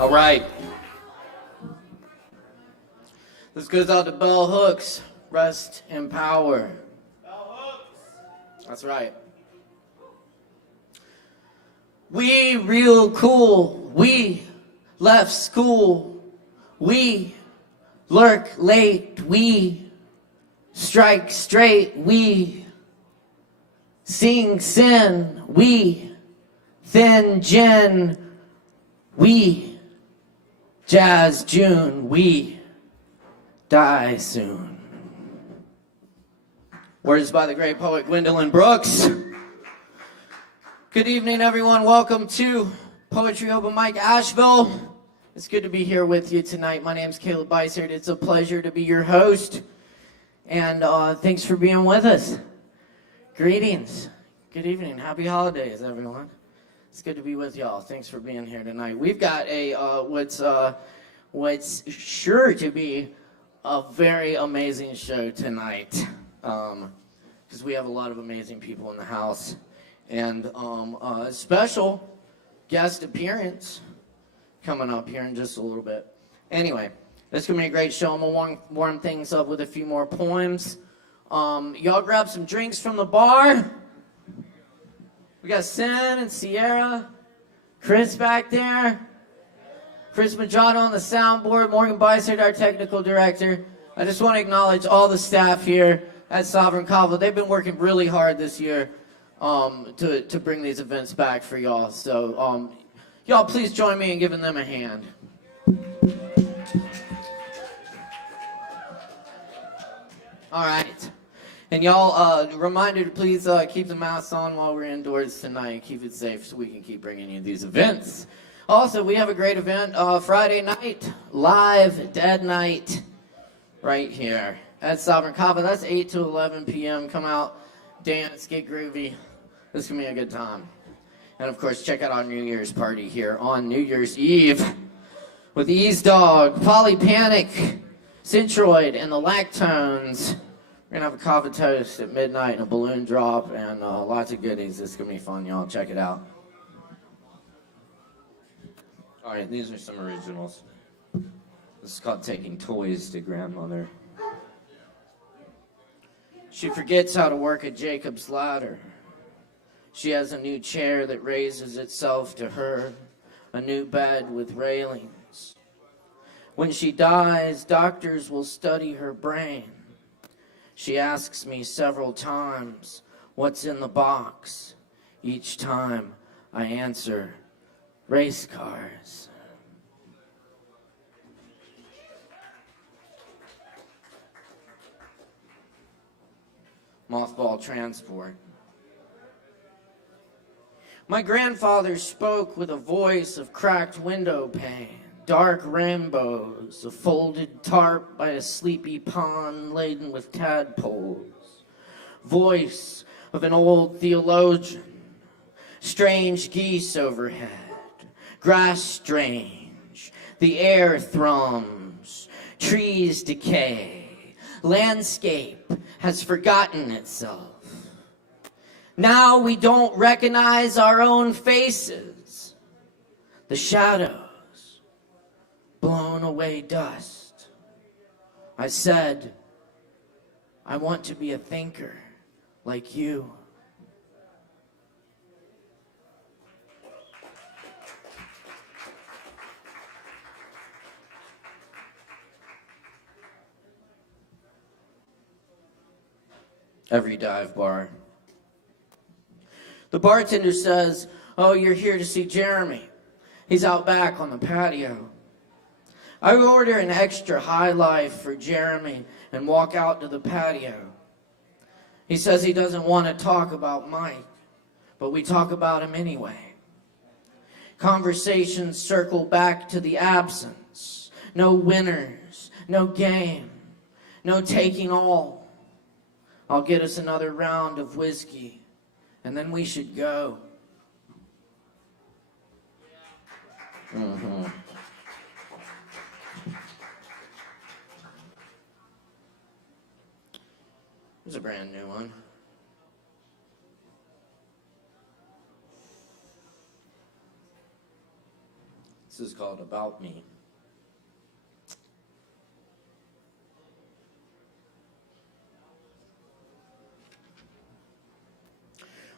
All right. This goes out to Bell Hooks. Rest in power. Bell Hooks. That's right. We real cool. We left school. We lurk late. We strike straight. We sing sin. We thin gin. We jazz June. We die soon. Words by the great poet Gwendolyn Brooks. Good evening, everyone. Welcome to Poetry Open Mic Asheville. It's good to be here with you tonight. My name's Caleb Beissert. It's a pleasure to be your host. And thanks for being with us. Greetings. Good evening. Happy holidays, everyone. It's good to be with y'all. Thanks for being here tonight. We've got a what's sure to be a very amazing show tonight, because we have a lot of amazing people in the house, and a special guest appearance coming up here in just a little bit. Anyway, it's gonna be a great show. I'm gonna warm things up with a few more poems. Y'all grab some drinks from the bar. We got Sin and Sierra, Chris back there, Chris Machado on the soundboard, Morgan Beissert, our technical director. I just want to acknowledge all the staff here at Sovereign Kava. They've been working really hard this year to bring these events back for y'all. So y'all please join me in giving them a hand. All right. And y'all, reminder to please keep the masks on while we're indoors tonight. Keep it safe so we can keep bringing you these events. Also, we have a great event Friday night, live Dead Night, right here at Sovereign Kava. That's 8 to 11 p.m. Come out, dance, get groovy. This is going to be a good time. And, of course, check out our New Year's party here on New Year's Eve with Ease Dog, Polypanic, Centroid, and the Lactones. We're going to have a Kava toast at midnight and a balloon drop and lots of goodies. It's going to be fun, y'all. Check it out. All right, these are some originals. This is called Taking Toys to Grandmother. She forgets how to work a Jacob's ladder. She has a new chair that raises itself to her, a new bed with railings. When she dies, doctors will study her brain. She asks me several times, what's in the box? Each time I answer, race cars. Mothball transport. My grandfather spoke with a voice of cracked window pane. Dark rainbows, a folded tarp by a sleepy pond laden with tadpoles. Voice of an old theologian. Strange geese overhead. Grass strange. The air thrums. Trees decay. Landscape has forgotten itself. Now we don't recognize our own faces. The shadows. Blown away dust. I said, I want to be a thinker like you. Every dive bar. The bartender says, oh, you're here to see Jeremy. He's out back on the patio. I order an extra high life for Jeremy and walk out to the patio. He says he doesn't want to talk about Mike, but we talk about him anyway. Conversations circle back to the absence. No winners, no game, no taking all. I'll get us another round of whiskey, and then we should go. Mm-hmm. Here's a brand new one. This is called About Me.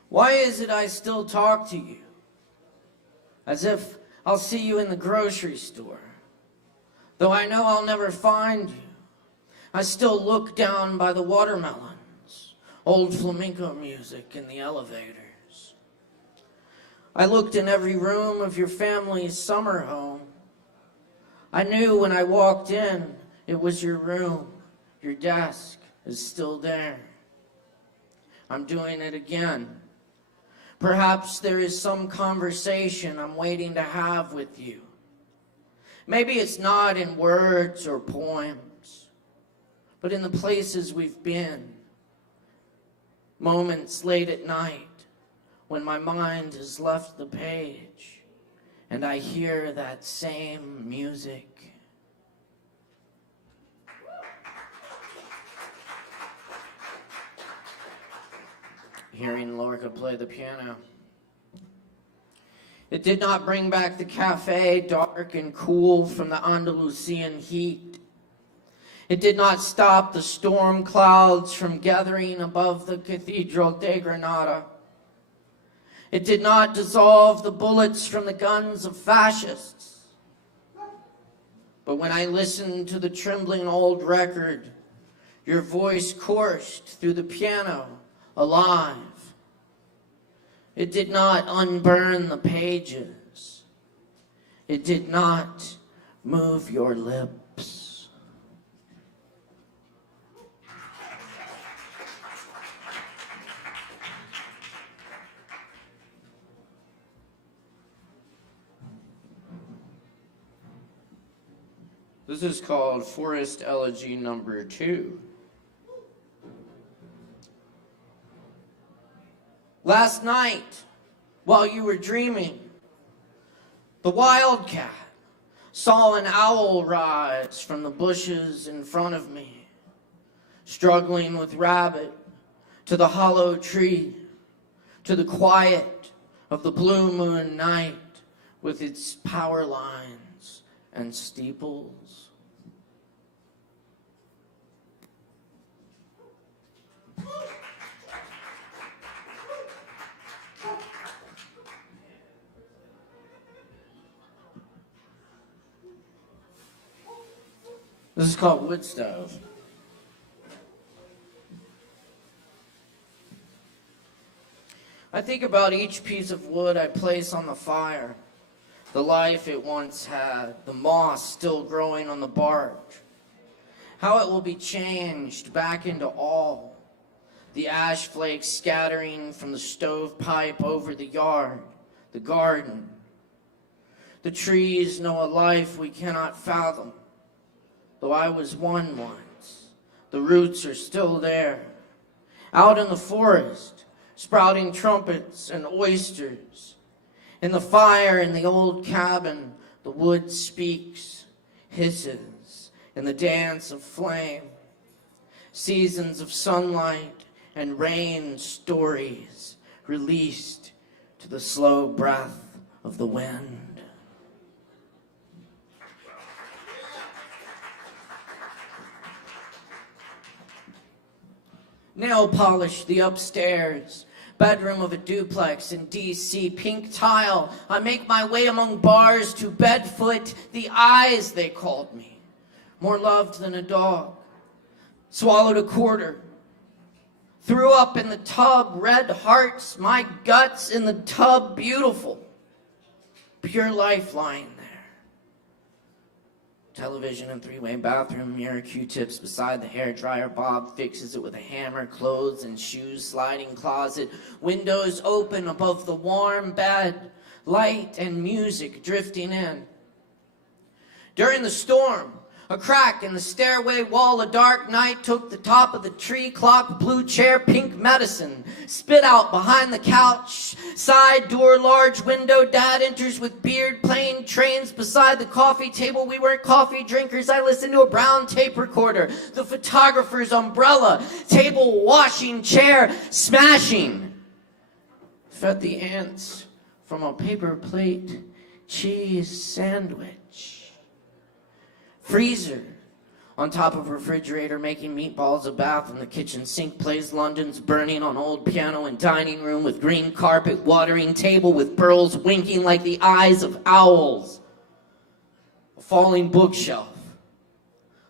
Why is it I still talk to you? As if I'll see you in the grocery store. Though I know I'll never find you. I still look down by the watermelons, old flamenco music in the elevators. I looked in every room of your family's summer home. I knew when I walked in, it was your room. Your desk is still there. I'm doing it again. Perhaps there is some conversation I'm waiting to have with you. Maybe it's not in words or poems, but in the places we've been. Moments late at night when my mind has left the page and I hear that same music. Hearing Lorca play the piano. It did not bring back the cafe, dark and cool from the Andalusian heat. It did not stop the storm clouds from gathering above the Cathedral de Granada. It did not dissolve the bullets from the guns of fascists. But when I listened to the trembling old record, your voice coursed through the piano, alive. It did not unburn the pages. It did not move your lips. This is called Forest Elegy number 2. Last night, while you were dreaming, the wildcat saw an owl rise from the bushes in front of me, struggling with rabbit to the hollow tree, to the quiet of the blue moon night with its power lines and steeples. This is called Wood Stove. I think about each piece of wood I place on the fire, the life it once had, the moss still growing on the bark, how it will be changed back into all, the ash flakes scattering from the stovepipe over the yard, the garden. The trees know a life we cannot fathom. Though I was one once, the roots are still there. Out in the forest, sprouting trumpets and oysters. In the fire in the old cabin, the wood speaks, hisses, in the dance of flame. Seasons of sunlight and rain stories released to the slow breath of the wind. Nail polish the upstairs, bedroom of a duplex in D.C., pink tile. I make my way among bars to Bedfoot, the eyes they called me, more loved than a dog. Swallowed a quarter, threw up in the tub, red hearts, my guts in the tub, beautiful, pure life lying there. Television and three-way bathroom mirror, Q-tips beside the hairdryer. Bob fixes it with a hammer. Clothes and shoes, sliding closet. Windows open above the warm bed. Light and music drifting in. During the storm, a crack in the stairway wall, a dark night took the top of the tree clock, blue chair, pink medicine, spit out behind the couch, side door, large window, dad enters with beard, playing trains beside the coffee table. We weren't coffee drinkers. I listened to a brown tape recorder, the photographer's umbrella, table, washing, chair, smashing. Fed the ants from a paper plate, cheese sandwich. Freezer on top of refrigerator, making meatballs. A bath in the kitchen sink plays London's Burning on old piano in dining room with green carpet, watering table with pearls winking like the eyes of owls. A falling bookshelf,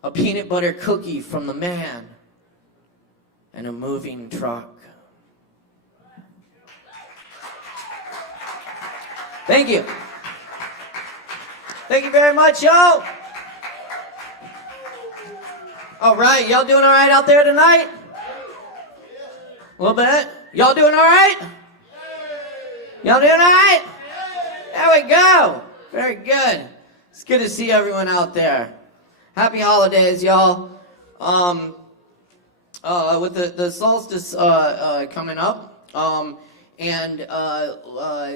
a peanut butter cookie from the man, and a moving truck. Thank you. Thank you very much, y'all. All right, y'all doing all right out there tonight? A little bit. Y'all doing all right? Y'all doing all right? There we go. Very good. It's good to see everyone out there. Happy holidays, y'all. With the solstice coming up,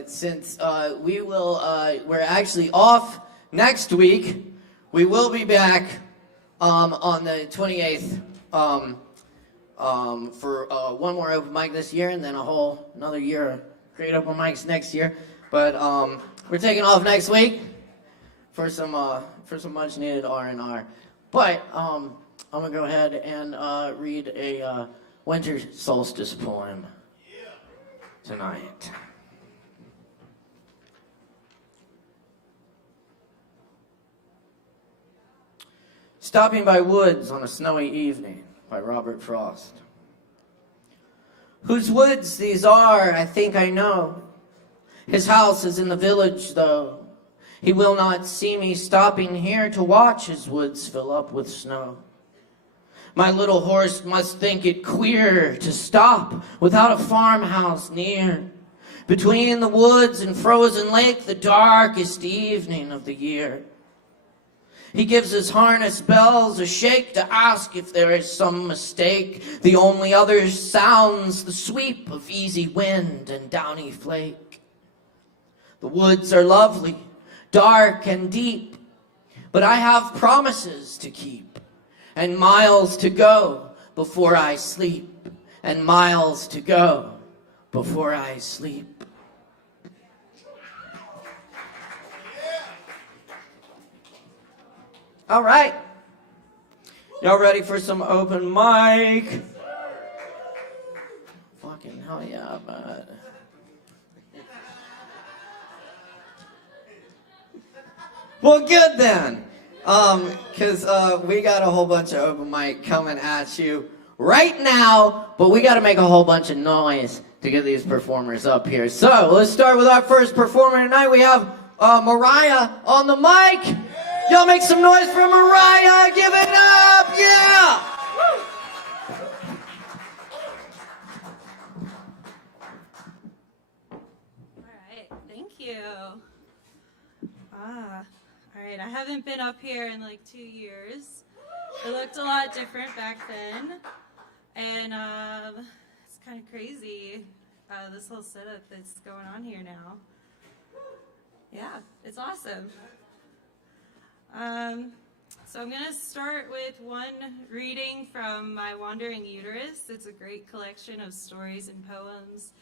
since we're actually off next week, we will be back on the 28th for one more open mic this year, and then another year of great open mics next year. But we're taking off next week for some much needed R&R. But I'm gonna go ahead and read a winter solstice poem tonight. Stopping by Woods on a Snowy Evening by Robert Frost. Whose woods these are, I think I know. His house is in the village, though. He will not see me stopping here to watch his woods fill up with snow. My little horse must think it queer to stop without a farmhouse near. Between the woods and frozen lake, the darkest evening of the year. He gives his harness bells a shake to ask if there is some mistake. The only other sounds the sweep of easy wind and downy flake. The woods are lovely, dark and deep, but I have promises to keep, and miles to go before I sleep, and miles to go before I sleep. All right. Y'all ready for some open mic? Fucking hell yeah, bud. Well, good then. Because we got a whole bunch of open mic coming at you right now, but we got to make a whole bunch of noise to get these performers up here. So let's start with our first performer tonight. We have Mariah on the mic. Y'all make some noise for Mariah. Give it up. Yeah. All right. Thank you. All right. I haven't been up here in like 2 years. It looked a lot different back then. And it's kind of crazy, this whole setup that's going on here now. Yeah, it's awesome. So I'm going to start with one reading from My Wandering Uterus. It's a great collection of stories and poems.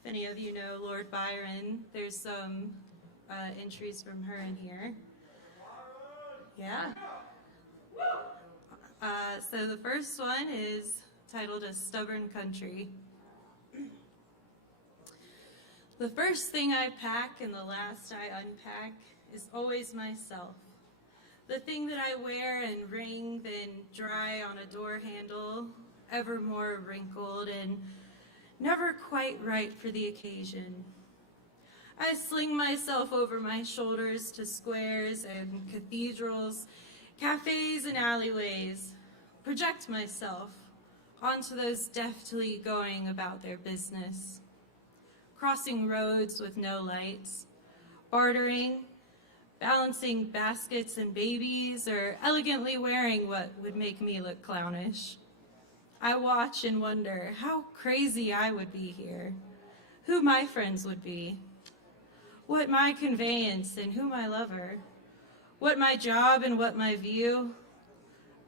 If any of you know Lord Byron, there's some entries from her in here. Yeah. So the first one is titled A Stubborn Country. The first thing I pack and the last I unpack is always myself. The thing that I wear and wring, then dry on a door handle, ever more wrinkled and never quite right for the occasion. I sling myself over my shoulders to squares and cathedrals, cafes and alleyways, project myself onto those deftly going about their business, crossing roads with no lights, bartering, balancing baskets and babies, or elegantly wearing what would make me look clownish. I watch and wonder how crazy I would be here, who my friends would be, what my conveyance and who my lover, what my job and what my view.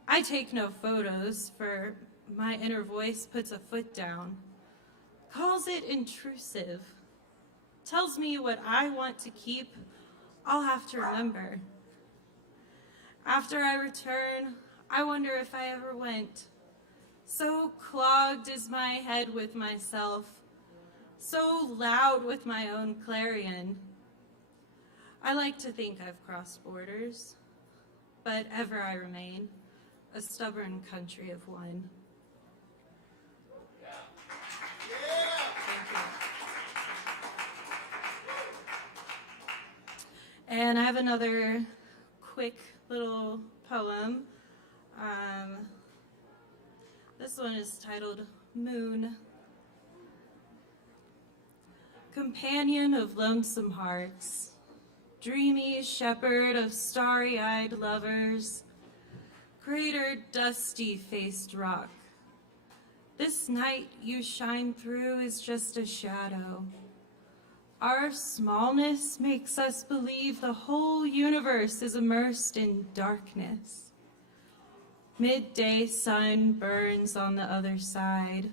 I take no photos, for my inner voice puts a foot down, calls it intrusive, tells me what I want to keep I'll have to remember. After I return, I wonder if I ever went. So clogged is my head with myself, so loud with my own clarion. I like to think I've crossed borders, but ever I remain a stubborn country of one. Thank you. And I have another quick little poem. This one is titled Moon. Companion of lonesome hearts, dreamy shepherd of starry-eyed lovers, cratered dusty-faced rock. This night you shine through is just a shadow. Our smallness makes us believe the whole universe is immersed in darkness. Midday sun burns on the other side.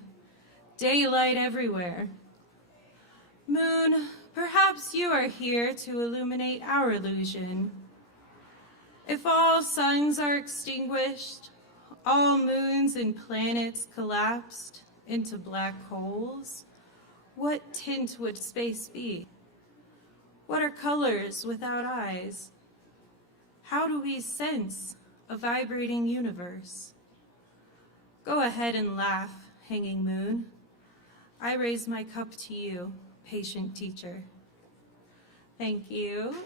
Daylight everywhere. Moon, perhaps you are here to illuminate our illusion. If all suns are extinguished, all moons and planets collapsed into black holes, what tint would space be? What are colors without eyes? How do we sense a vibrating universe? Go ahead and laugh, hanging moon. I raise my cup to you, patient teacher. Thank you.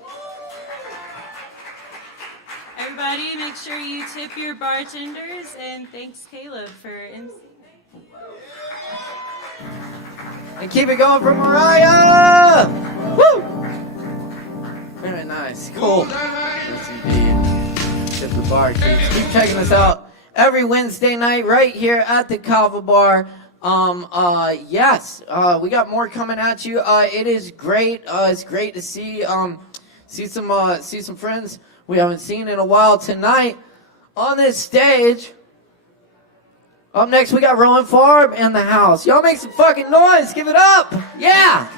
Everybody, make sure you tip your bartenders, and thanks, Caleb, for emceeing. And keep it going for Mariah! Woo! Very nice. Cool. Yes, indeed. Tip the bar, kids. Keep checking us out every Wednesday night right here at the Kava bar. Yes, we got more coming at you. It is great. It's great to see some friends we haven't seen in a while tonight on this stage. Up next, we got Rowan Farb in the house. Y'all make some fucking noise. Give it up. Yeah.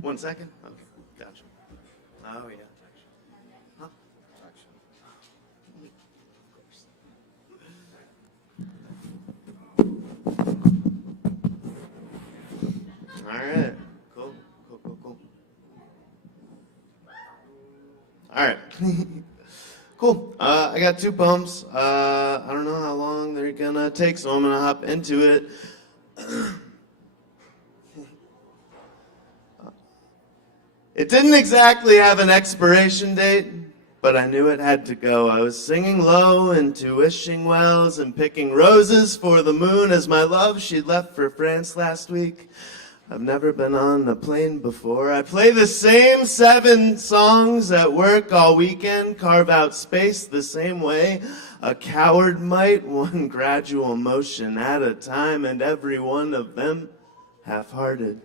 One second? Okay, gotcha. Oh, yeah. Huh? All right. Cool. All right. Cool. I got two poems. I don't know how long they're gonna take, so I'm gonna hop into it. It didn't exactly have an expiration date, but I knew it had to go. I was singing low into wishing wells and picking roses for the moon as my love. She'd left for France last week. I've never been on a plane before. I play the same 7 songs at work all weekend, carve out space the same way a coward might, one gradual motion at a time, and every one of them half-hearted.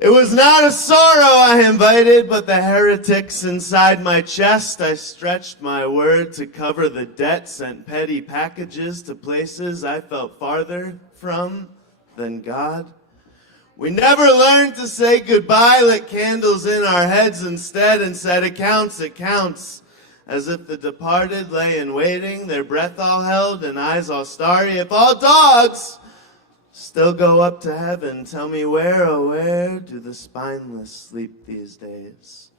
It was not a sorrow I invited, but the heretics inside my chest. I stretched my word to cover the debt, sent petty packages to places I felt farther from than God. We never learned to say goodbye, lit candles in our heads instead, and said it counts, as if the departed lay in waiting, their breath all held and eyes all starry. If all dogs still go up to heaven, tell me where, oh where do the spineless sleep these days?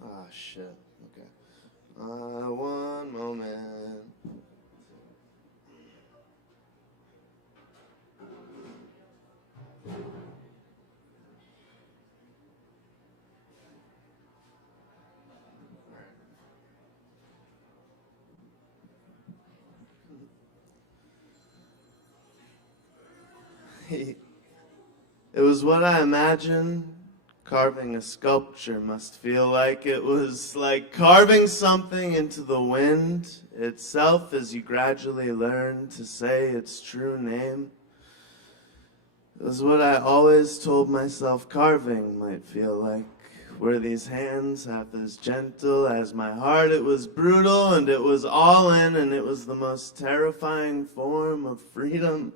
Ah, shit. Okay. One moment. It was what I imagined carving a sculpture must feel like. It was like carving something into the wind itself as you gradually learn to say its true name. It was what I always told myself carving might feel like. Were these hands half as gentle as my heart? It was brutal and it was all in, and it was the most terrifying form of freedom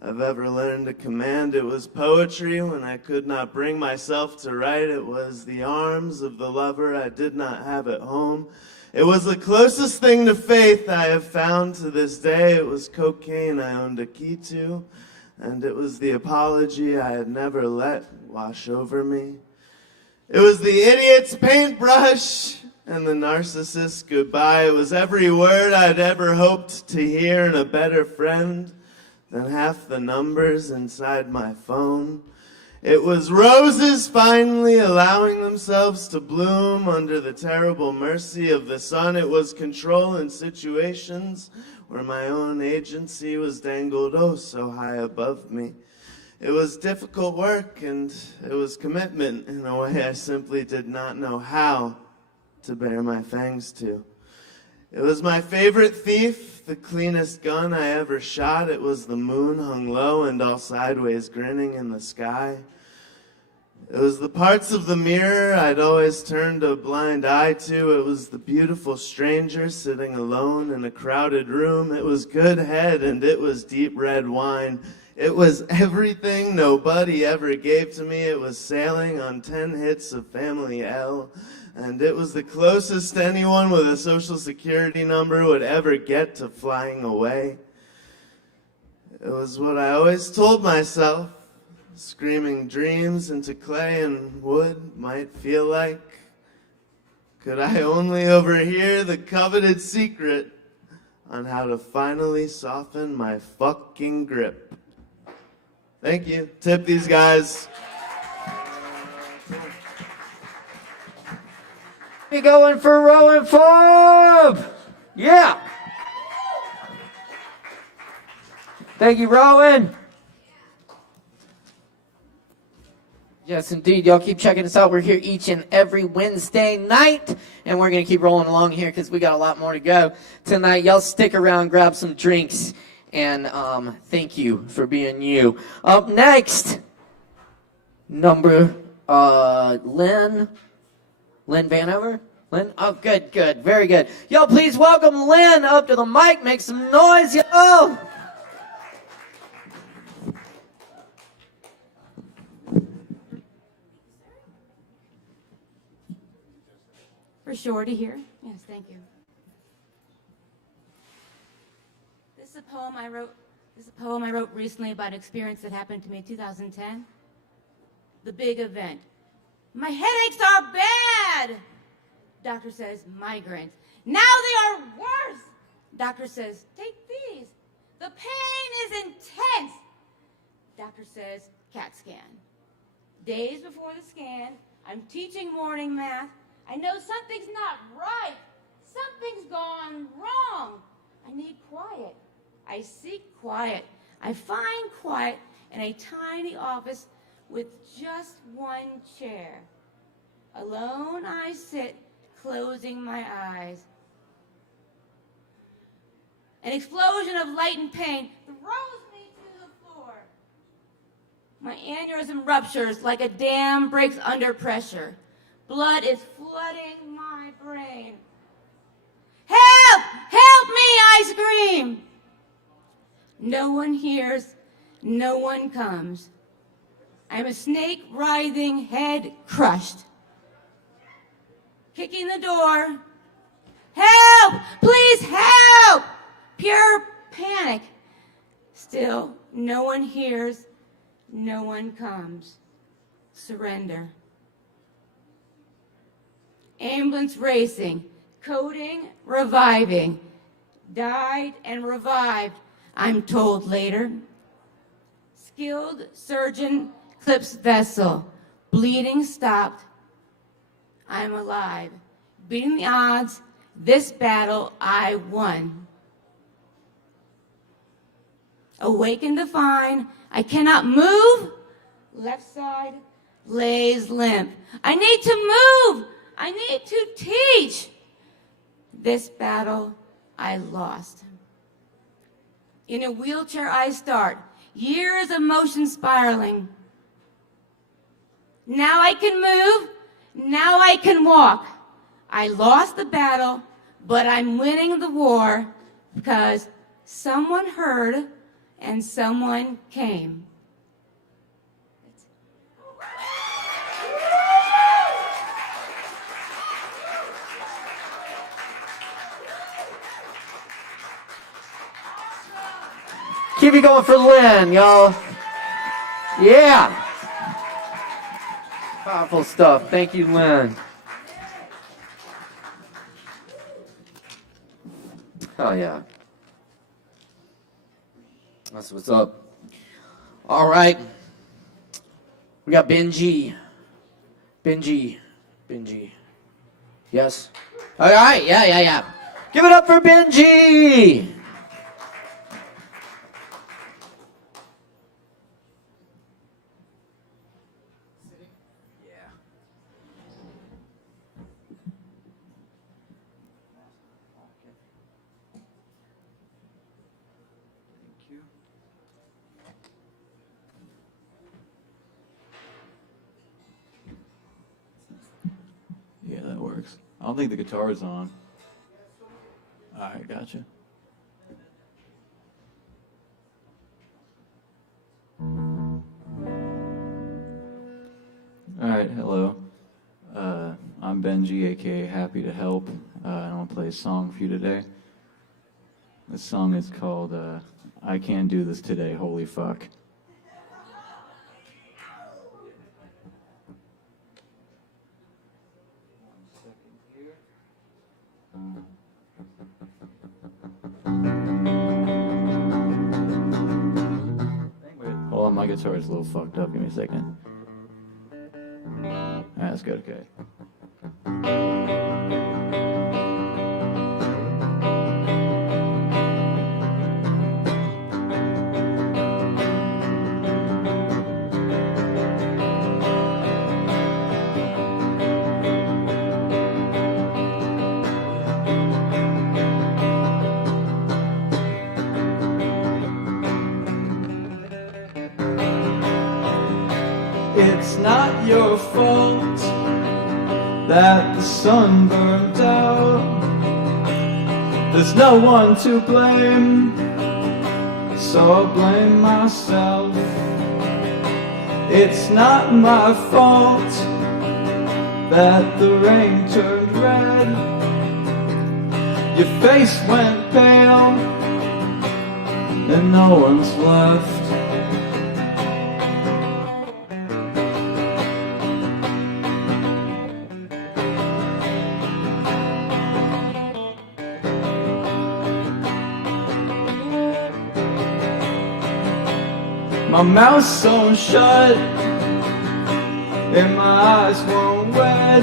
I've ever learned to command. It was poetry when I could not bring myself to write. It was the arms of the lover I did not have at home. It was the closest thing to faith I have found to this day. It was cocaine I owned a key to, and it was the apology I had never let wash over me. It was the idiot's paintbrush and the narcissist's goodbye. It was every word I'd ever hoped to hear in a better friend than half the numbers inside my phone. It was roses finally allowing themselves to bloom under the terrible mercy of the sun. It was control in situations where my own agency was dangled oh so high above me. It was difficult work and it was commitment in a way I simply did not know how to bare my fangs to. It was my favorite thief, the cleanest gun I ever shot. It was the moon hung low and all sideways grinning in the sky. It was the parts of the mirror I'd always turned a blind eye to. It was the beautiful stranger sitting alone in a crowded room. It was good head and it was deep red wine. It was everything nobody ever gave to me. It was sailing on 10 hits of Family L. And it was the closest anyone with a social security number would ever get to flying away. It was what I always told myself. Screaming dreams into clay and wood might feel like. Could I only overhear the coveted secret on how to finally soften my fucking grip. Thank you. Tip these guys. We going for Rowan Forbes. Yeah. Thank you, Rowan. Yes, indeed. Y'all keep checking us out. We're here each and every Wednesday night, and we're going to keep rolling along here because we got a lot more to go tonight. Y'all stick around, grab some drinks, and thank you for being you. Up next, Lynn Vanover? Lynn? Oh, good, very good. Y'all, please welcome Lynn up to the mic. Make some noise, y'all. For sure to hear. Yes, thank you. This is a poem I wrote recently about an experience that happened to me in 2010. The big event. My headaches are bad. Doctor says migraines. Now they are worse. Doctor says take these. The pain is intense. Doctor says CAT scan. Days before the scan, I'm teaching morning math. I know something's not right. Something's gone wrong. I need quiet. I seek quiet. I find quiet in a tiny office with just one chair. Alone I sit, closing my eyes. An explosion of light and pain throws me to the floor. My aneurysm ruptures like a dam breaks under pressure. Blood is flooding my brain. Help! Help me, I scream. No one hears, no one comes. I'm a snake writhing, head crushed. Kicking the door. Help! Please help! Pure panic. Still, no one hears, no one comes. Surrender. Ambulance racing, coding, reviving. Died and revived, I'm told later. Skilled surgeon clips vessel. Bleeding stopped. I'm alive. Beating the odds, this battle I won. Awakened to find I cannot move. Left side lays limp. I need to move. I need to teach. This battle I lost. In a wheelchair I start. years of motion spiraling. Now I can move, now I can walk. I lost the battle, but I'm winning the war because someone heard and someone came. Keep it going for Lynn, y'all. Yeah. Powerful stuff. Thank you, Lynn. Oh, yeah. That's what's up. All right. We got Benji. Benji. Yes? All right. Yeah. Give it up for Benji. Yeah, that works. I don't think the guitar's on. Alright, gotcha. Alright, hello. I'm Benji, aka Happy to Help. I want to play a song for you today. This song is called I Can't Do This Today, Holy Fuck. Hold on, my guitar is a little fucked up. Give me a second. Alright, that's good, okay. It's not your fault that the sun burned out. There's no one to blame, so I'll blame myself. It's not my fault that the rain turned red. Your face went pale and no one's left. My mouth's sewn shut and my eyes won't wed.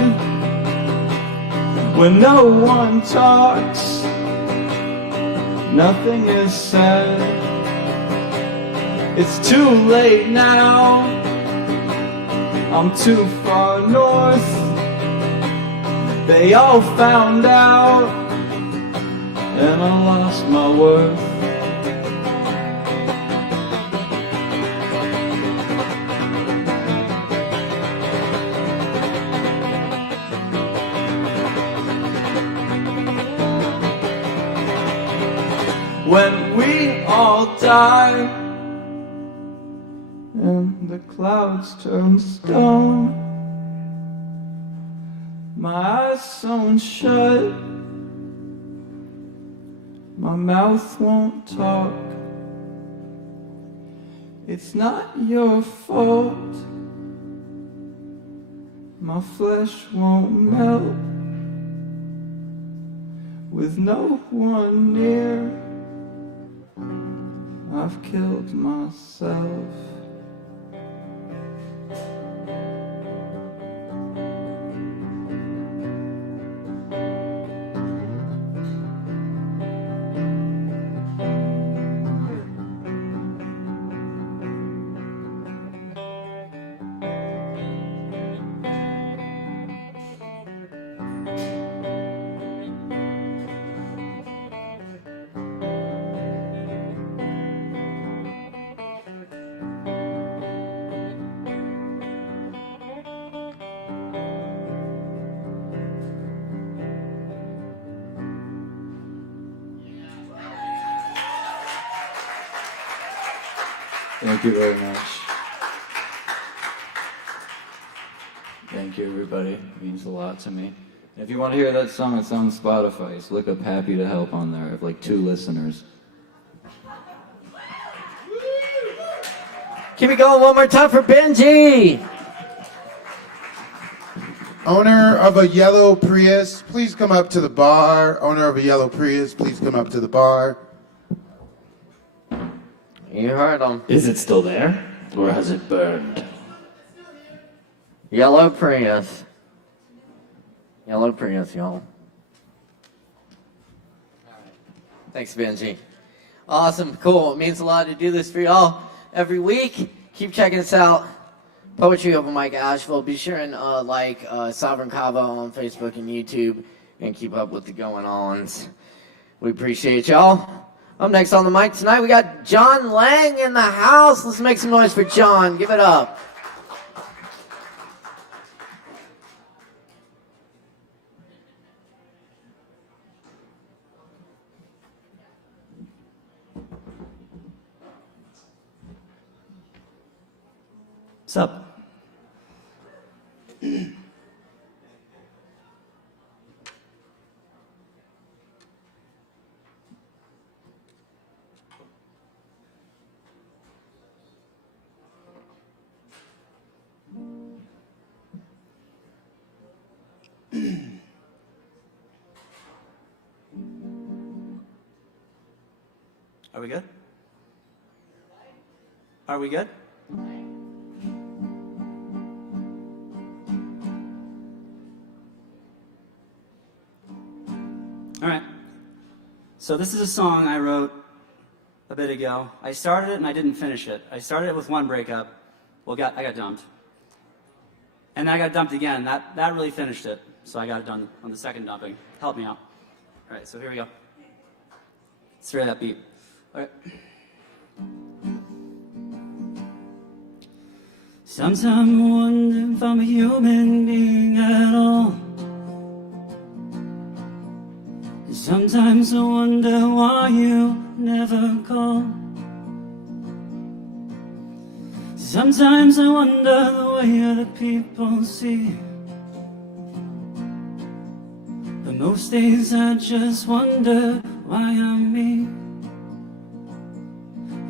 When no one talks, nothing is said. It's too late now, I'm too far north. They all found out and I lost my worth. When we all die and the clouds turn stone, my eyes sewn shut, my mouth won't talk. It's not your fault, my flesh won't melt. With no one near, I've killed myself. Thank you very much. Thank you, everybody. It means a lot to me. And if you want to hear that song, it's on Spotify. Just look up Happy to Help on there. I have like 2 listeners. Keep it going one more time for Benji. Owner of a yellow Prius, please come up to the bar. Owner of a yellow Prius, please come up to the bar. You heard him. Is it still there, or has it burned? Yellow Prius. Yellow Prius, y'all. Thanks, Benji. Awesome, cool. It means a lot to do this for y'all every week. Keep checking us out. Poetry Open Mic Asheville. Be sure and like Sovereign Kava on Facebook and YouTube and keep up with the going-ons. We appreciate y'all. Up next on the mic tonight, we got John Lang in the house. Let's make some noise for John. Give it up. What's up? Are we good? Are we good? All right. So this is a song I wrote a bit ago. I started it and I didn't finish it. I started it with one breakup. Well, I got dumped. And then I got dumped again. That really finished it. So I got it done on the second dumping. Help me out. All right, so here we go. Straight up beat. All right. Sometimes I wonder if I'm a human being at all. Sometimes I wonder why you never call. Sometimes I wonder the way other people see. But most days I just wonder why I'm me.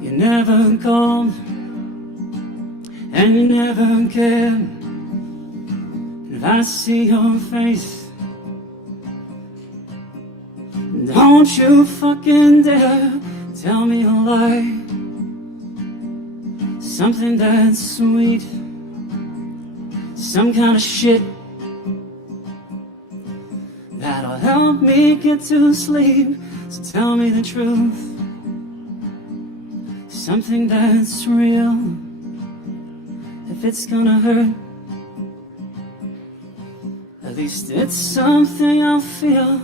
You never called, and you never cared. And if I see your face, don't you fucking dare tell me a lie. Something that's sweet, some kind of shit that'll help me get to sleep. So tell me the truth, something that's real. If it's gonna hurt, at least it's something I'll feel.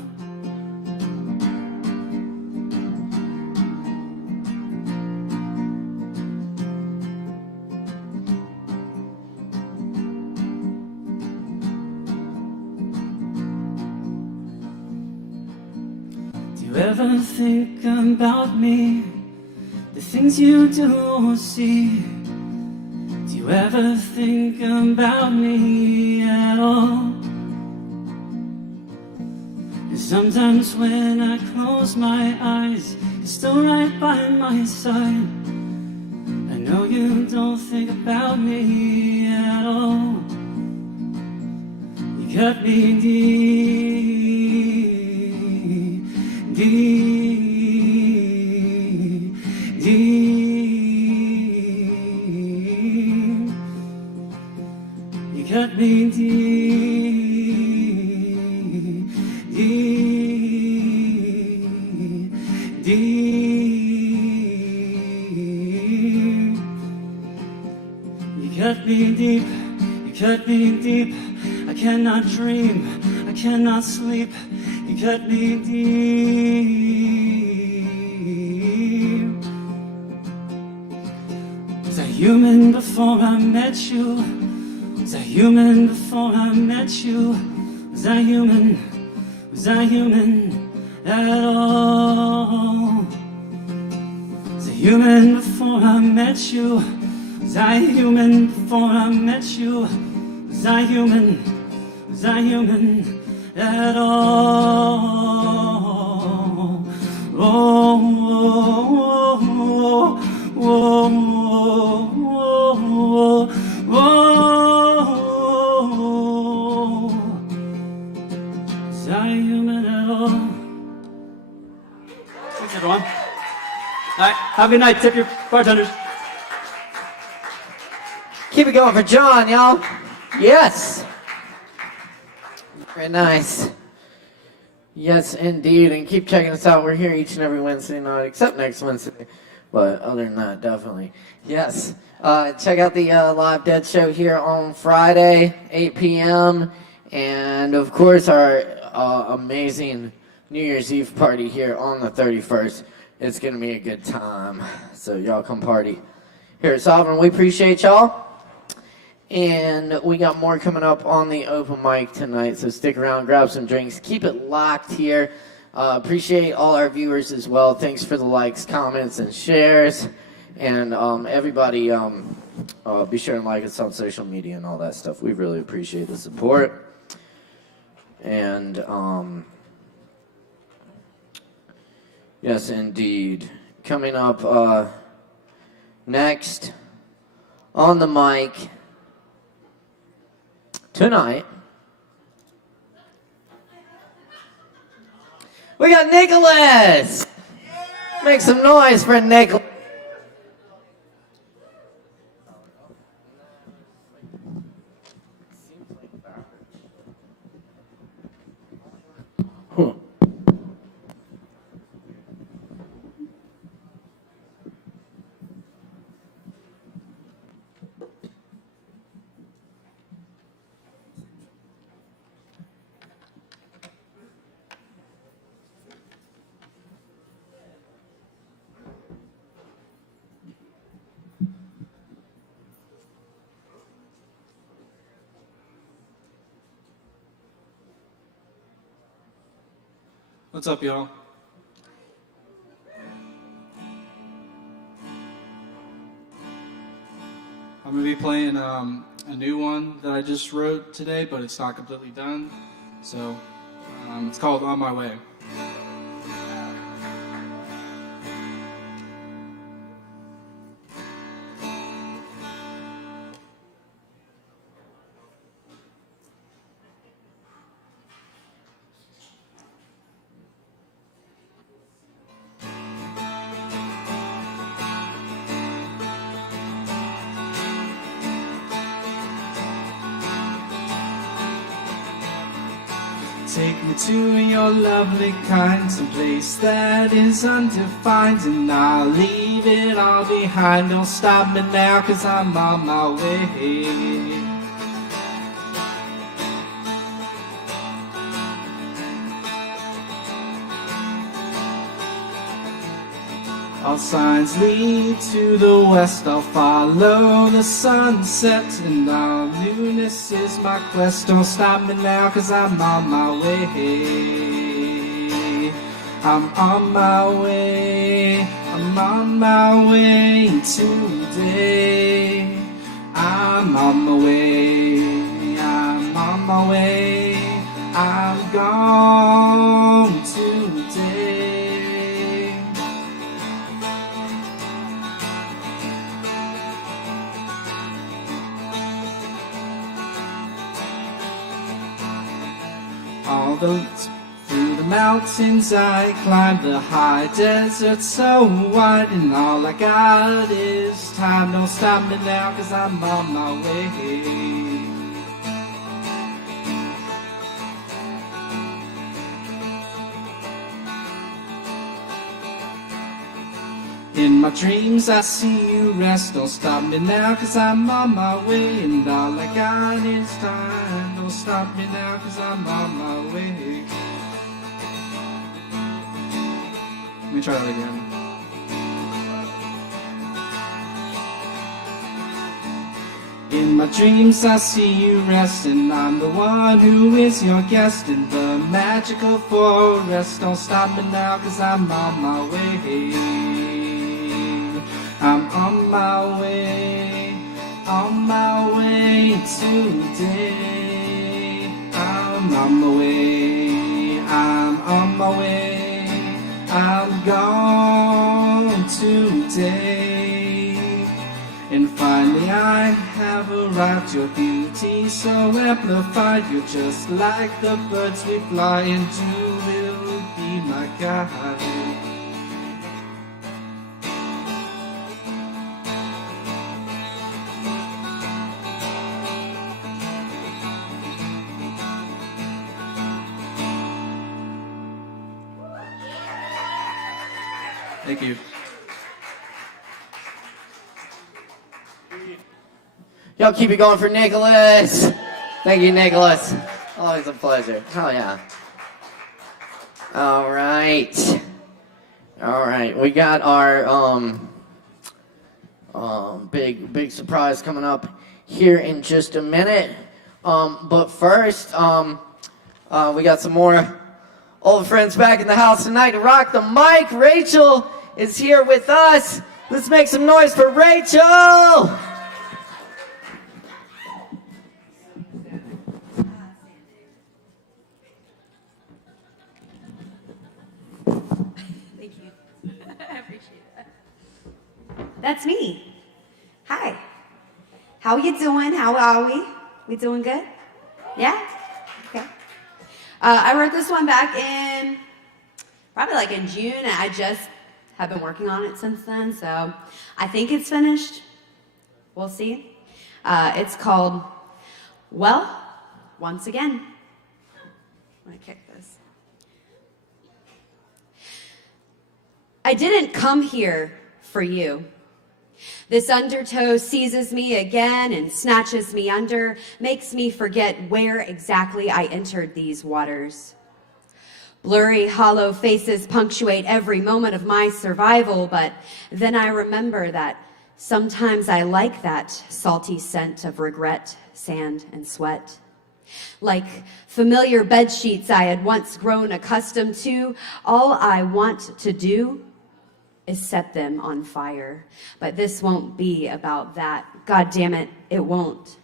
Do you ever think about me, the things you do or see? Do you ever think about me at all? And sometimes when I close my eyes, you're still right by my side. I know you don't think about me at all. You cut me deep, deep, deep. You cut me deep, deep, deep. You cut me deep, you cut me deep. I cannot dream, I cannot sleep. You cut me deep. Was I human before I met you? Was I human before I met you? Was I human? Was I human at all? Was I human before I met you? Was I human before I met you? Was I human? Was I human at all? Oh, oh, oh, oh, oh, oh. Was I human at all? Thanks, everyone. All right, have a good night. Tip your bartenders. Keep it going for John, y'all. Yes. Very nice. Yes, indeed. And keep checking us out. We're here each and every Wednesday night, except next Wednesday. But other than that, definitely. Yes. Check out the Live Dead show here on Friday, 8 p.m. And, of course, our amazing New Year's Eve party here on the 31st. It's going to be a good time. So y'all come party here at Sovereign. We appreciate y'all. And we got more coming up on the open mic tonight, so stick around, grab some drinks, keep it locked here. Appreciate all our viewers as well. Thanks for the likes, comments, and shares. And everybody, be sure and like us on social media and all that stuff. We really appreciate the support. And yes, indeed. Coming up next on the mic tonight, we got Nicholas. Make some noise for Nicholas. What's up, y'all? I'm going to be playing a new one that I just wrote today, but it's not completely done. So it's called On My Way. Take me to your lovely kind, some place that is undefined, and I'll leave it all behind. Don't stop me now, 'cause I'm on my way. All signs lead to the west, I'll follow the sunset, and all newness is my quest. Don't stop me now, 'cause I'm on my way. I'm on my way, I'm on my way today. I'm on my way, I'm on my way, I'm gone today. Although through the mountains I climb, the high desert so wide, and all I got is time. Don't stop me now, 'cause I'm on my way. In my dreams I see you rest. Don't stop me now, 'cause I'm on my way, and all I got is time. Don't stop me now, 'cause I'm on my way. Let me try that again. In my dreams I see you rest, and I'm the one who is your guest in the magical forest. Don't stop me now, 'cause I'm on my way. on my way today. I'm on my way, I'm on my way, I'm gone today. And finally I have arrived, your beauty so amplified. You're just like the birds we fly, and you will be my guide. Thank you. Y'all keep it going for Nicholas. Thank you, Nicholas. Always a pleasure. Hell yeah. All right. All right. We got our big surprise coming up here in just a minute. But first, we got some more old friends back in the house tonight to rock the mic. Rachel is here with us. Let's make some noise for Rachel. Thank you. I appreciate that. That's me. Hi. How you doing? How are we? We doing good? Yeah? Okay. I wrote this one back in, probably like in June. I just have been working on it since then, so I think it's finished. We'll see. It's called, Well, Once Again. I'm gonna kick this. I didn't come here for you. This undertow seizes me again and snatches me under, makes me forget where exactly I entered these waters. Blurry, hollow faces punctuate every moment of my survival, but then I remember that sometimes I like that salty scent of regret, sand, and sweat. Like familiar bed sheets I had once grown accustomed to, all I want to do is set them on fire. But this won't be about that. God damn it, it won't.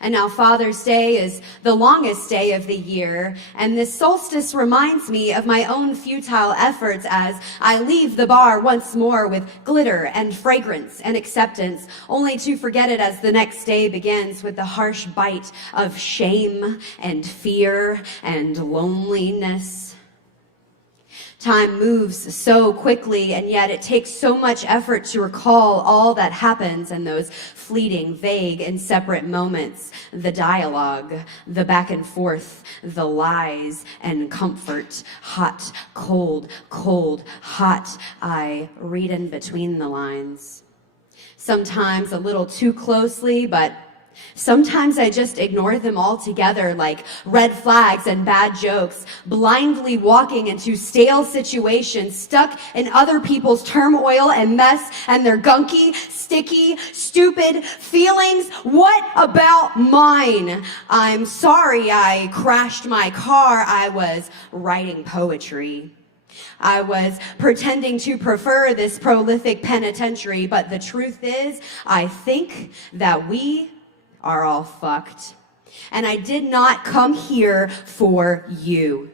And now Father's Day is the longest day of the year, and this solstice reminds me of my own futile efforts as I leave the bar once more with glitter and fragrance and acceptance, only to forget it as the next day begins with the harsh bite of shame and fear and loneliness. Time moves so quickly, and yet it takes so much effort to recall all that happens in those fleeting, vague, and separate moments. The dialogue, the back and forth, the lies and comfort. Hot, cold, cold, hot. I read in between the lines. Sometimes a little too closely, but sometimes I just ignore them altogether, like red flags and bad jokes, blindly walking into stale situations, stuck in other people's turmoil and mess and their gunky, sticky, stupid feelings. What about mine? I'm sorry I crashed my car. I was writing poetry. I was pretending to prefer this prolific penitentiary, but the truth is, I think that we are all fucked. And I did not come here for you.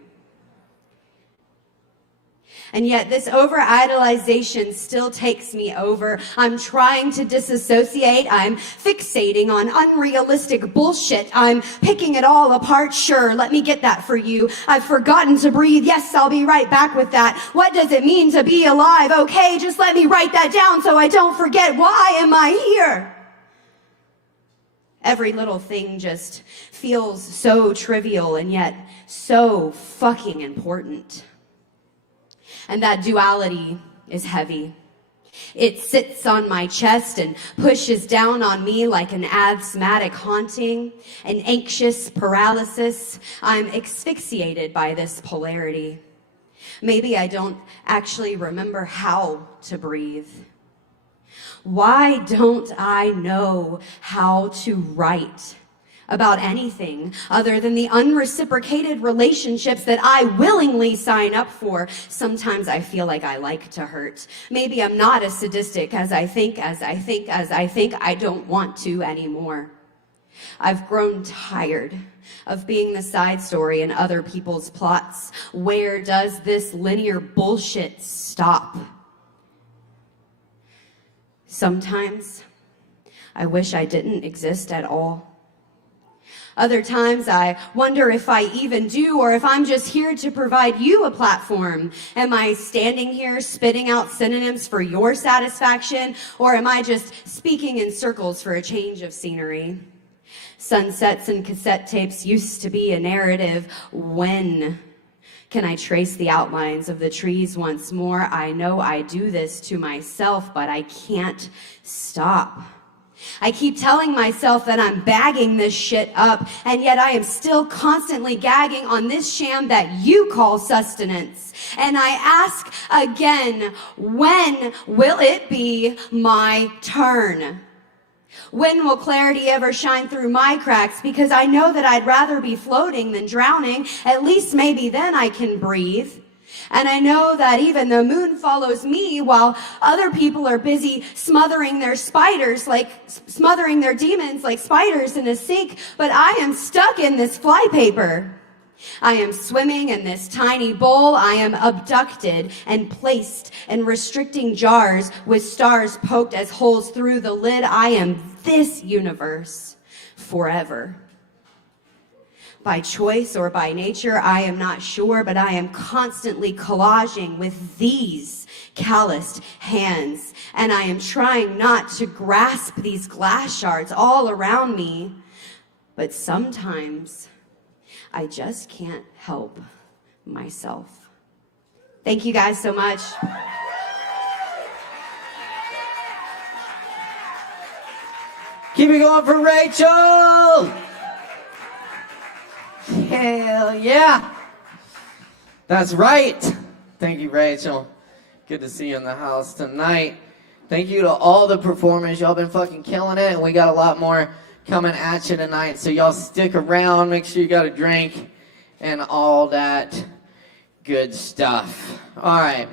And yet this over-idolization still takes me over. I'm trying to disassociate. I'm fixating on unrealistic bullshit. I'm picking it all apart. Sure, let me get that for you. I've forgotten to breathe. Yes, I'll be right back with that. What does it mean to be alive? Okay, just let me write that down so I don't forget. Why am I here? Every little thing just feels so trivial and yet so fucking important. And that duality is heavy. It sits on my chest and pushes down on me like an asthmatic haunting, an anxious paralysis. I'm asphyxiated by this polarity. Maybe I don't actually remember how to breathe. Why don't I know how to write about anything other than the unreciprocated relationships that I willingly sign up for. Sometimes I feel like I like to hurt. Maybe I'm not as sadistic as I think. I don't want to anymore. I've grown tired of being the side story in other people's plots. Where does this linear bullshit stop? Sometimes I wish I didn't exist at all. Other times I wonder if I even do, or if I'm just here to provide you a platform. Am I standing here spitting out synonyms for your satisfaction, or am I just speaking in circles for a change of scenery? Sunsets and cassette tapes used to be a narrative. When can I trace the outlines of the trees once more? I know I do this to myself, but I can't stop. I keep telling myself that I'm bagging this shit up, and yet I am still constantly gagging on this sham that you call sustenance. And I ask again, when will it be my turn? When will clarity ever shine through my cracks? Because I know that I'd rather be floating than drowning. At least maybe then I can breathe. And I know that even the moon follows me while other people are busy smothering their demons like spiders in a sink. But I am stuck in this flypaper. I am swimming in this tiny bowl. I am abducted and placed in restricting jars with stars poked as holes through the lid. I am this universe forever. By choice or by nature, I am not sure, but I am constantly collaging with these calloused hands. And I am trying not to grasp these glass shards all around me. But sometimes I just can't help myself. Thank you guys so much. Keep it going for Rachel! Hell yeah! That's right! Thank you, Rachel. Good to see you in the house tonight. Thank you to all the performers. Y'all been fucking killing it, and we got a lot more coming at you tonight, so y'all stick around, make sure you got a drink and all that good stuff. All right,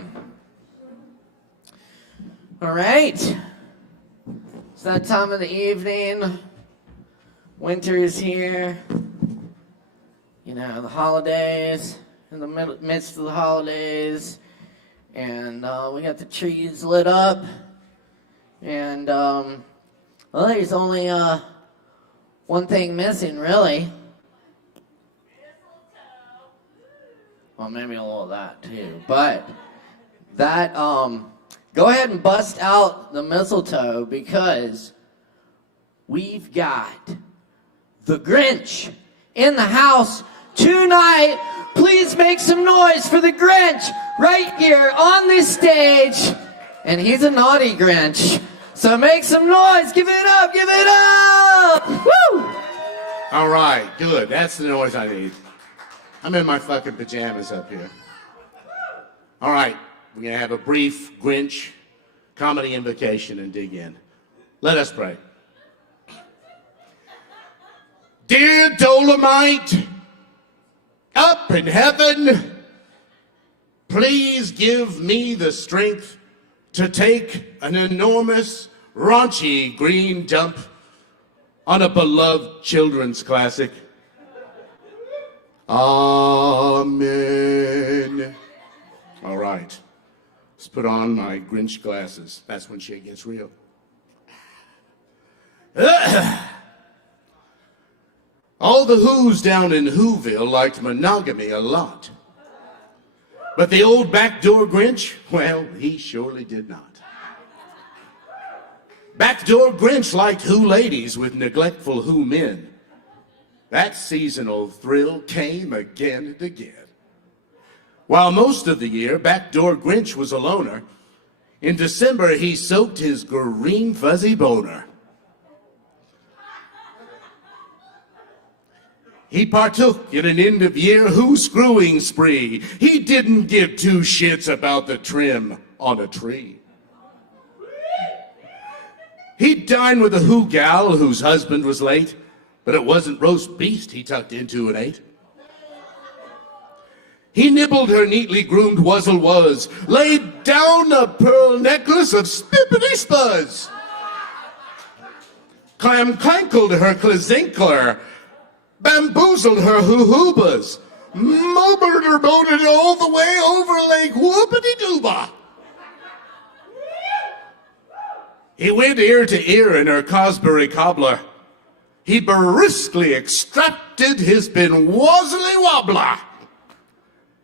it's that time of the evening. Winter is here, you know, the holidays, in the midst of the holidays, and we got the trees lit up, and well, there's only one thing missing, really. Well, maybe a little of that too. But that, go ahead and bust out the mistletoe, because we've got the Grinch in the house tonight. Please make some noise for the Grinch right here on this stage. And he's a naughty Grinch. So make some noise. Give it up. Give it up. Woo! All right, good. That's the noise I need. I'm in my fucking pajamas up here. All right, we're going to have a brief Grinch comedy invocation and dig in. Let us pray. Dear Dolomite, up in heaven, please give me the strength to take an enormous, raunchy green dump on a beloved children's classic. Amen. All right, let's put on my Grinch glasses. That's when shit gets real. All the Who's down in Whoville liked monogamy a lot. But the old backdoor Grinch, well, he surely did not. Backdoor Grinch liked Who ladies with neglectful Who men. That seasonal thrill came again and again. While most of the year, backdoor Grinch was a loner, in December he soaked his green fuzzy boner. He partook in an end-of-year Who screwing spree. He didn't give two shits about the trim on a tree. He'd dine with a Who gal whose husband was late, But it wasn't roast beast he tucked into and ate. He nibbled her neatly groomed wuzzle-wuzz, laid down a pearl necklace of spippity-spuzz, clam-clankled her klazinkler, bamboozled her hoo-hoobas, mobered all the way over Lake Whoopity-Dooba. He went ear to ear in her Cosbury cobbler. He briskly extracted his bin-wozzly wobbler.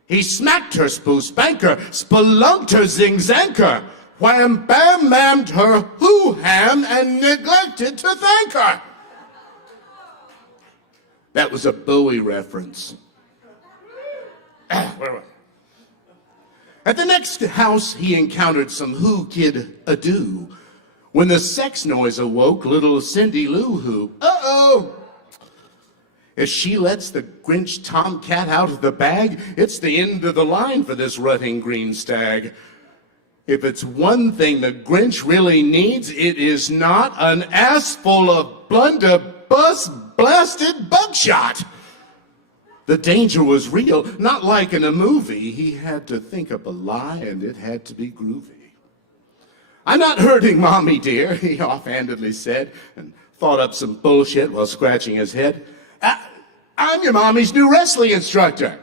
He smacked her spoo-spanker, spelunked her zing-zanker, wham-bam-mammed her hoo-ham, and neglected to thank her. That was a Bowie reference. At the next house, he encountered some who-kid ado. When the sex noise awoke little Cindy Lou Who. Uh-oh! If she lets the Grinch tomcat out of the bag, it's the end of the line for this rutting green stag. If it's one thing the Grinch really needs, it is not an ass full of blunderbuss blasted buckshot. The danger was real, not like in a movie. He had to think up a lie, and it had to be groovy. I'm not hurting Mommy, dear, he offhandedly said, and thought up some bullshit while scratching his head. I'm your mommy's new wrestling instructor.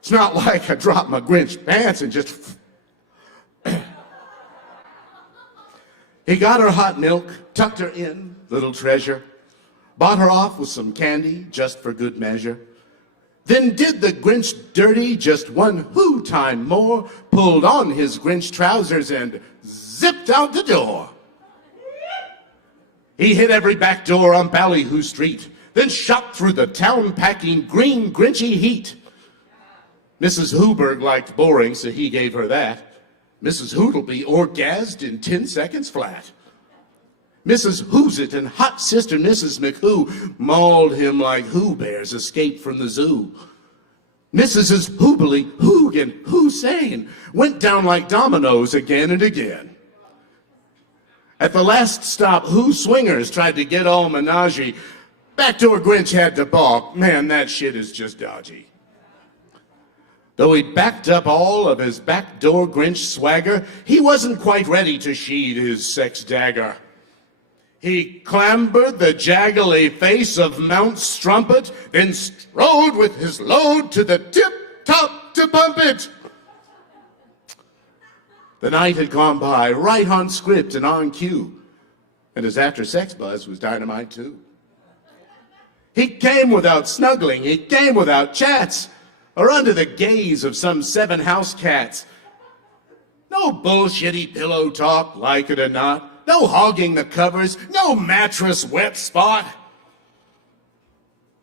It's not like I dropped my Grinch pants and just... He got her hot milk, tucked her in, little treasure, bought her off with some candy just for good measure, then did the Grinch dirty just one whoo time more, pulled on his Grinch trousers and zipped out the door. He hit every back door on Ballyhoo Street, then shot through the town packing green Grinchy heat. Mrs. Hooberg liked boring, so he gave her that. Mrs. Hootleby orgasmed in 10 seconds flat. Mrs. Who's-It and hot sister Mrs. McWho mauled him like Who Bears escaped from the zoo. Mrs. Hoobly, Hoog, and Hussein went down like dominoes again and again. At the last stop, Who Swingers tried to get all menage. Backdoor Grinch had to balk. Man, that shit is just dodgy. Though he backed up all of his backdoor Grinch swagger, he wasn't quite ready to sheathe his sex dagger. He clambered the jaggly face of Mount Strumpet, then strode with his load to the tip-top to bump it. The night had gone by, right on script and on cue, and his after-sex buzz was dynamite too. He came without snuggling, he came without chats, or under the gaze of some 7 house cats. No bullshitty pillow talk, like it or not. No hogging the covers, no mattress wet spot.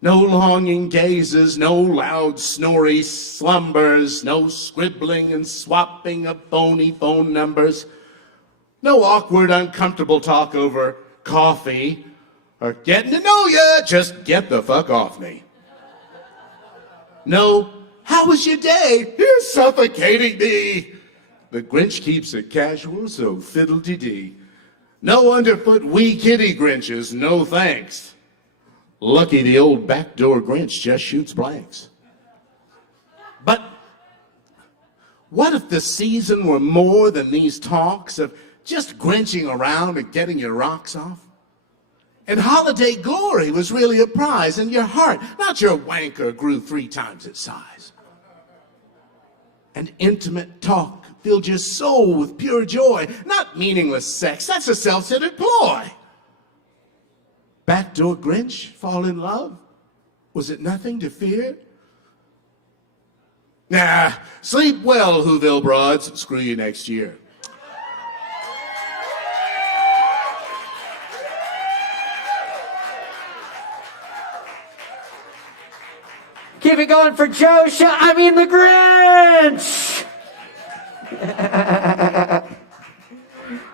No longing gazes, no loud snory slumbers, no scribbling and swapping of phony phone numbers. No awkward, uncomfortable talk over coffee or getting to know ya, just get the fuck off me. No, how was your day? You're suffocating me. The Grinch keeps it casual, so fiddle-dee-dee. No underfoot wee kitty Grinches, no thanks. Lucky the old backdoor Grinch just shoots blanks. But what if the season were more than these talks of just Grinching around and getting your rocks off? And holiday glory was really a prize, and your heart, not your wanker, grew 3 times its size. And intimate talk filled your soul with pure joy, not meaningless sex. That's a self-centered ploy. Backdoor Grinch fall in love? Was it nothing to fear? Nah, sleep well, Whoville broads. Screw you next year. Keep it going for Joe the Grinch!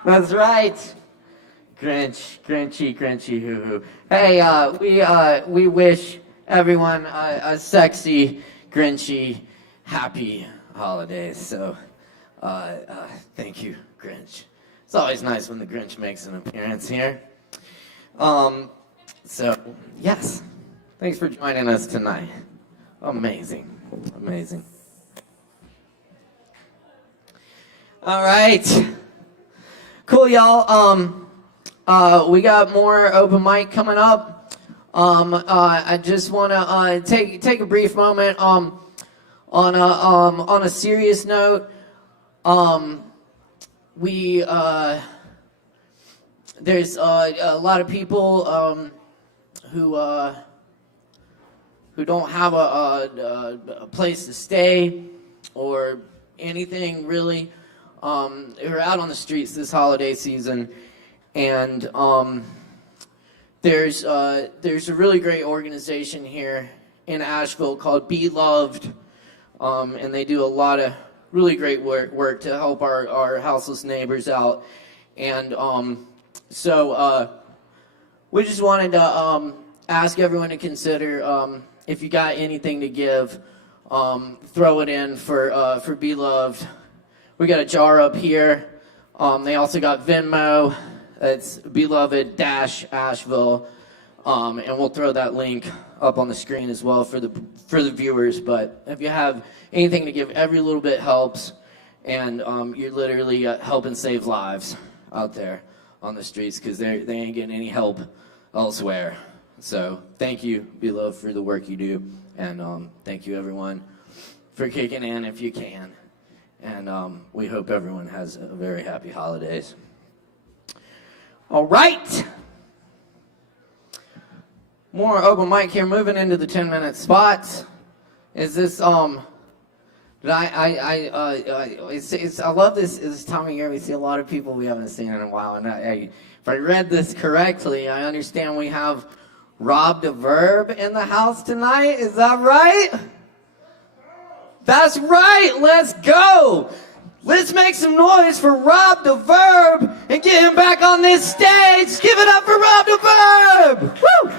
That's right. Grinchy, hoo-hoo. Hey, we wish everyone a sexy, Grinchy, happy holidays. So, thank you, Grinch. It's always nice when the Grinch makes an appearance here. So, yes, thanks for joining us tonight. Amazing, amazing. All right, cool, y'all. We got more open mic coming up. I just want to take a brief moment on a serious note. There's a lot of people who don't have a place to stay or anything really. Who are out on the streets this holiday season, and there's a really great organization here in Asheville called Be Loved, and they do a lot of really great work to help our houseless neighbors out, and so we just wanted to ask everyone to consider if you got anything to give, throw it in for Be Loved. We got a jar up here. They also got Venmo. It's Beloved-Asheville, and we'll throw that link up on the screen as well for the viewers. But if you have anything to give, every little bit helps, and you're literally helping save lives out there on the streets because they ain't getting any help elsewhere. So thank you, Beloved, for the work you do, and thank you everyone for kicking in if you can. And we hope everyone has a very happy holidays. All right. More open mic here. Moving into the 10-minute spots. Is this I love this time of year. We see a lot of people we haven't seen in a while. And if I read this correctly, I understand we have Rob the Verb in the house tonight. Is that right? That's right, let's go. Let's make some noise for Rob the Verb and get him back on this stage. Give it up for Rob the Verb. Woo!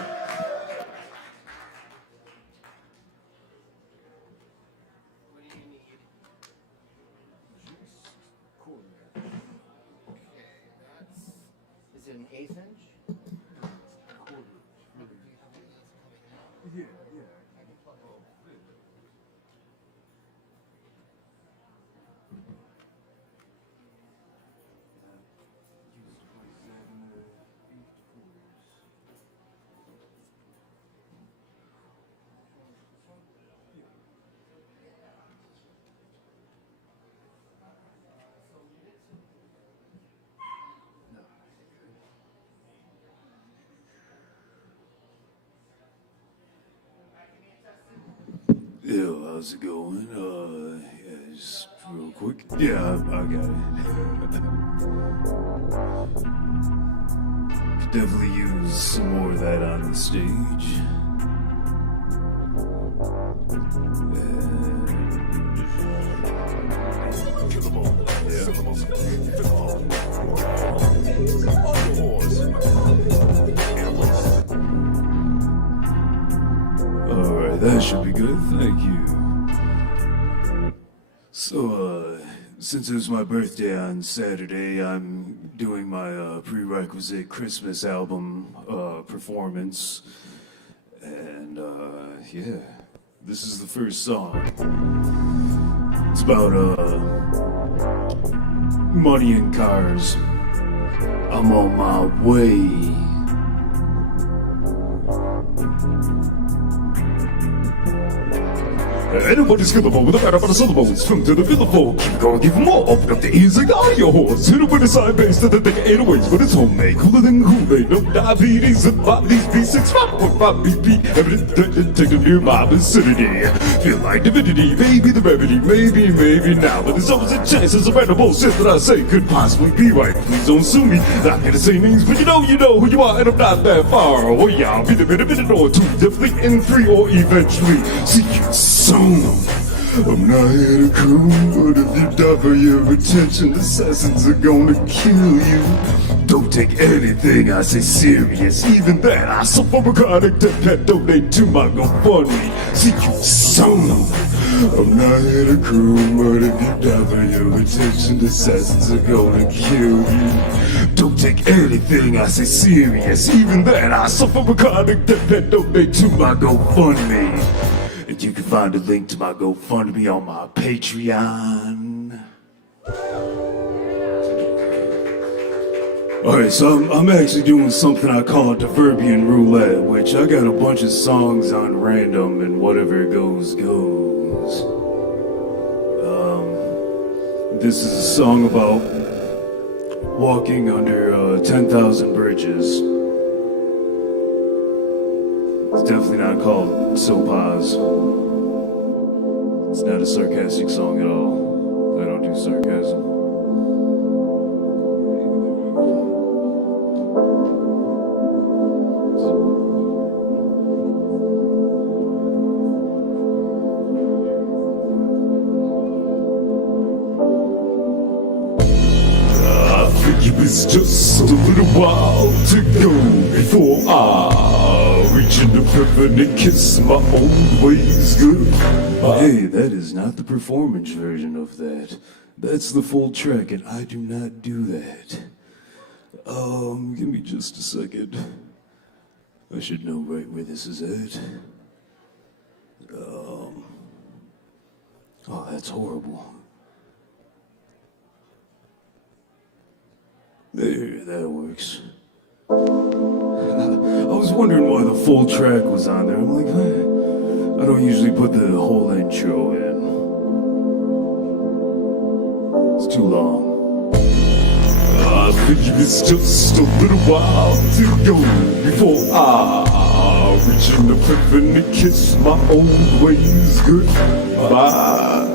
Is it an eighth inch? Yo, how's it going? Yeah, just real quick. Yeah, I got it. Could definitely use some more of that on the stage. Alright, that should be good, thank you. So, since it was my birthday on Saturday, I'm doing my prerequisite Christmas album performance. And, yeah, this is the first song. It's about, money and cars. I'm on my way. Anybody's killable with a matter of a syllable. Swing to the billable. Keep going, give more. Open up the ears like audio horse. Hit it with a side bass to the thick 808s, but it's homemade. Cooler than Kool-Aid. No diabetes. And pop these B6, 5.5 BP. Evident take them near my vicinity. Feel like divinity. Maybe the remedy. Maybe now. But there's always a chance it's a random bullshit that I say could possibly be right. Please don't sue me. Not gonna say names, but you know who you are, and I'm not that far away. I'll be there in a minute or two. Definitely in 3 or eventually see you soon. I'm not here to come, but if you die for your attention, assassins are gonna kill you. Don't take anything I say serious, even that I suffer a chronic death pet. Donate to my GoFundMe. See you soon. I'm not here to come, but if you die for your attention, assassins are gonna kill you. Don't take anything I say serious, even that I suffer a chronic death pet. Donate to my GoFundMe. And you can find a link to my GoFundMe on my Patreon. Alright, so I'm actually doing something I call Diverbian Roulette, which I got a bunch of songs on random, and whatever goes, goes. This is a song about walking under 10,000 bridges. It's definitely not called Sopaz. It's not a sarcastic song at all. I don't do sarcasm. It's just a little while to go before I reach an epiphany, kiss my old ways good. Hey, that is not the performance version of that. That's the full track, and I do not do that. Give me just a second. I should know right where this is at. Oh, that's horrible. There, that works. I was wondering why the full track was on there. I'm like, I don't usually put the whole intro in. It's too long. I figure it's just a little while to go before I reach an epiphany, kiss my old ways goodbye.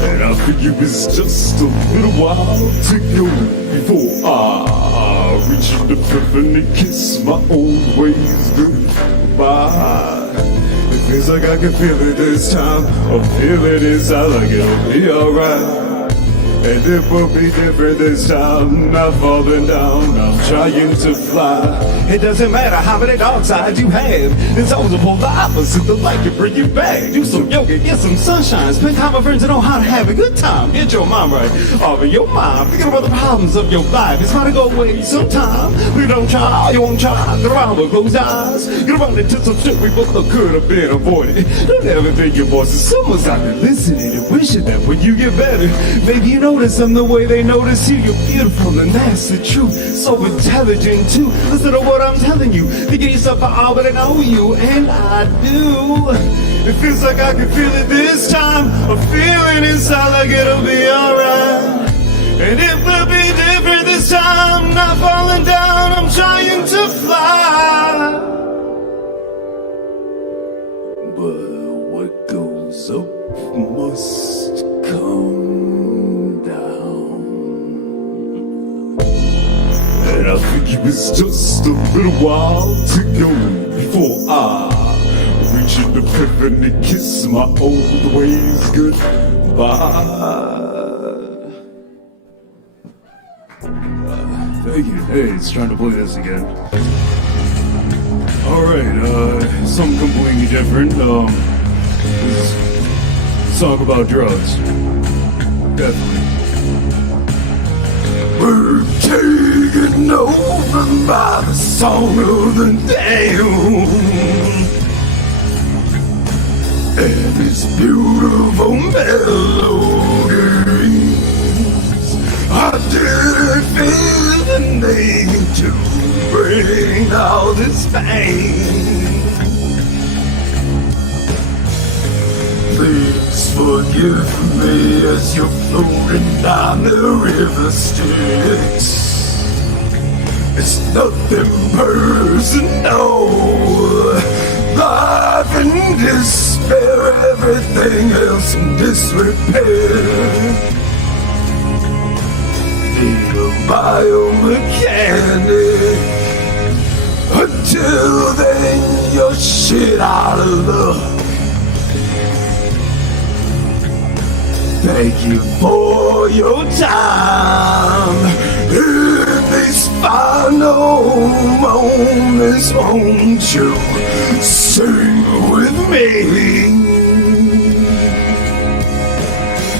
And I figure it's just a little while to go before I reach an epiphany, kiss my old ways goodbye. It feels like I can feel it this time. I feel it inside like it'll be alright. And it will be different this time. Not falling down, I'm trying to fly. It doesn't matter how many dark sides you have. It's always a pull the opposite. The light can bring you back. Do some yoga, get some sunshine. Spend time with friends that know how to have a good time. Get your mind right, off of your mind. Forget about the problems of your life. It's gonna go away sometime. We don't try, you won't try. Get around with closed eyes. Get around into some shit we both could have been avoided. Don't ever think your voice is someone's out there listening and wishing that when you get better, maybe you notice them the way they notice you. You're beautiful and that's the truth. So intelligent too. Listen to what I'm telling you. Thinking yourself out, but I know you, and I do. It feels like I can feel it this time. I'm feeling inside like it'll be alright. And it will be different this time. Not falling down, I'm trying to fly. But what goes up must come down. And I figure it's just a little while to go before I reach an epiphany, kiss my old ways goodbye. Thank you. Hey, it's trying to play this again. Alright, something completely different. This is a song about drugs. Definitely. We're taken over by the song of the damned and its beautiful melodies. I didn't feel the need to bring all this pain. Please forgive me as you're floating down the river Styx. It's nothing personal. Life in despair, everything else in disrepair. Need a biomechanic. Until then, you're shit out of luck. thank you for your time. In these final moments, won't you sing with me?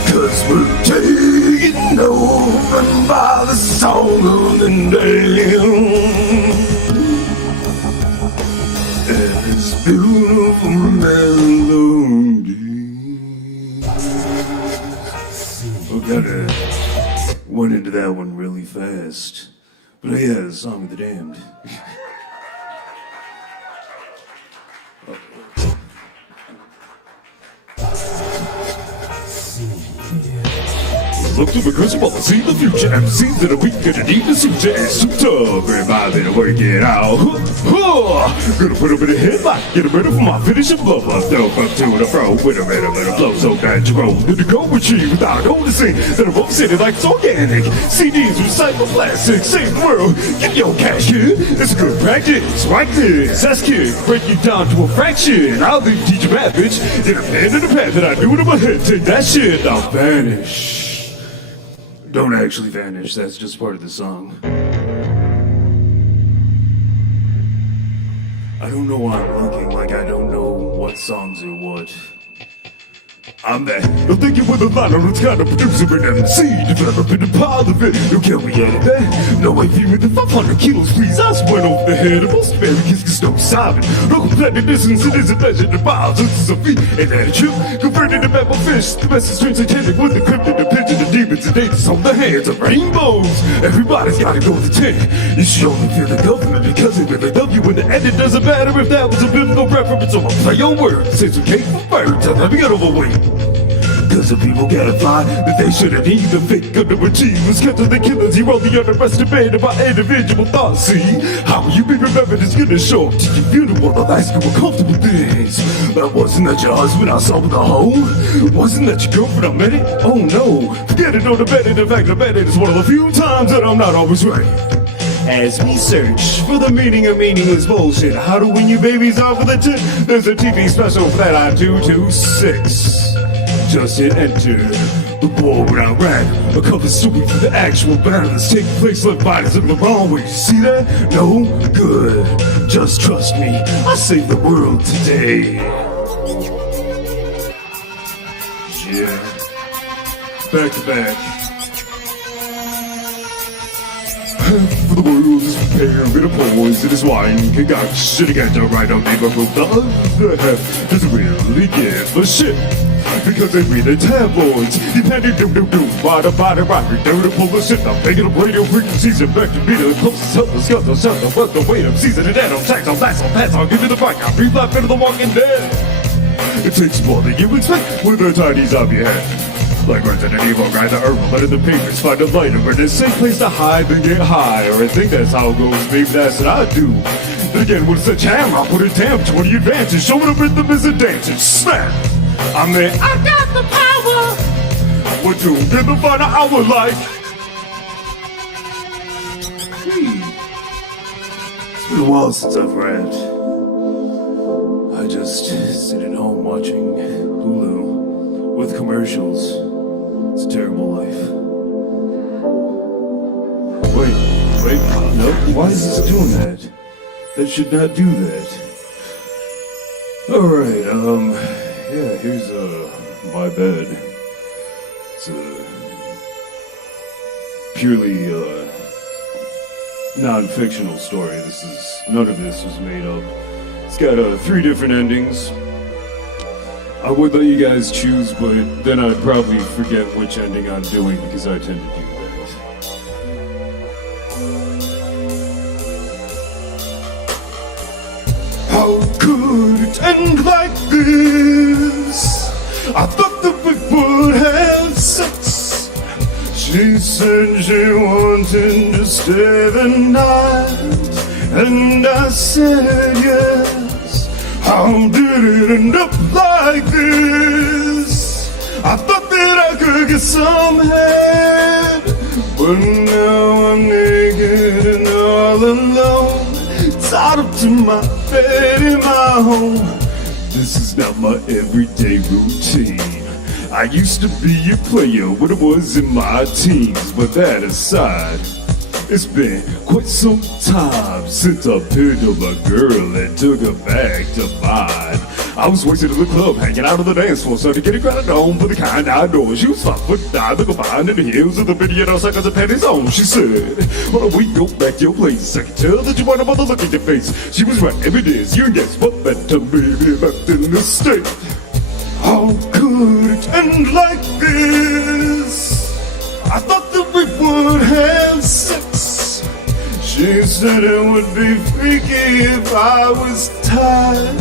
'Cause we're taking over by the song of the day. And this beautiful melody. I kinda went into that one really fast. But yeah, the song of the damned. Look to the crystal ball, see the future. MCs that are weak, gonna need to suit your ass too tough. Everybody to work it out. Gonna put a bit of headlock, get a better for my finishing blow. Up to the fro with a rhythm and a flow so bad you roll. Did the go machine without noticing that I'm upsetting like it's organic. CDs recycle plastic, save the world. Get your cash here. It's good practice. Right this, that's kid. Break you down to a fraction. I'll leave teach you math, bitch. Get a pen in the pad that I do it in my head. Take that shit, I'll vanish. Don't actually vanish, that's just part of the song. I don't know why I'm looking like I don't know what songs are what. I'm that. I'm thinking with a liner, it's kind of producer and MC, developing a pile of it. You can't we edit that? No way, view with the 500 kilos, please. I went over the head of most Americans, cause no sobbing. No complaining distance, it is a pleasure to bow. This is a feat, ain't that a trip? Converted to mammal fish, the best is transatlantic with the cryptid, the pigeon, the demons, and dangers on the hands of rainbows. Everybody's gotta go to 10. You should only feel the government because they really love you. When the end, it doesn't matter if that was a biblical reference or a play on words. Say some cake for birds, I'll never get overweight. Cause the people gotta find that they shouldn't even think underachievers. Cause of the killers, you only underestimated by individual thoughts. See, how will you be remembered is gonna show up to your funeral. The last couple comfortable things. But wasn't that your husband I saw with the hoe? Wasn't that your girlfriend I met it? Oh no, forget it, don't debate it. In fact, I bet it is one of the few times that I'm not always right. As we search for the meaning of meaningless bullshit, how to win your babies off with a tip. There's a TV special for that on 226. Just hit enter. The war without rap. A cover story for the actual battle that's taking place. Left bodies in the wrong way. You see that? No? Good. Just trust me. I saved the world today. Yeah. Back to back. For the world is prepared with a poisonous wine concoction. Against the right of neighborhood love. Doesn't really give a shit. Because they read the tabloids. Depending by the body rocket. They're to pull the shit. I'm picking up radio frequencies and back to me to the closest help. The scuff, the shut, the fuck, the weight of season and dead. I'll tax, I'll blast, I'll pass, I'll give you the fight. I'll breathe life into the walking dead. It takes more than you expect with a tiny zombie head. Like Resident Evil guy, the herbal, but in the papers, find a lighter and a safe place to hide and get high. Or I think that's how it goes, maybe that's what I do. Then again, with such hammer, I'll put a damage when you advance and show me the rhythm is a dance and snap. I'm there, I got the power. What you in the final hour like? Hey, it's been a while since I've rapped. I just sit at home watching Hulu with commercials. It's a terrible life. Wait, no, why is this doing that? That should not do that. Alright, yeah, here's my bed. It's a purely non-fictional story. None of this was made up. It's got 3 different endings. I would let you guys choose, but then I'd probably forget which ending I'm doing because I tend to do that. How could it end like this? I thought that we would have sex. She said she wanted to stay the night, and I said yes. How did it end up like this? I thought that I could get some head, but now I'm naked and all alone, tied up to my bed in my home. This is not my everyday routine. I used to be a player when I was in my teens, but that aside, it's been quite some time since I picked up a girl and took her back to mine. I was wasted in the club, hanging out on the dance floor, started getting crowded on for the kind I know. She was 5'9", looking fine in the heels of the video, no suckers and panties on. She said, "Why don't we go back to your place? I can tell that you want a mother look at your face." She was right, if it is, you guess what better baby left in the state. How could it end like this? I thought that we would have sex. She said it would be freaky if I was tired,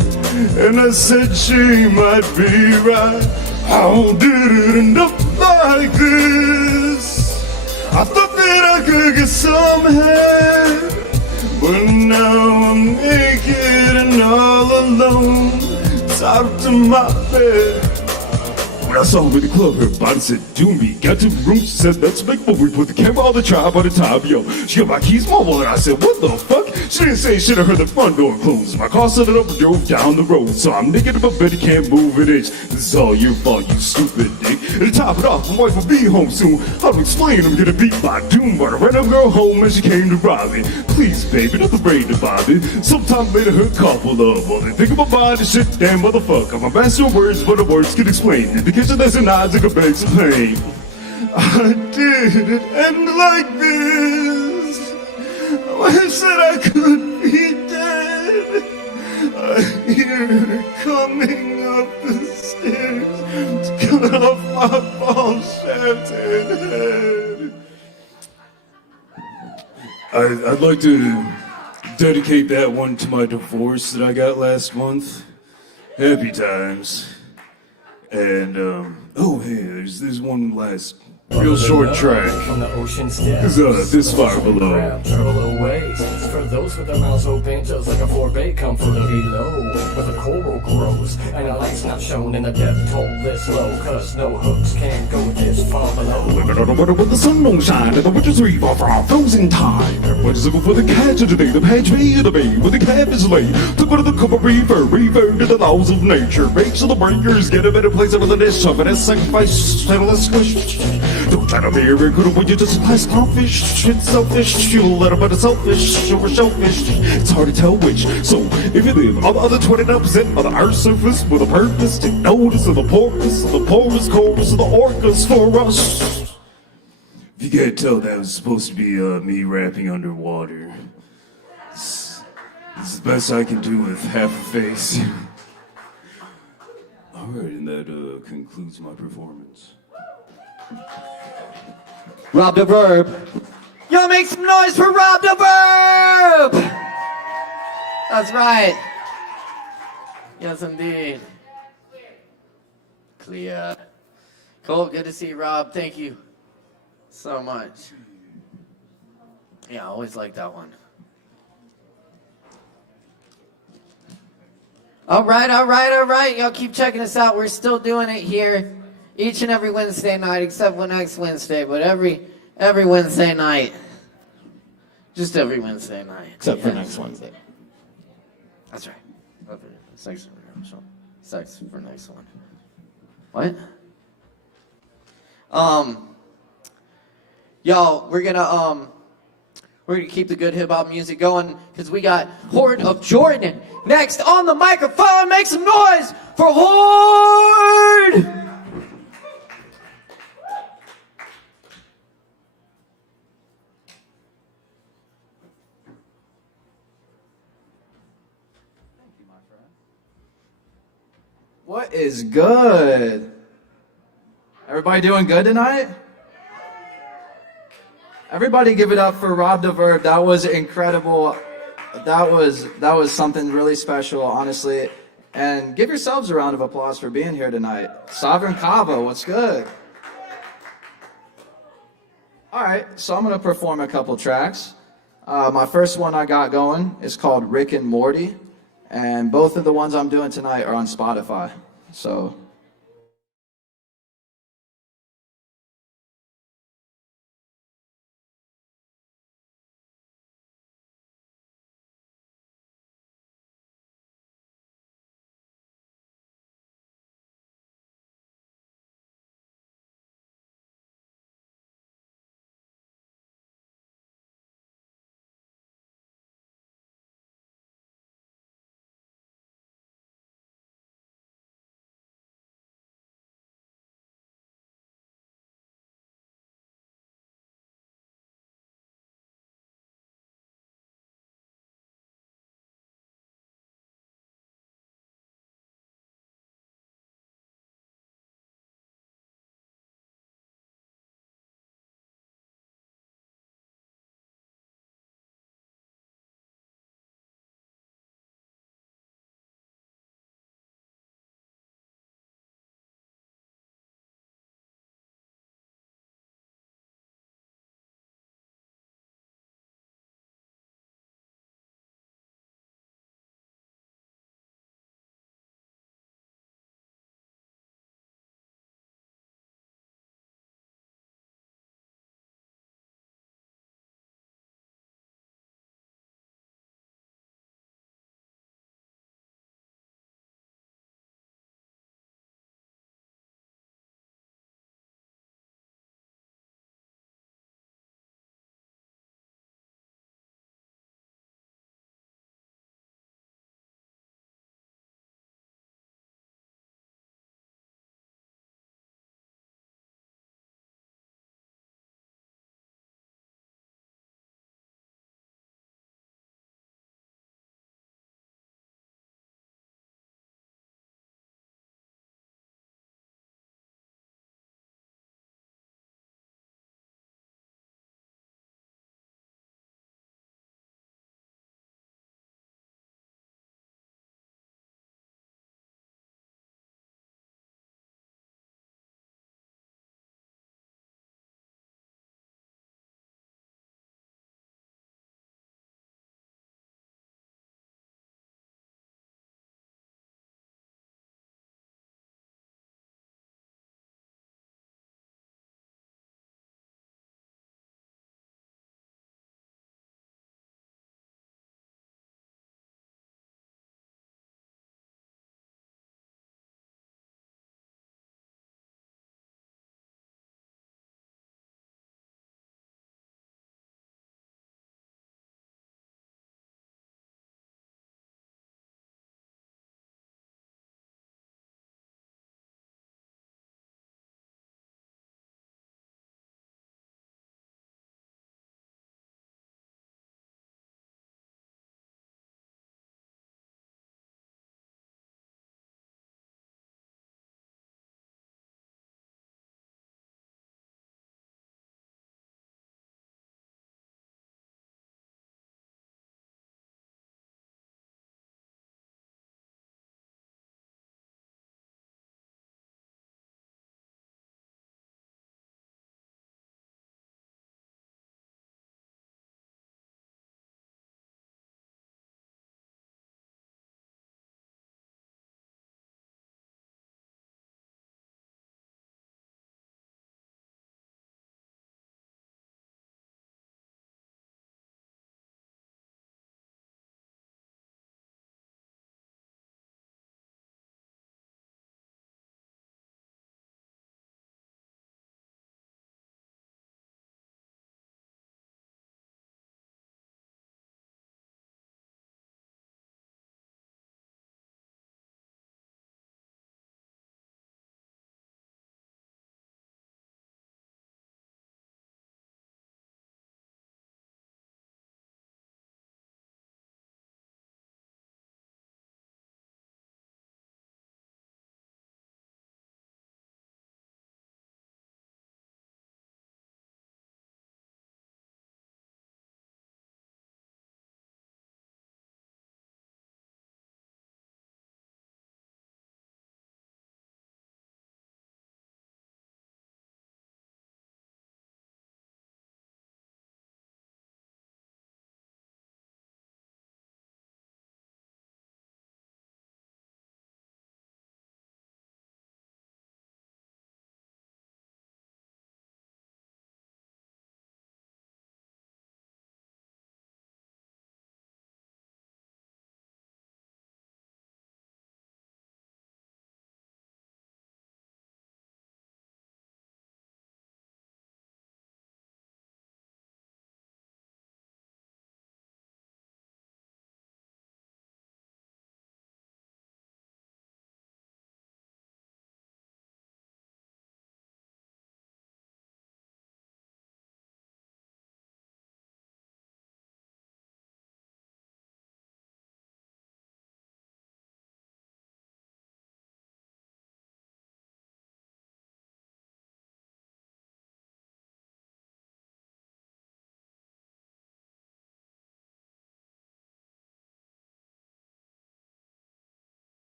and I said she might be right. How did it end up like this? I thought that I could get some head, but now I'm naked and all alone, tied to my bed. When I saw her in the club, her body said, "Do me." Got to the room, she said, "Let's make movie." Put the camera on the tripod at the top, yo. She got my keys mobile, and I said, "What the fuck?" She didn't say shit, I heard the front door close. My car set it up and drove down the road. So I'm naked in my bed, you can't move an inch. This is all your fault, you stupid dick. And to top it off, my wife will be home soon. How to explain I'm gonna beat my doom, but I ran up girl home and she came to rob me. Please, baby, not afraid to bother. Sometime later, her car pulled up. All they think about buying this shit, damn motherfucker. I'm a master of words, but the words can explain. In the kitchen, there's an eyes that can beg some pain. I did it end like this. I said I could be dead. I hear her coming up the stairs to cut off my ball-shafted head. I'd like to dedicate that one to my divorce that I got last month. Happy times. And, oh, hey, there's one last real short track. From the ocean step. This far below. Turtle away. For those with their mouths open, just like a forebay, come from the below, where the coral grows, and the light's not shown in the depth toll this low, cause no hooks can go this far below. Living on a water where the sun won't shine, and the witches reeve off for our frozen time. Everybody's looking for the catch of today, the patch me in the bay, where the calf is laid. Took one of the copper refer to the laws of nature. Make sure the breakers get a better place over the dish, of it as sacrifice, settle a squish. Don't try to be very good when you're just a class clownfish. It's selfish, you'll let about a selfish, over shellfish. It's hard to tell which. So if you live on the other 29% of the earth's surface with a purpose, take notice of the porpoise, of the porous chorus of the orcas for us. If you can't tell, that was supposed to be me rapping underwater. This is the best I can do with half a face. Alright, and that concludes my performance. Rob the Verb. Y'all make some noise for Rob the Verb! That's right. Yes, indeed. Clear. Cool, good to see you, Rob. Thank you so much. Yeah, I always like that one. All right. Y'all keep checking us out. We're still doing it here each and every Wednesday night, except for next Wednesday, but every Wednesday night. Just every Wednesday night. Except for next Wednesday. That's right. Sex for next one. What? Y'all, we're gonna keep the good hip hop music going because we got Horde of Jordan next on the microphone. Make some noise for Horde! What is good? Everybody doing good tonight? Everybody give it up for Rob the Verb. That was incredible. That was something really special, honestly. And give yourselves a round of applause for being here tonight. Sovereign Kava, what's good? All right, so I'm gonna perform a couple tracks. My first one I got going is called Rick and Morty. And both of the ones I'm doing tonight are on Spotify. So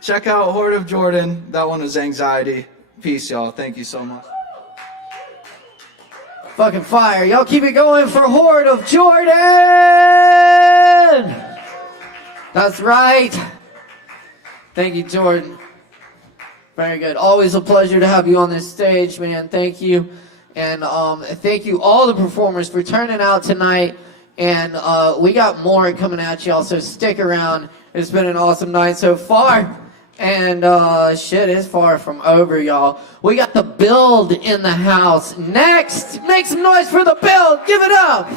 Check out Horde of Jordan. That one is Anxiety. Peace, y'all. Thank you so much. Fucking fire. Y'all keep it going for Horde of Jordan! That's right. Thank you, Jordan. Very good. Always a pleasure to have you on this stage, man. Thank you. And thank you all the performers for turning out tonight. And we got more coming at y'all, so stick around. It's been an awesome night so far. And shit is far from over, y'all. We got the Build in the house next. Make some noise for the Build. Give it up.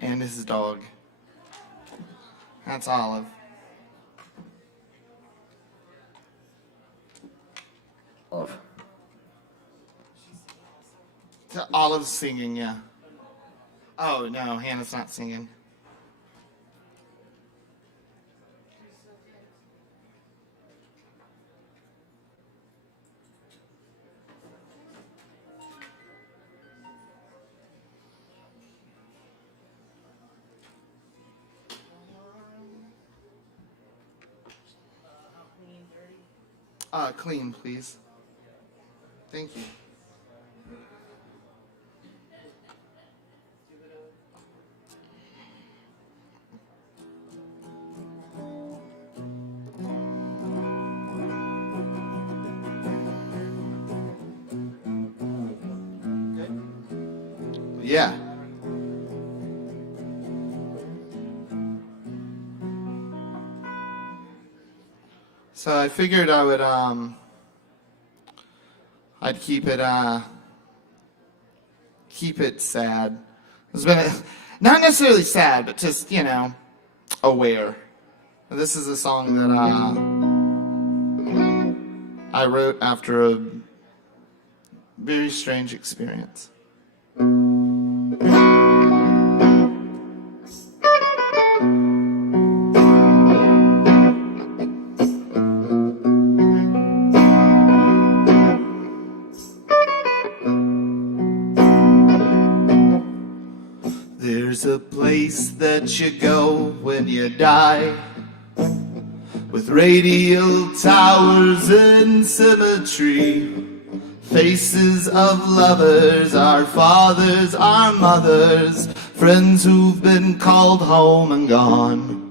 And his dog. That's Olive. Olive's singing, yeah. Oh, no, Hannah's not singing. Clean, please. Thank you. Yeah. So I figured I would I'd keep it sad. It's been not necessarily sad, but just, you know, aware. This is a song that I wrote after a very strange experience. There's a place that you go when you die, with radial towers and symmetry, faces of lovers, our fathers, our mothers, friends who've been called home and gone.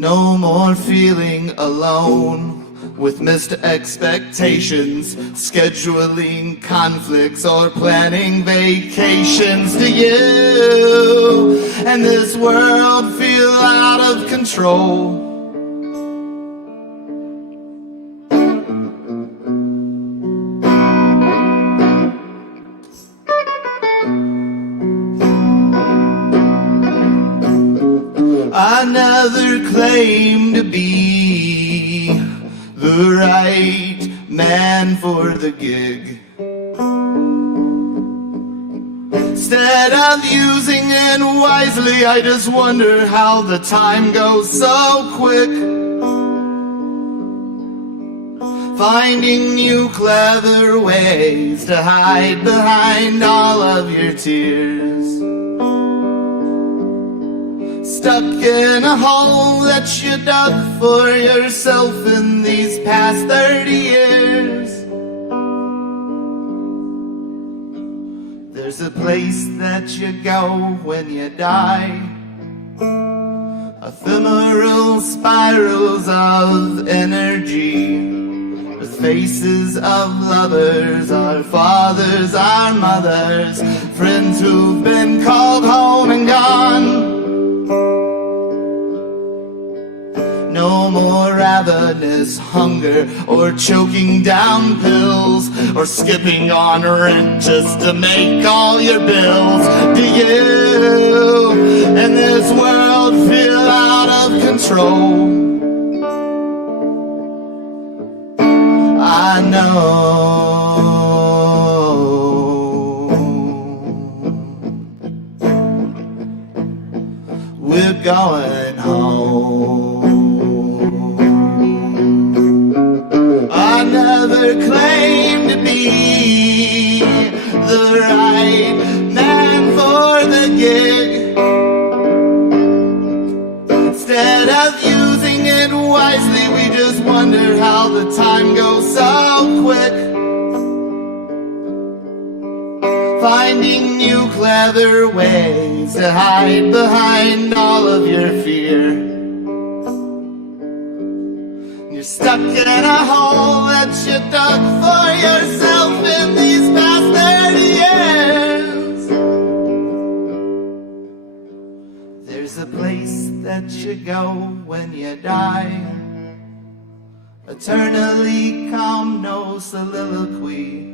No more feeling alone with missed expectations, scheduling conflicts, or planning vacations. Do you and this world feel out of control? I never claimed to be the right man for the gig. Instead of using it wisely, I just wonder how the time goes so quick. Finding new clever ways to hide behind all of your tears. Stuck in a hole that you dug for yourself in these past 30 years. There's a place that you go when you die, ephemeral spirals of energy, with faces of lovers, our fathers, our mothers, friends who've been called home and gone. No more ravenous hunger, or choking down pills, or skipping on rent just to make all your bills. Do you and this world feel out of control? I know we're going home. I never claimed to wonder how the time goes so quick. Finding new clever ways to hide behind all of your fear. You're stuck in a hole that you dug for yourself in these past 30 years. There's a place that you go when you die, eternally calm, no soliloquy.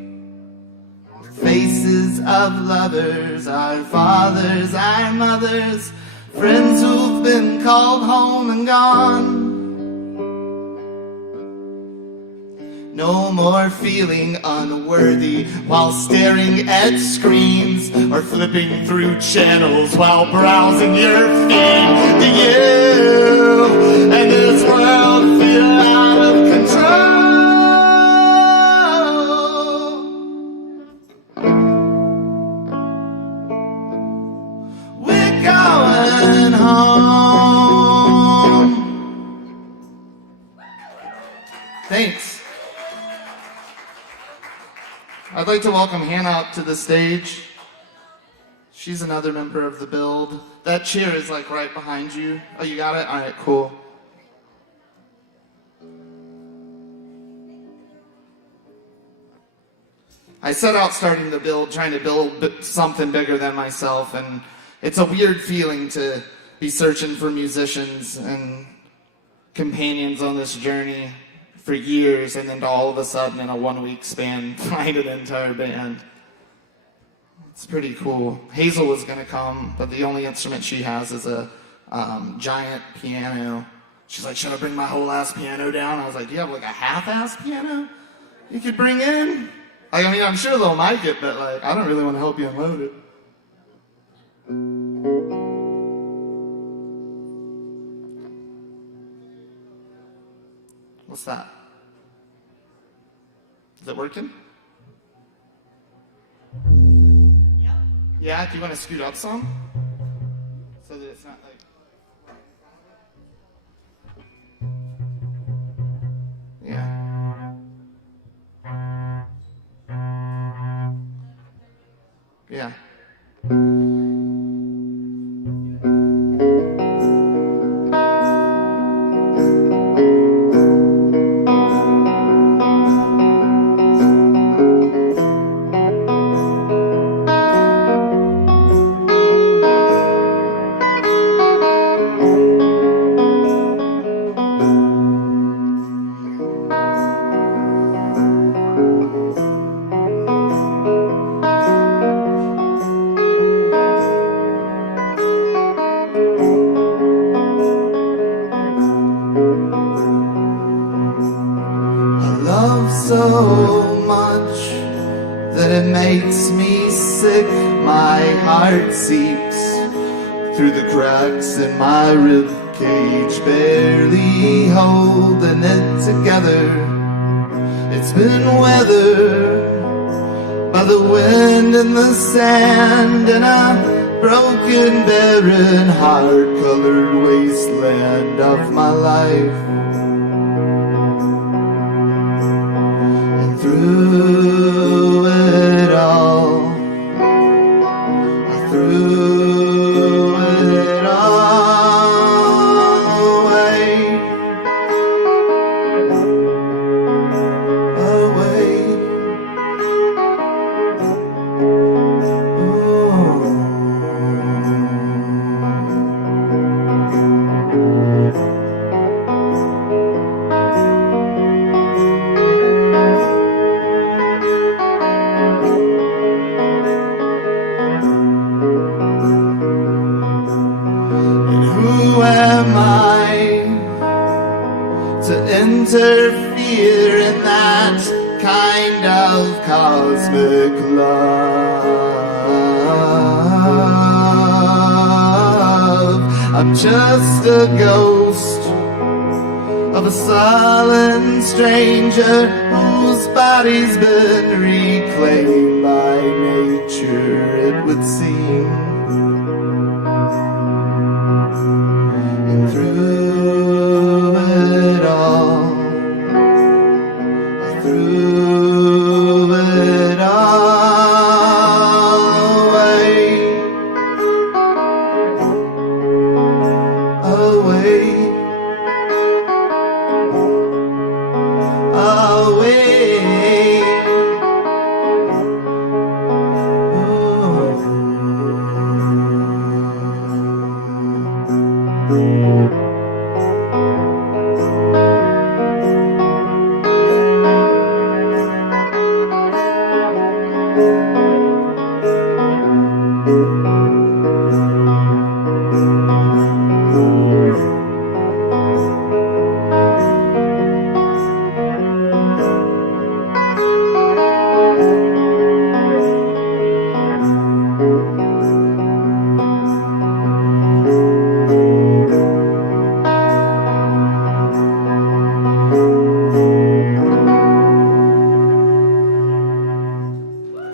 Faces of lovers, our fathers, our mothers, friends who've been called home and gone. No more feeling unworthy while staring at screens or flipping through channels while browsing your feed. Do you and this world feel out of control? We're going home. Thanks. I'd like to welcome Hannah to the stage. She's another member of the build. That chair is like right behind you. Oh, you got it? All right, cool. I set out starting the build, trying to build something bigger than myself, and it's a weird feeling to be searching for musicians and companions on this journey for years, and then to all of a sudden in a 1 week span find an entire band. It's pretty cool. Hazel was gonna come, but the only instrument she has is a giant piano. She's like, should I bring my whole ass piano down? I was like, do you have like a half-ass piano you could bring in? Like, I mean, I'm sure they'll mic it, but like, I don't really want to help you unload it. What's that? Is it working? Yep. Yeah, do you want to scoot up some? So that it's not like... Yeah. Yeah. So much that it makes me sick. My heart seeps through the cracks in my rib cage, barely holding it together. It's been weathered by the wind and the sand in a broken, barren, heart-colored wasteland of my life. Through it all, I threw it all away, away. Interfere in that kind of cosmic love. I'm just a ghost of a sullen stranger whose body's been reclaimed by nature, it would seem. And through it all, threw it all away, away, away.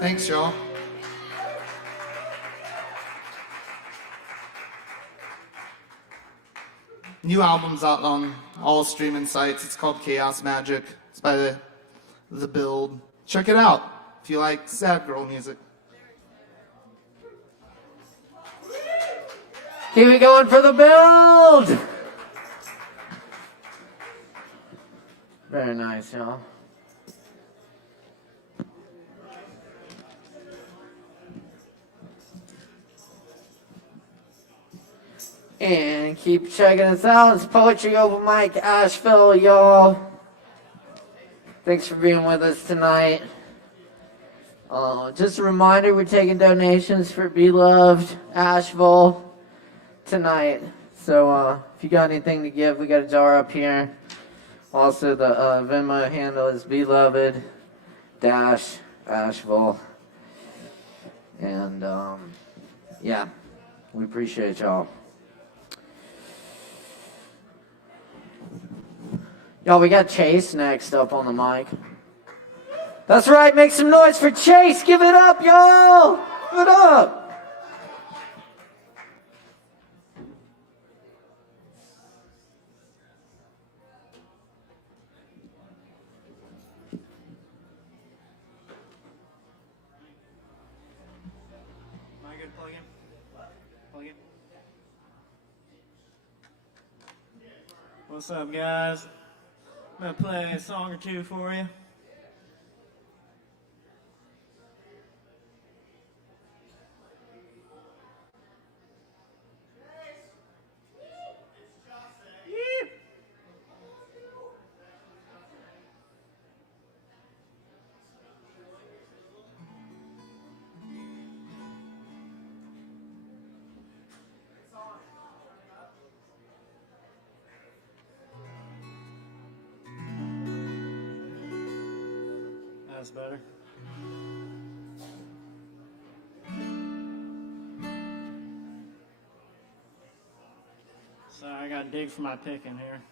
Thanks, y'all. New album's out on all streaming sites. It's called Chaos Magic. It's by the Build. Check it out if you like sad girl music. Keep it going for the build! Very nice, y'all. And keep checking us out. It's Poetry Open Mic Asheville, y'all. Thanks for being with us tonight. Just a reminder, we're taking donations for Beloved Asheville tonight. So if you got anything to give, we got a jar up here. Also, the Venmo handle is Beloved-Asheville. And yeah, we appreciate y'all. Y'all, we got Chase next up on the mic. That's right, make some noise for Chase. Give it up, y'all. Give it up. Am I good? Plug in? Plug in? What's up, guys? I'm gonna play a song or two for you. That's better. Sorry, I gotta dig for my pick in here.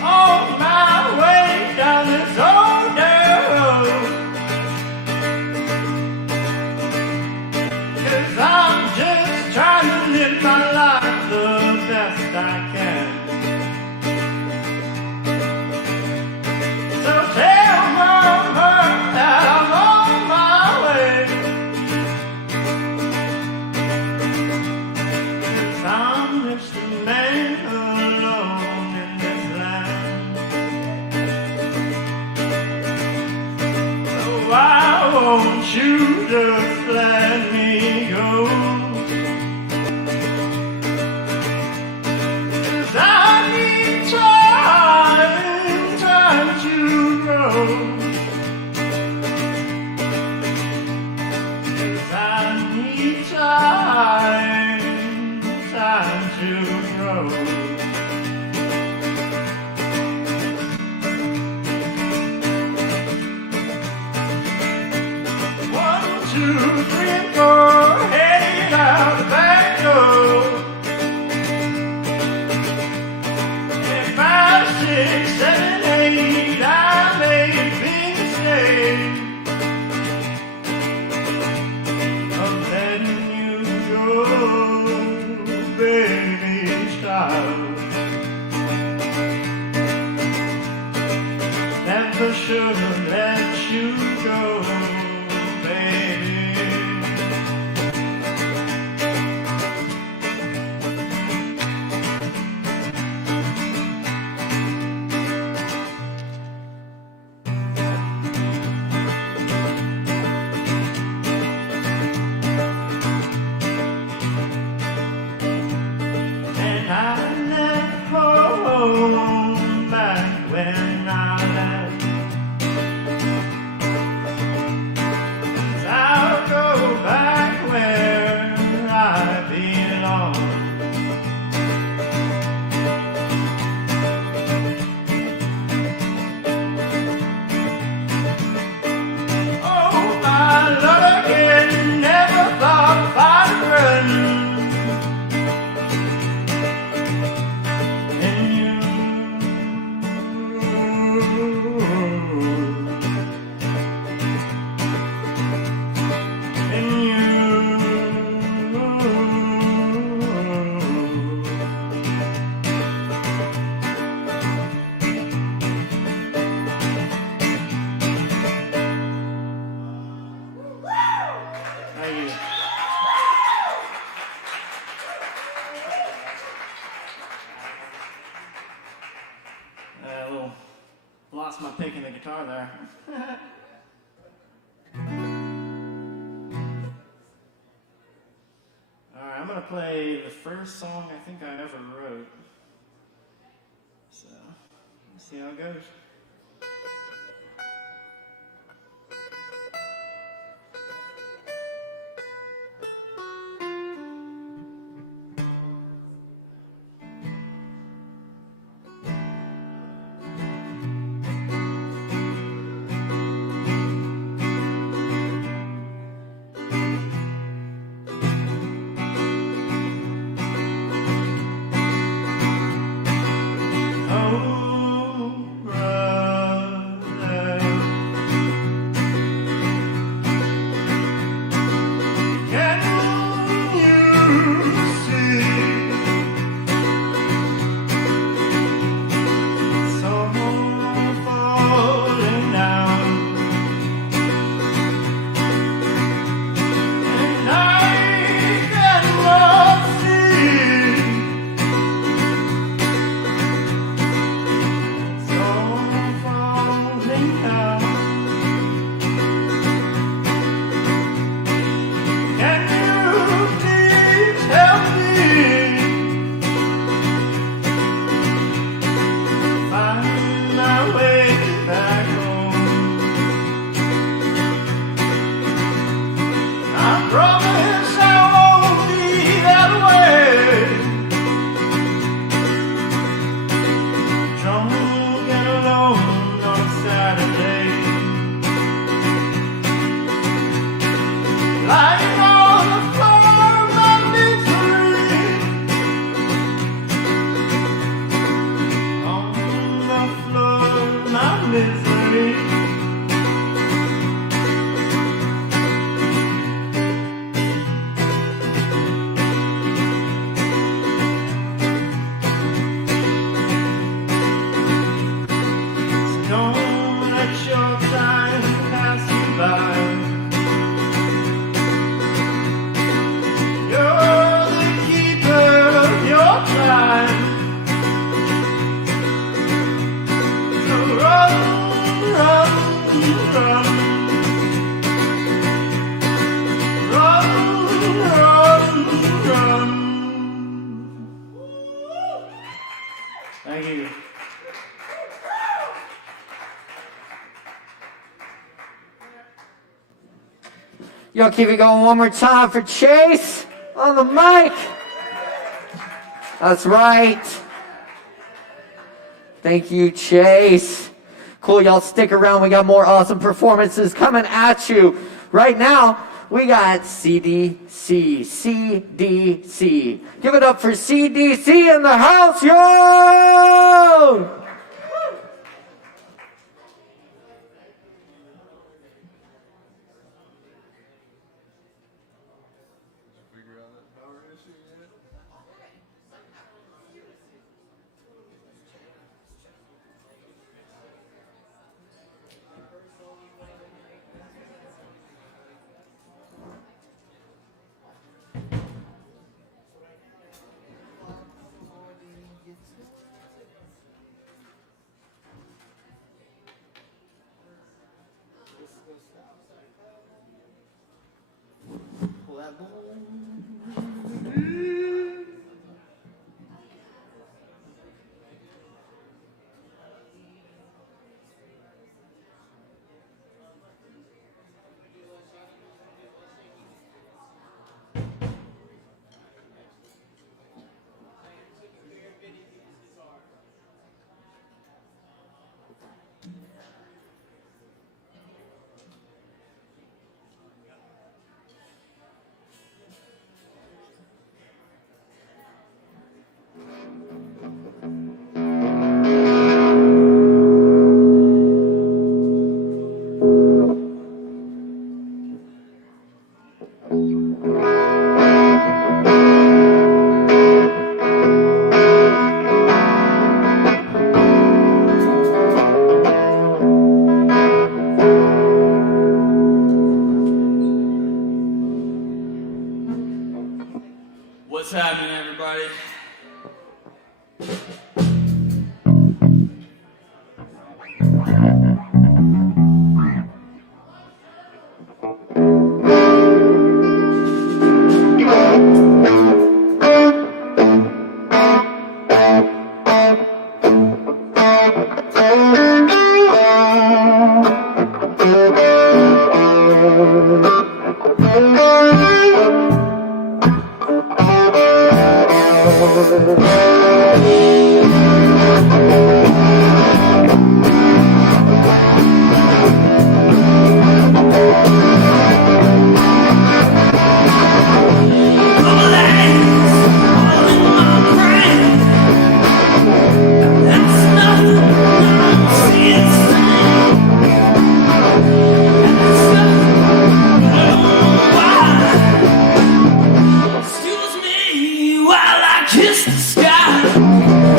On my way down this old damn road, 'cause I'm just trying to live my life the best I can. So tell mama that I'm on my way, 'cause I'm just a man alone in this land. So why won't you just let me go? 'Cause I need time to grow. 'Cause I need time to grow. One, 2, 3, and 4, heading out the back door. And 5, 6, 7, 8, I made a big mistake of letting you go, baby child. Never should have let you go, baby. And I left home back when I left. I'll go back where I belong. Oh, my love again, never thought I'd run. And you lost my pick in the guitar there. Alright, I'm gonna play the first song I think I ever wrote. So, let's see how it goes. Y'all keep it going one more time for Chase on the mic. That's right. Thank you, Chase. Cool, y'all stick around. We got more awesome performances coming at you. Right now, we got CDC, CDC. Give it up for CDC in the house, yo! What's happening, everybody? Excuse me while I kiss the sky.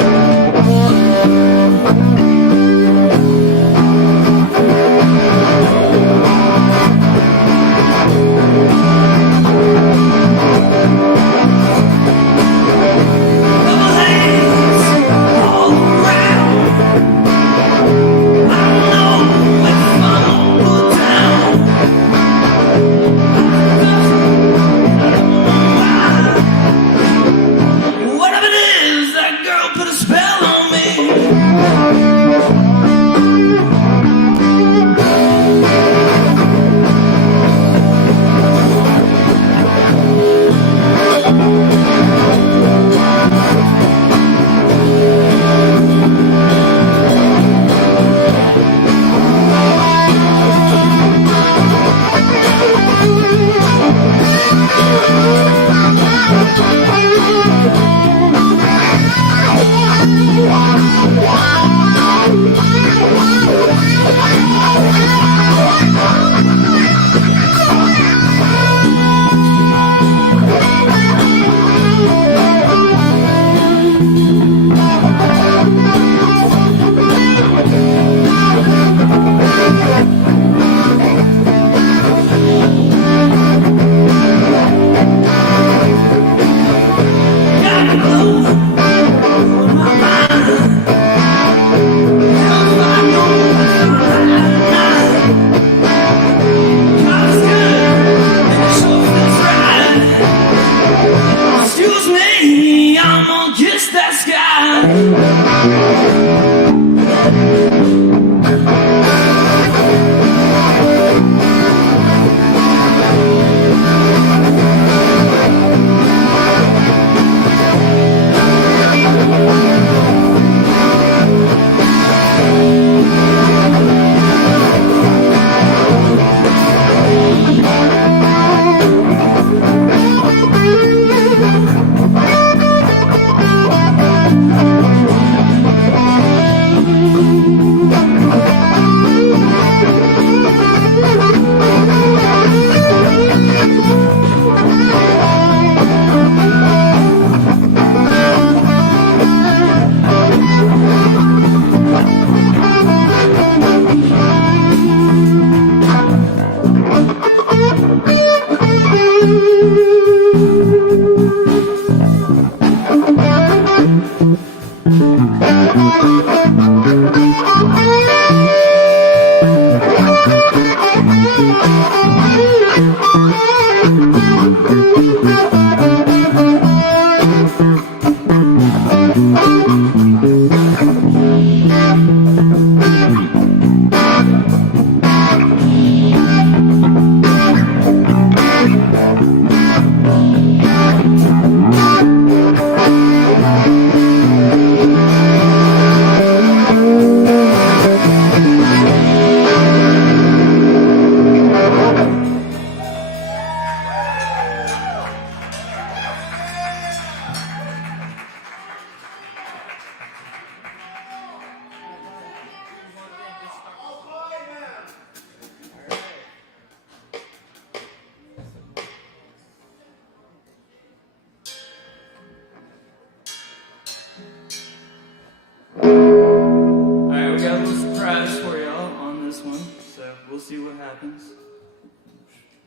Alright, we got a little surprise for y'all on this one, so we'll see what happens.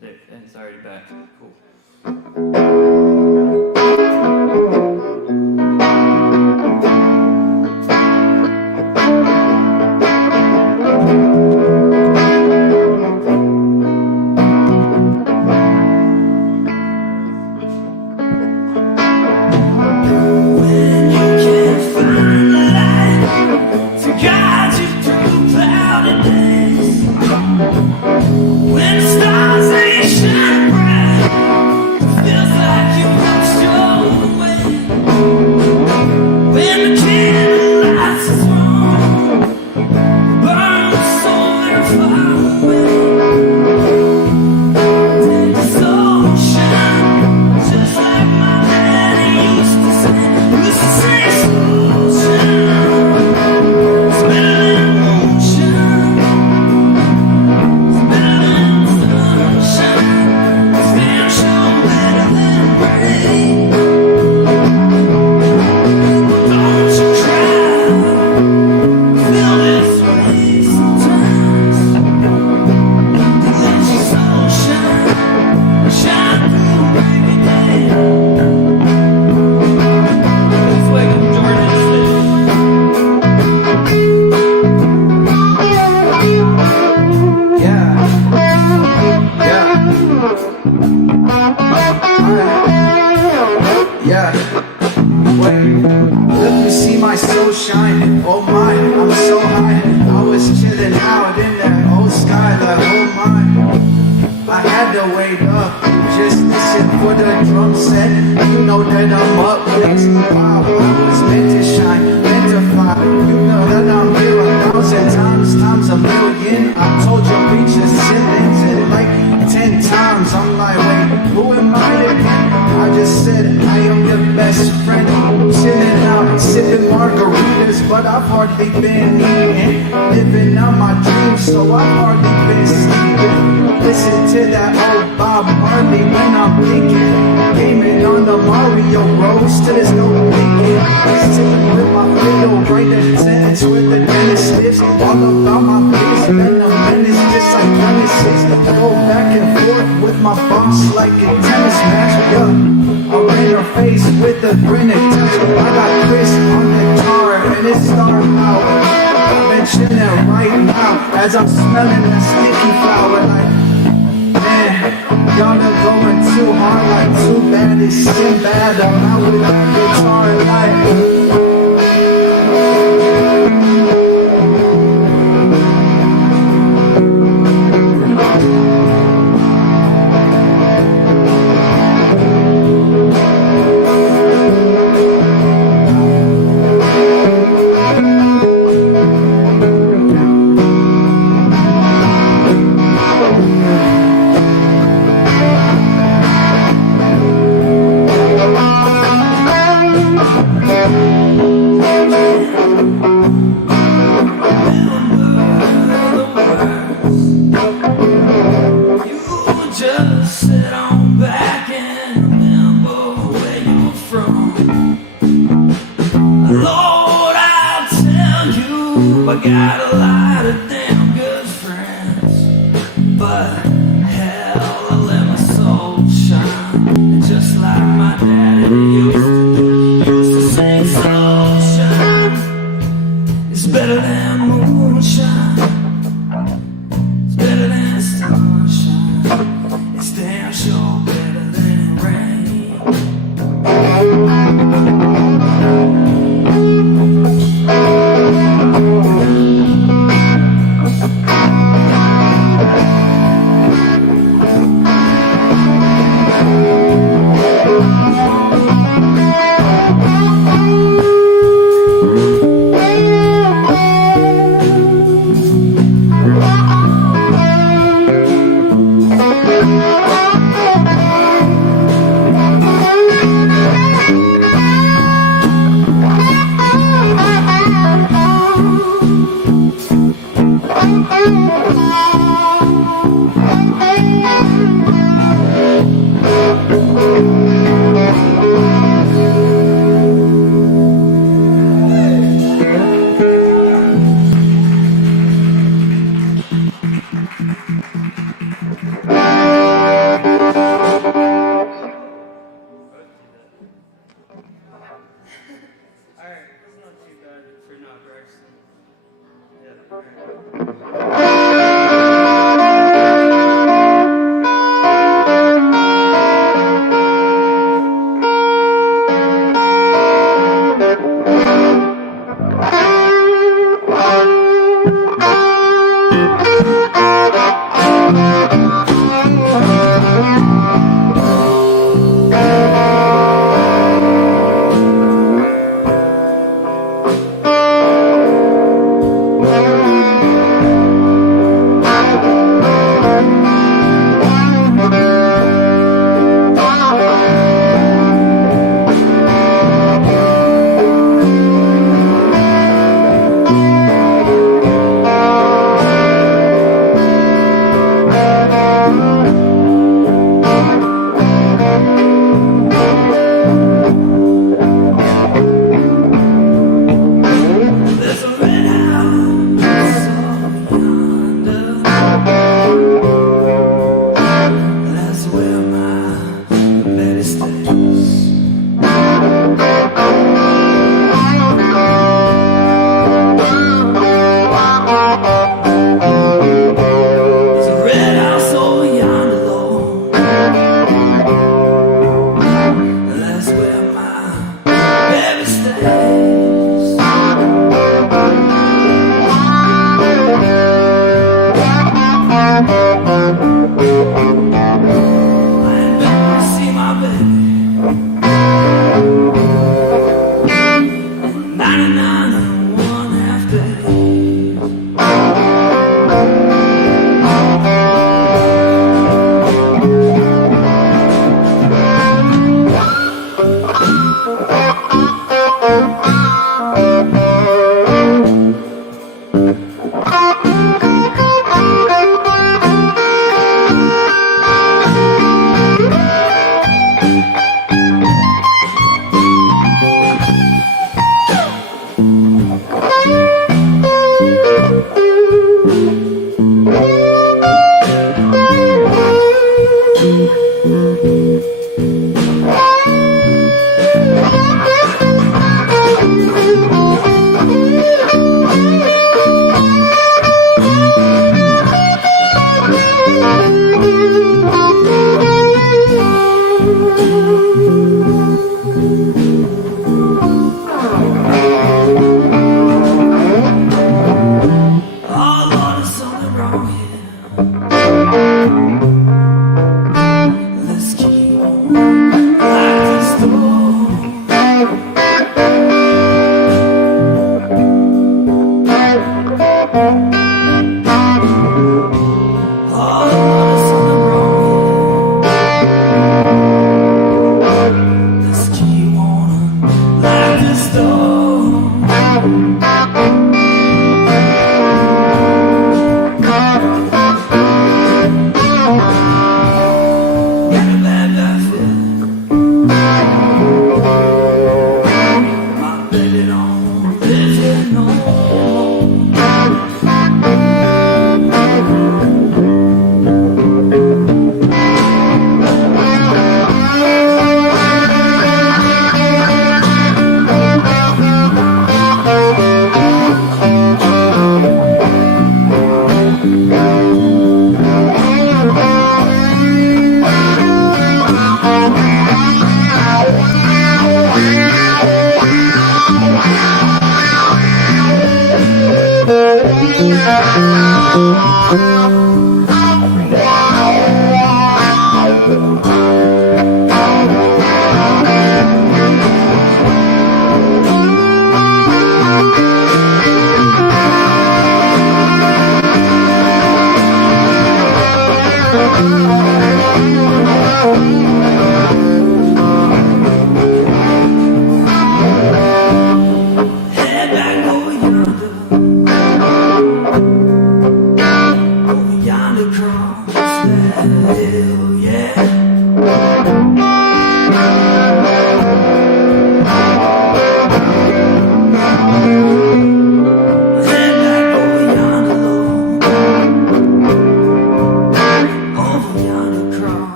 There, and it's already back. Cool. When the stars they shine bright, feels like you Yeah. Wait, let me see my soul shine. Oh my, I'm so high. I was chilling out in that old sky, like oh my. I had to wake up, just listen for the drum set. You know that I'm up next. Wow, I was meant to shine, meant to fly. You know that I'm here 1,000 times, times a million. I told your preacher sentence and like 10 times. I'm like, wait, who am I again? I just said I am your best friend. I'm chilling out, sipping margaritas, but I've hardly been eating. Living out my dreams, so I've hardly been sleeping. Listen to that old Bob Marley when I'm thinking. Gaming on the Mario Bros till there's no thinking. Sitting with my fiddle, write a sentence with the dentist lips. All about my biz, then the menace just like Genesis. Go back and forth with my boss like a tennis match. Yeah, I'll in her face with a grin attached. I got Chris on the guitar and it's star power. I'm mentioning it right now as I'm smelling that sticky flower like. Man, y'all are going too hard, like too bad, it's still bad. I'm out with that guitar like. I got a lot of damn good friends, but hell, I let my soul shine. Just like my daddy used to sing soul shine. It's better than moonshine. It's better than sunshine. It's damn sure better.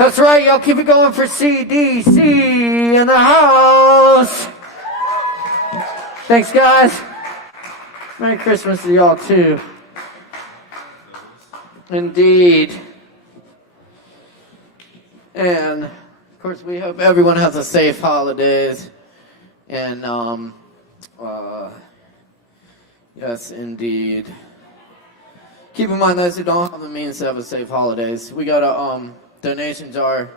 That's right, y'all keep it going for CDC in the house. Thanks, guys. Merry Christmas to y'all, too. Indeed. And of course, we hope everyone has a safe holidays. And yes, indeed. Keep in mind those who don't have the means to have a safe holidays. We got a donation jar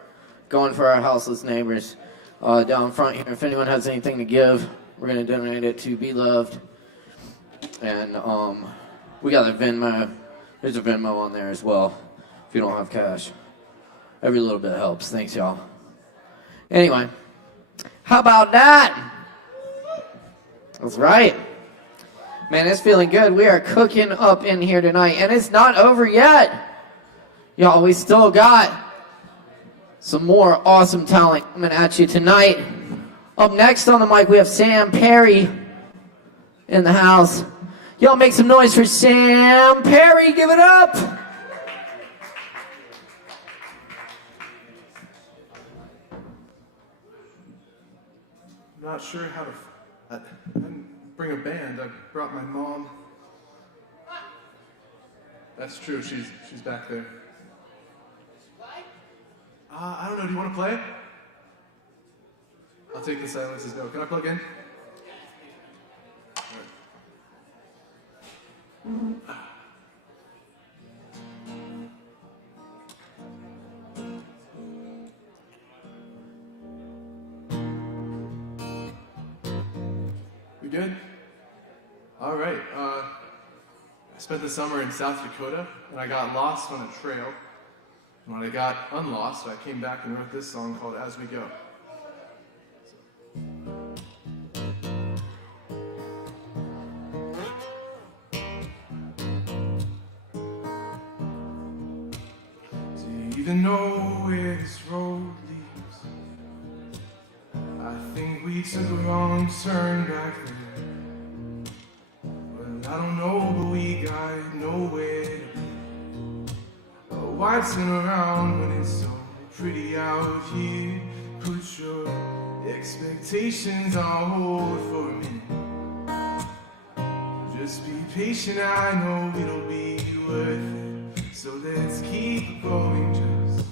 going for our houseless neighbors down front here. If anyone has anything to give, we're going to donate it to Be Loved. And we got a Venmo. There's a Venmo on there as well if you don't have cash. Every little bit helps. Thanks, y'all. Anyway, how about that? That's right. Man, it's feeling good. We are cooking up in here tonight, and it's not over yet. Y'all, we still got some more awesome talent coming at you tonight. Up next on the mic, we have Sam Perry in the house. Y'all make some noise for Sam Perry. Give it up. Not sure how to. I didn't bring a band. I brought my mom. That's true. She's back there. I don't know. Do you want to play? I'll take the silence as no. Can I plug in? We good? All right. I spent the summer in South Dakota, and I got lost on a trail. And when I got unlost, I came back and wrote this song called As We Go. Do you even know where this road leads? I think we took a wrong turn back there. Well, I don't know, but we got nowhere to be. Oh, why turn around when it's so pretty out here? Put your expectations on hold for a minute. Just be patient, I know it'll be worth it. So let's keep going, just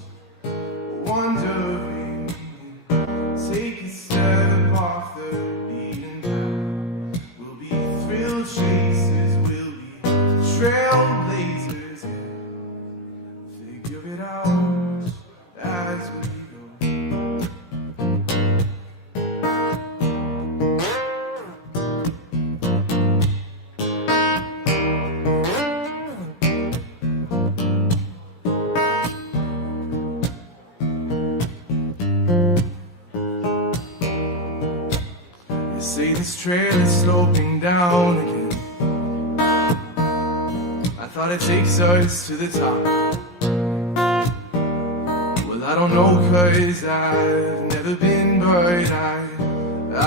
wondering. Take a step off the beaten path. We'll be thrill chasers, we'll be trailblazers, yeah. Figure it out as we go. They say this trail is sloping down again. I thought it takes us to the top. Well, I don't know, 'cause I've never been, but I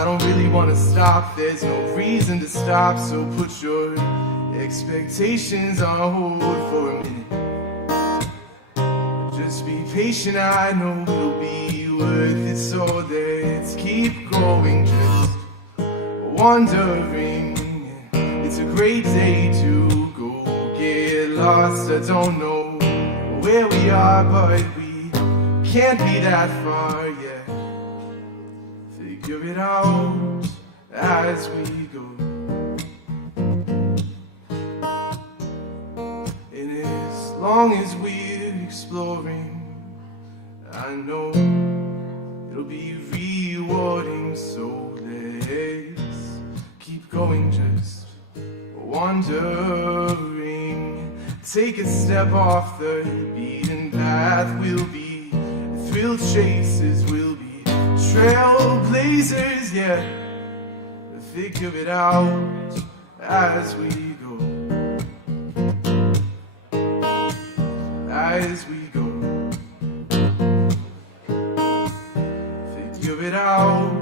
don't really want to stop. There's no reason to stop, so put your expectations on hold for a minute. Just be patient, I know it'll be worth it. So let's keep going, just wondering. It's a great day to go get lost. I don't know where we are, but we can't be that far yet. Figure it out as we go. And as long as we're exploring, I know it'll be rewarding. So let's keep going, just wondering. Take a step off the beaten path. We'll be thrill chasers, we'll be trailblazers, yeah. Figure it out as we go. As we go. Figure it out.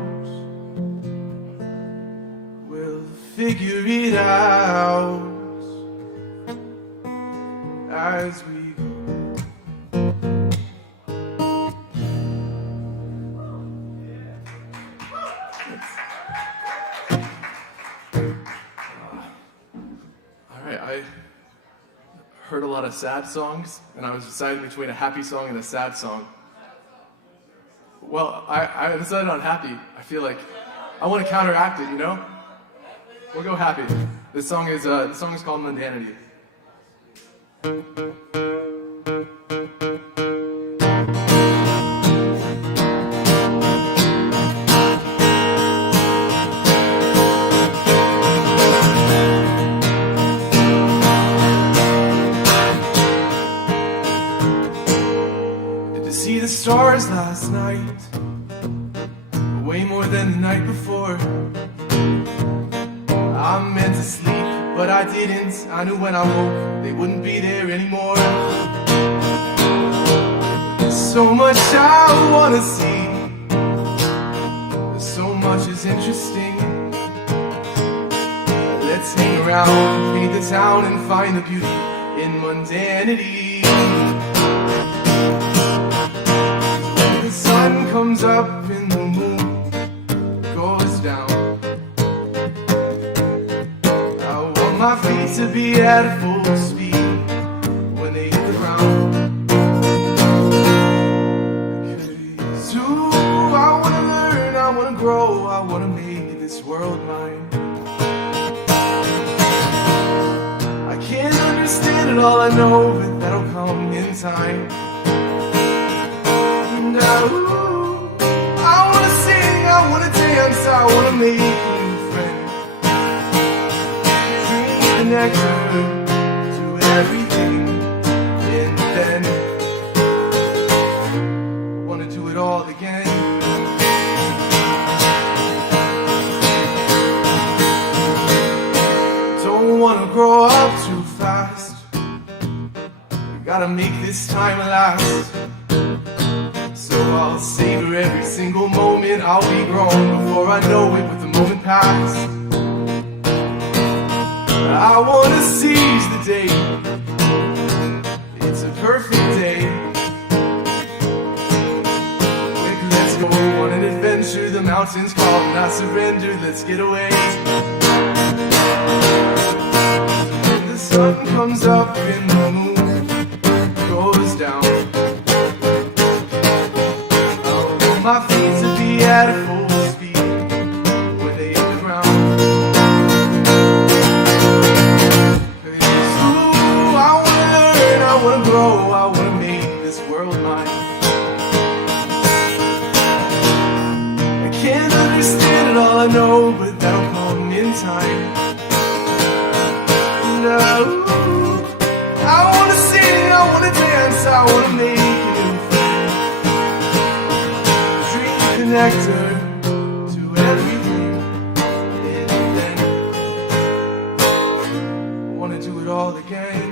We'll figure it out as we go. All right, I heard a lot of sad songs, and I was deciding between a happy song and a sad song. Well, I decided on happy. I feel like I want to counteract it, you know? We'll go happy. This song is called Mundanity. See the stars last night, way more than the night before. I meant to sleep, but I didn't. I knew when I woke, they wouldn't be there anymore. There's so much I wanna see, there's so much is interesting. Let's hang around, paint the town, and find the beauty in mundanity. The sun comes up and the moon goes down. I want my feet to be at full speed when they hit the ground. 'Cause ooh, I wanna learn, I wanna grow, I wanna make this world mine. I can't understand it all, I know, but that'll come in time. Ooh, I wanna sing, I wanna dance, I wanna make a new friend. Drink the nectar, do everything, and then I wanna do it all again. Don't wanna grow up too fast, gotta make this time last. So I'll savor every single moment. I'll be grown before I know it, with the moment pass. I wanna seize the day, it's a perfect day. Quick, let's go on an adventure. The mountains call, not surrender. Let's get away. When the sun comes up and the moon goes down, my feet to be at full speed when they hit the ground. 'Cause ooh, I wanna learn, I wanna grow, I wanna make this world mine. I can't understand it all, I know, but that'll come in time. No, I wanna sing, I wanna dance, I wanna make a new friend. Nectar to everything, and then I wanna do it all again.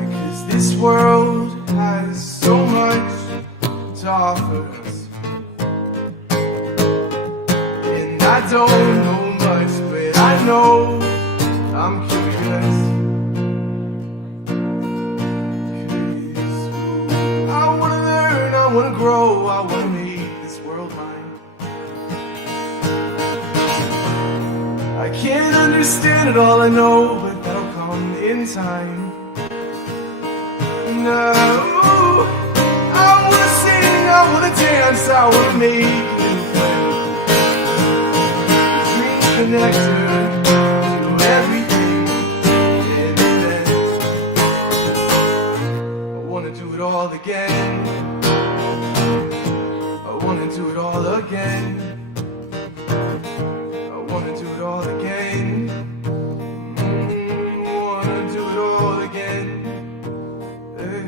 Because this world has so much to offer us, and I don't know much, but I know I'm curious. I wanna grow, I wanna make this world mine. I can't understand it all, I know, but that'll come in time. No, I wanna sing, I wanna dance, I wanna make a new friend. Drink the nectar, do everything, and then I wanna do it all again. I wanna do it all again. I wanna do it all again. Wanna do it all again. Hey,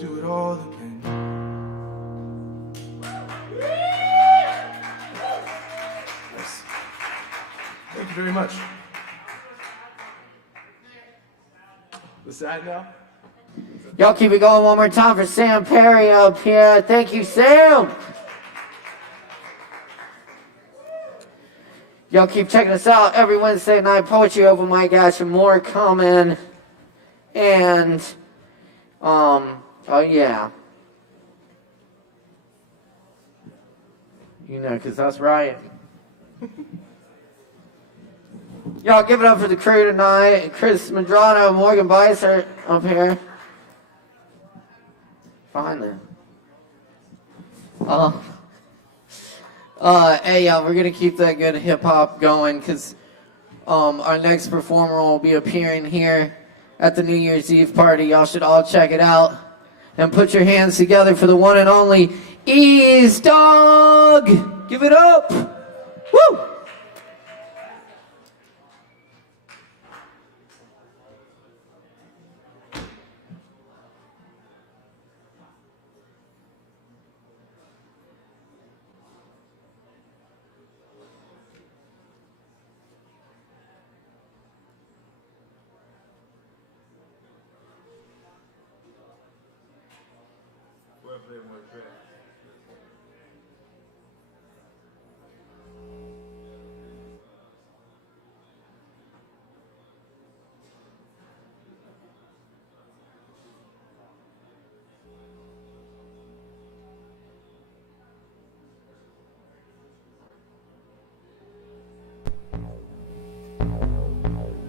do it all again. Nice. Thank you very much. The side now? Y'all keep it going one more time for Sam Perry up here. Thank you, Sam. Y'all keep checking us out every Wednesday night. Poetry Open Mic Action. More coming. And, oh yeah. You know, because that's right. Y'all give it up for the crew tonight. Chris Medrano, Morgan Beissert up here. Finally. Hey, y'all, we're gonna keep that good hip hop going because our next performer will be appearing here at the New Year's Eve party. Y'all should all check it out and put your hands together for the one and only Ease Dog. Give it up. Woo!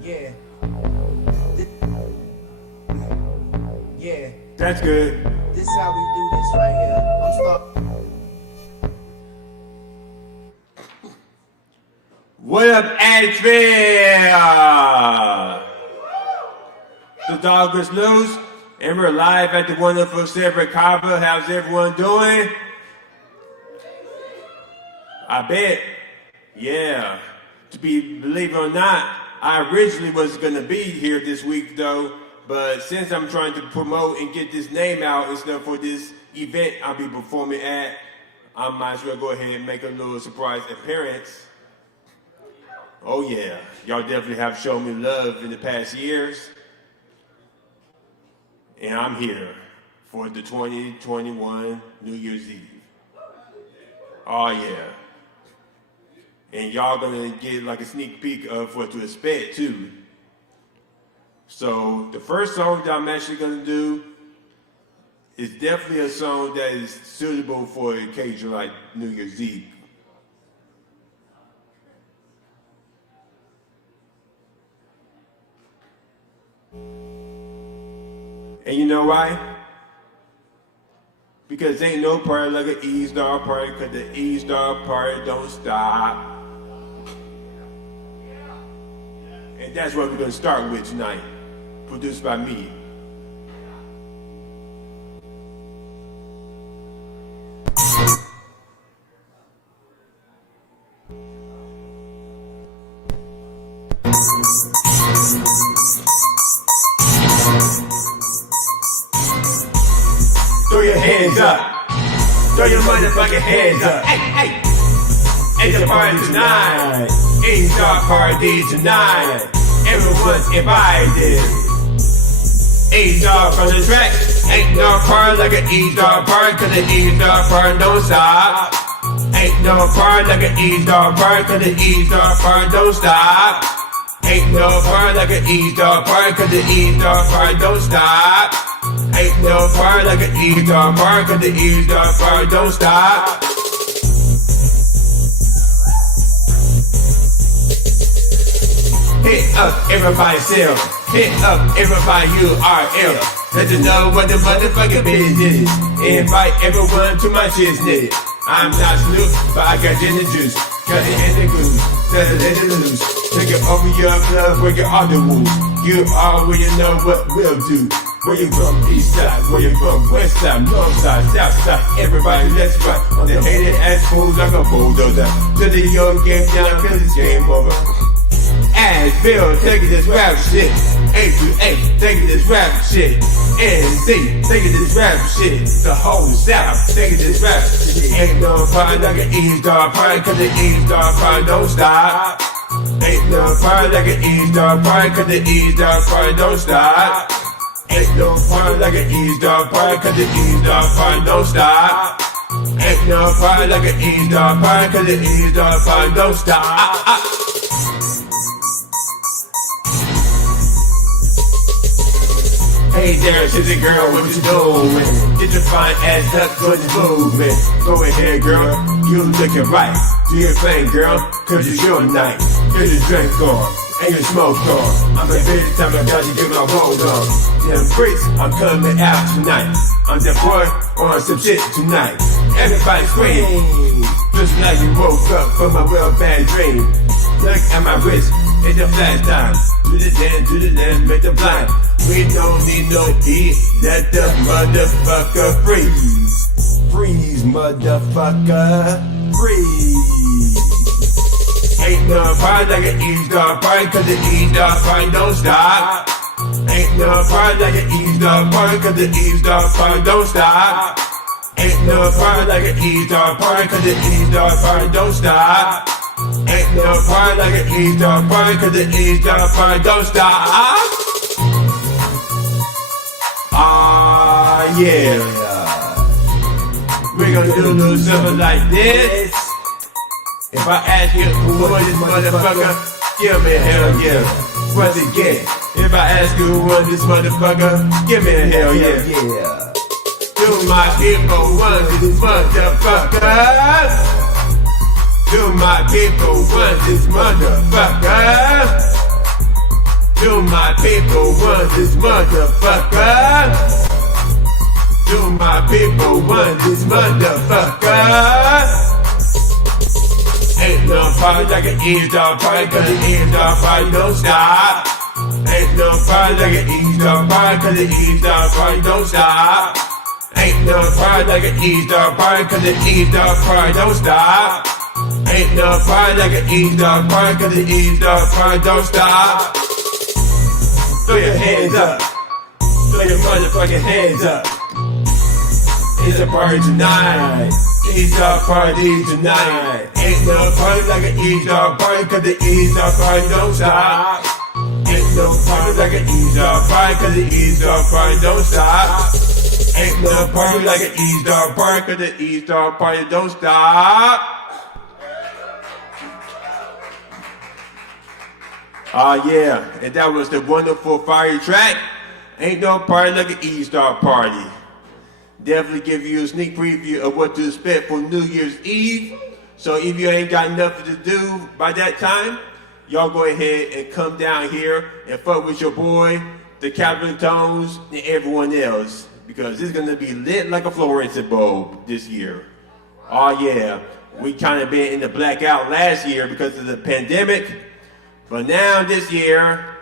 Yeah. Yeah. That's good. This is how we do this right here. I'm start. What up, ASHEVILLE? The dog is loose, and we're live at the wonderful Silver Kava. How's everyone doing? I bet. Yeah. Believe it or not, I originally was gonna be here this week though, but since I'm trying to promote and get this name out and stuff for this event I'll be performing at, I might as well go ahead and make a little surprise appearance. Oh yeah, y'all definitely have shown me love in the past years. And I'm here for the 2021 New Year's Eve. Oh yeah. And y'all gonna get like a sneak peek of what to expect too. So the first song that I'm actually gonna do is definitely a song that is suitable for an occasion like New Year's Eve. And you know why? Because ain't no party like an E-Star party, cause the E-Star party don't stop. And that's what we're gonna start with tonight, produced by me. Throw your hands up. Throw your motherfucking hands up. Hey, hey. It's a party tonight. It's our party tonight. Everyone's invited. E-Star from the track. Ain't no party like an E-Star party, cause the E-Star party don't stop. Ain't no party like an E-Star party, cause the E-Star party don't stop. Ain't no party like an E-Star party, cause the E-Star party don't stop. Ain't no party like an E-Star party, cause the E-Star party don't stop. Hit up everybody self. Hit up everybody URL. Let them know what the motherfucking business is. Invite everyone to my business. I'm not Snoop, but I got gin and juice. Got it in the goose, let it loose. Take it over your club, break it all the rules. You already know what we'll do. Where you from, east side, where you from, west side, north side, south side. Everybody let's rock on the hated ass fools like a bulldozer. To the young game down, cause it's game over. ASHEViLLE, taking this rap shit. A2A, taking this rap shit. NC, taking this rap shit. The whole South, taking this rap shit. Ain't no party like an E-Star party, cause the E-Star party don't stop. Ain't no party like an E-Star party, cause the E-Star party don't stop. Ain't no party like an E-Star party, cause the E-Star party don't stop. Ain't no party like an E-Star party, cause the E-Star party don't stop. Hey there, she's a girl, what you doing? Get your fine ass up, good movement. Go ahead, girl, you looking right. Do your thing, girl, cause it's your night. Here's your drink on, and you smoke on. I'm a busy time I got to get my roll on. Them freaks, I'm coming out tonight. I'm that boy on some shit tonight. Everybody scream, just like you woke up from a real bad dream. Look at my wrist, it's a flash time. Do the dance, make the blind. We don't need no heat, let the motherfucker freeze. Freeze, motherfucker, freeze. Ain't no party like an eavesdrop party, cause the eavesdrop party don't stop. Ain't no party like an eavesdrop party, cause the eavesdrop party don't stop. Ain't no party like an eavesdrop party, cause the eavesdrop party don't stop. Ain't no party like an eavesdrop party, cause the eavesdrop party don't stop. Ah, yeah. We gonna do a little something like this. If I ask you who was this motherfucker, give me a hell yeah. Once again, if I ask you who was this motherfucker, give me a hell yeah. Do my people want this motherfucker? Do my people want this motherfucker? Do my people want this motherfucker? Do my people want this motherfucker? Ain't no party like an eavesdrop party, cause the eavesdrop party don't stop. Ain't no party like an eavesdrop party, cause the eavesdrop party don't stop. Ain't no party like an eavesdrop party, cause the eavesdrop party don't stop. Ain't no party like an eavesdrop party, cause the eavesdrop party don't stop. Throw your hands up, throw your motherfucking hands up. It's a party tonight. Eavesdrop party tonight. Ain't no party like an eavesdrop party, cause the eavesdrop party don't stop. Ain't no party like an eavesdrop party, cause the eavesdrop party don't stop. Ain't no party like an eavesdrop party, cause the eavesdrop party don't stop. Yeah, and that was the wonderful fire track. Ain't no party like an eavesdrop party. Definitely give you a sneak preview of what to expect for New Year's Eve. So if you ain't got nothing to do by that time, y'all go ahead and come down here and fuck with your boy, the Calvin Tones, and everyone else. Because it's gonna be lit like a fluorescent bulb this year. Oh yeah, we kind of been in the blackout last year because of the pandemic. But now this year,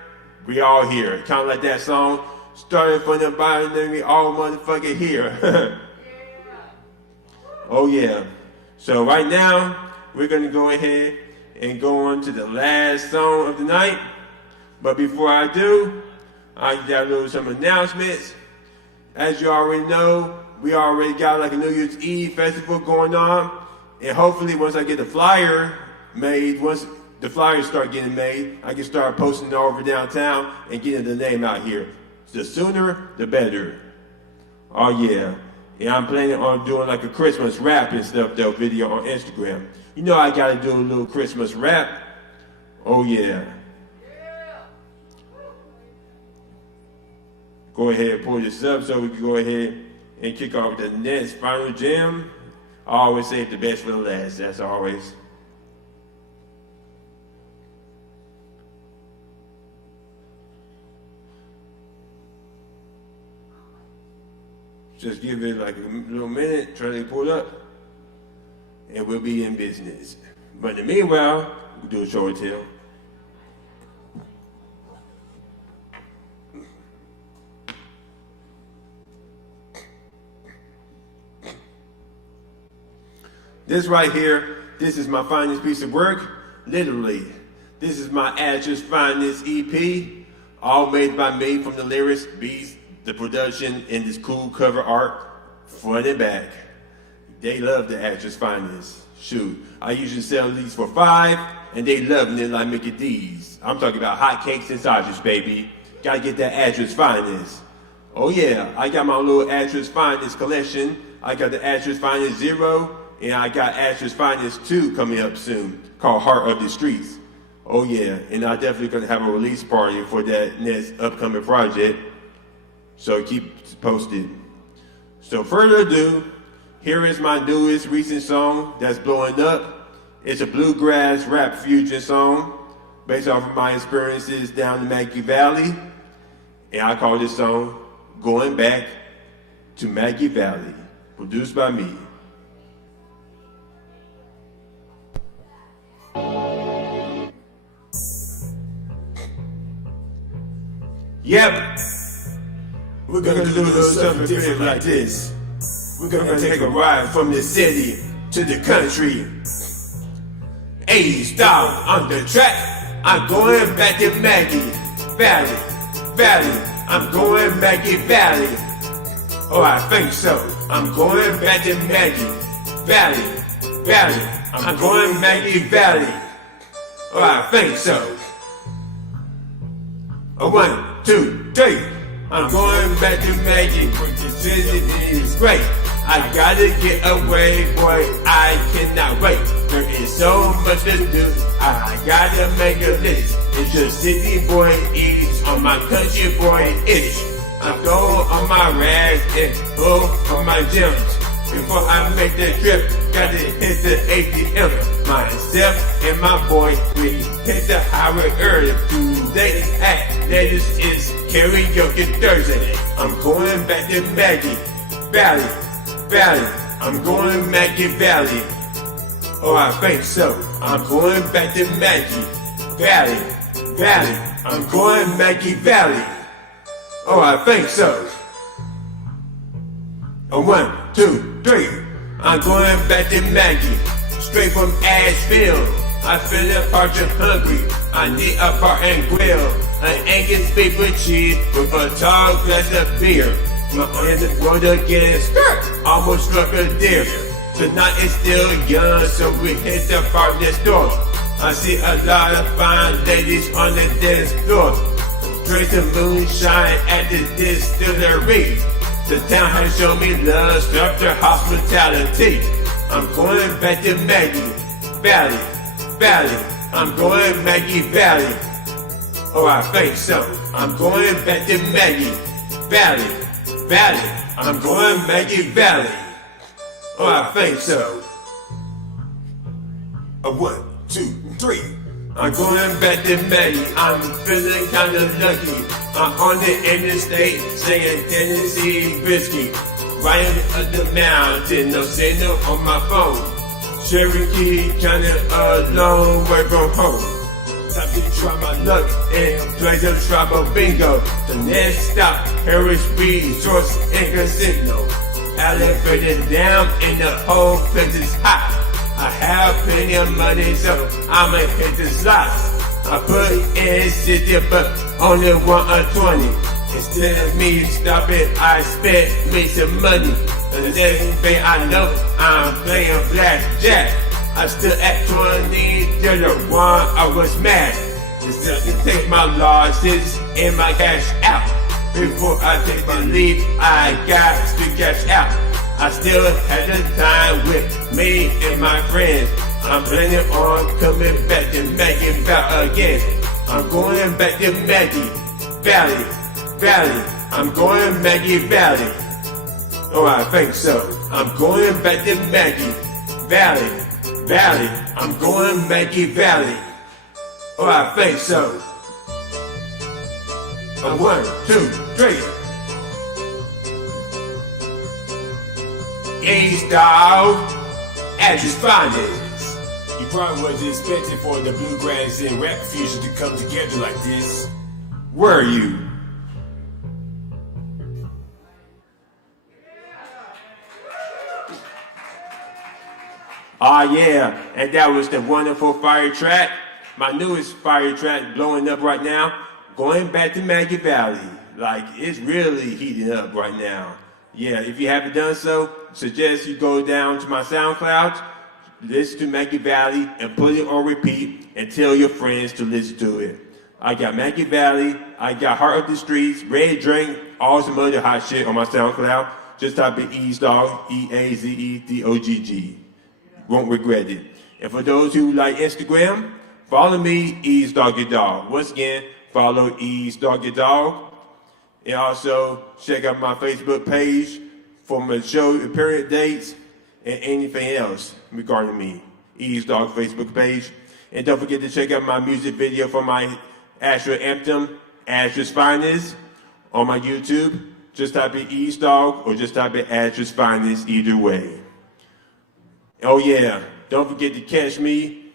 we all here. Kind of like that song. Started from the bottom, then we all motherfucking here. Oh yeah. So right now, we're gonna go ahead and go on to the last song of the night. But before I do, I got some announcements. As you already know, we already got like a New Year's Eve festival going on. And hopefully once I get the flyer made, once the flyers start getting made, I can start posting it all over downtown and getting the name out here. The sooner, the better. Oh yeah. And I'm planning on doing like a Christmas rap and stuff, though, video on Instagram. You know I gotta do a little Christmas rap. Oh yeah. Go ahead and pull this up so we can go ahead and kick off the next final jam. I always save the best for the last, that's always. Just give it like a little minute, try to pull up, and we'll be in business. But in the meanwhile, we'll do a show and tell. This right here, this is my finest piece of work, literally. This is my Asher's finest EP, all made by me from the lyrics, beats, the production, and this cool cover art, front and back. They love the Asher's finest. Shoot, I usually sell these for $5, and they loving it like Mickey D's. I'm talking about hot cakes and sausages, baby. Gotta get that Asher's finest. Oh yeah, I got my little Asher's finest collection. I got the Asher's finest 0, and I got Asher's finest 2 coming up soon, called Heart of the Streets. Oh yeah, and I definitely gonna have a release party for that next upcoming project. So keep posted. So further ado, here is my newest recent song that's blowing up. It's a bluegrass rap fusion song. based off of my experiences down in Maggie Valley. And I call this song Going Back to Maggie Valley, produced by me. Yep, we're gonna do a little something different like this. We're gonna take a ride from the city to the country. 80s style on the track. I'm going back to Maggie Valley, Valley. I'm going Maggie Valley. Oh, I think so. I'm going back to Maggie Valley, Valley. I'm going Maggie Valley. Oh, I think so. Oh, 1, 2, 3. I'm going back to Maggie. The city is great. I gotta get away, boy. I cannot wait. There is so much to do. I gotta make a list. It's your city boy eats on my country boy itch. I go on my rags and go on my gyms. Before I make the trip, gotta hit the ATM. Myself and my boy, we hit the highway early. Today at latest is karaoke Thursday. I'm going back to Maggie Valley, Valley. I'm going Maggie Valley. Oh, I think so. I'm going back to Maggie Valley, Valley. I'm going Maggie Valley. Oh, I think so. Oh, 1, 2, 3. I'm going back to Maggie, straight from ASHEViLLE. I feel a part of hungry. I need a bar and grill, an Angus beef with cheese with a tall glass of beer. My hands in the world again, skirt, almost struck a deer. The night is still young, so we hit the bar next door. I see a lot of fine ladies on the dance floor. Drink some moonshine at the distillery. The town has shown me love, served their hospitality. I'm going back to Maggie Valley, Valley. I'm going Maggie Valley. Oh, I think so. I'm going back to Maggie Valley, Valley. I'm going Maggie Valley. Oh, I think so. A 1, 2, 3. I'm going back to Maggie. I'm feeling kinda lucky. I'm on the interstate singing Tennessee whiskey. Riding up the mountain, no signal on my phone. Cherokee kinda a long way from home. Time to try my luck and play the tribal bingo. The next stop, Harris Resorts and Casino. Elevator down and the whole place is hot. I have plenty of money, so I'ma hit the slots. I put in 60, but only want a 20. Instead of me stopping, I spent me some money. The next thing I know, I'm playing blackjack. I still at 20, till the one I was mad. Instead to take my losses and my cash out. Before I take my leave, I got to cash out. I still had the time with me and my friends. I'm planning on coming back to Maggie Valley again. I'm going back to Maggie Valley, Valley. I'm going Maggie Valley. Oh, I think so. I'm going back to Maggie Valley, Valley. I'm going Maggie Valley. Oh, I think so. A 1, 2, 3. East dog, at his finest. You probably wasn't expecting for the bluegrass and rap fusion to come together like this. Were you? Oh yeah, and that was the wonderful fire track. My newest fire track blowing up right now. Going back to Maggie Valley. Like, it's really heating up right now. Yeah, if you haven't done so, suggest you go down to my SoundCloud, listen to Maggie Valley, and put it on repeat, and tell your friends to listen to it. I got Maggie Valley, I got Heart of the Streets, Red Drink, all some other hot shit on my SoundCloud. Just type in Eazdog, E-A-Z-E-D-O-G-G. Won't regret it. And for those who like Instagram, follow me, EazdoggyDog. Once again, follow EazdoggyDog. And also check out my Facebook page for my show appearance dates and anything else regarding me. Eazdog Facebook page. And don't forget to check out my music video for my Astro Anthem, Astra's Finest, on my YouTube. Just type in East Dog or just type in Astra's Finest, either way. Oh yeah, don't forget to catch me.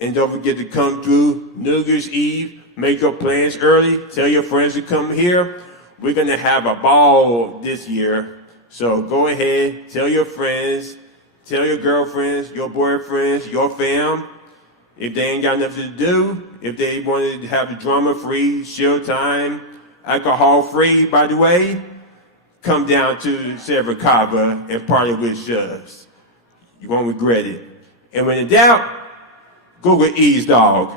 And don't forget to come through New Year's Eve. Make your plans early. Tell your friends to come here. We're gonna have a ball this year. So go ahead, tell your friends, tell your girlfriends, your boyfriends, your fam. If they ain't got nothing to do, if they wanted to have a drama-free, chill time, alcohol-free, by the way, come down to Kava and party with us. You won't regret it. And when in doubt, Google Ease Dog.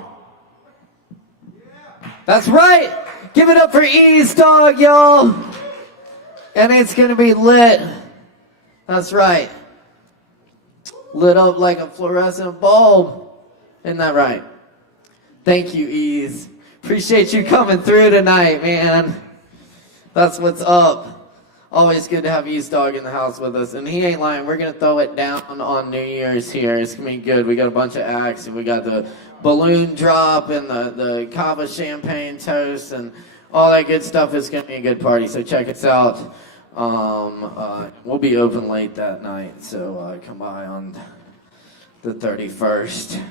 That's right. Give it up for Ease Dog, y'all. And it's going to be lit. That's right. Lit up like a fluorescent bulb. Isn't that right? Thank you, Ease. Appreciate you coming through tonight, man. That's what's up. Always good to have Ease Dog in the house with us. And he ain't lying. We're going to throw it down on New Year's here. It's going to be good. We got a bunch of acts. And we got the balloon drop and the Kava champagne toast and all that good stuff. It's going to be a good party. So check us out. We'll be open late that night. So come by on the 31st.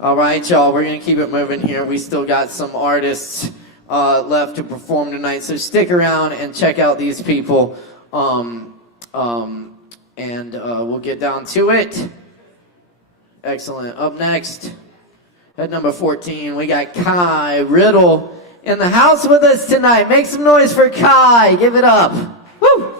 All right, y'all. We're going to keep it moving here. We still got some artists left to perform tonight, so stick around and check out these people, and we'll get down to it. Excellent. Up next, at number 14, we got Kai Riddle in the house with us tonight. Make some noise for Kai. Give it up. Woo!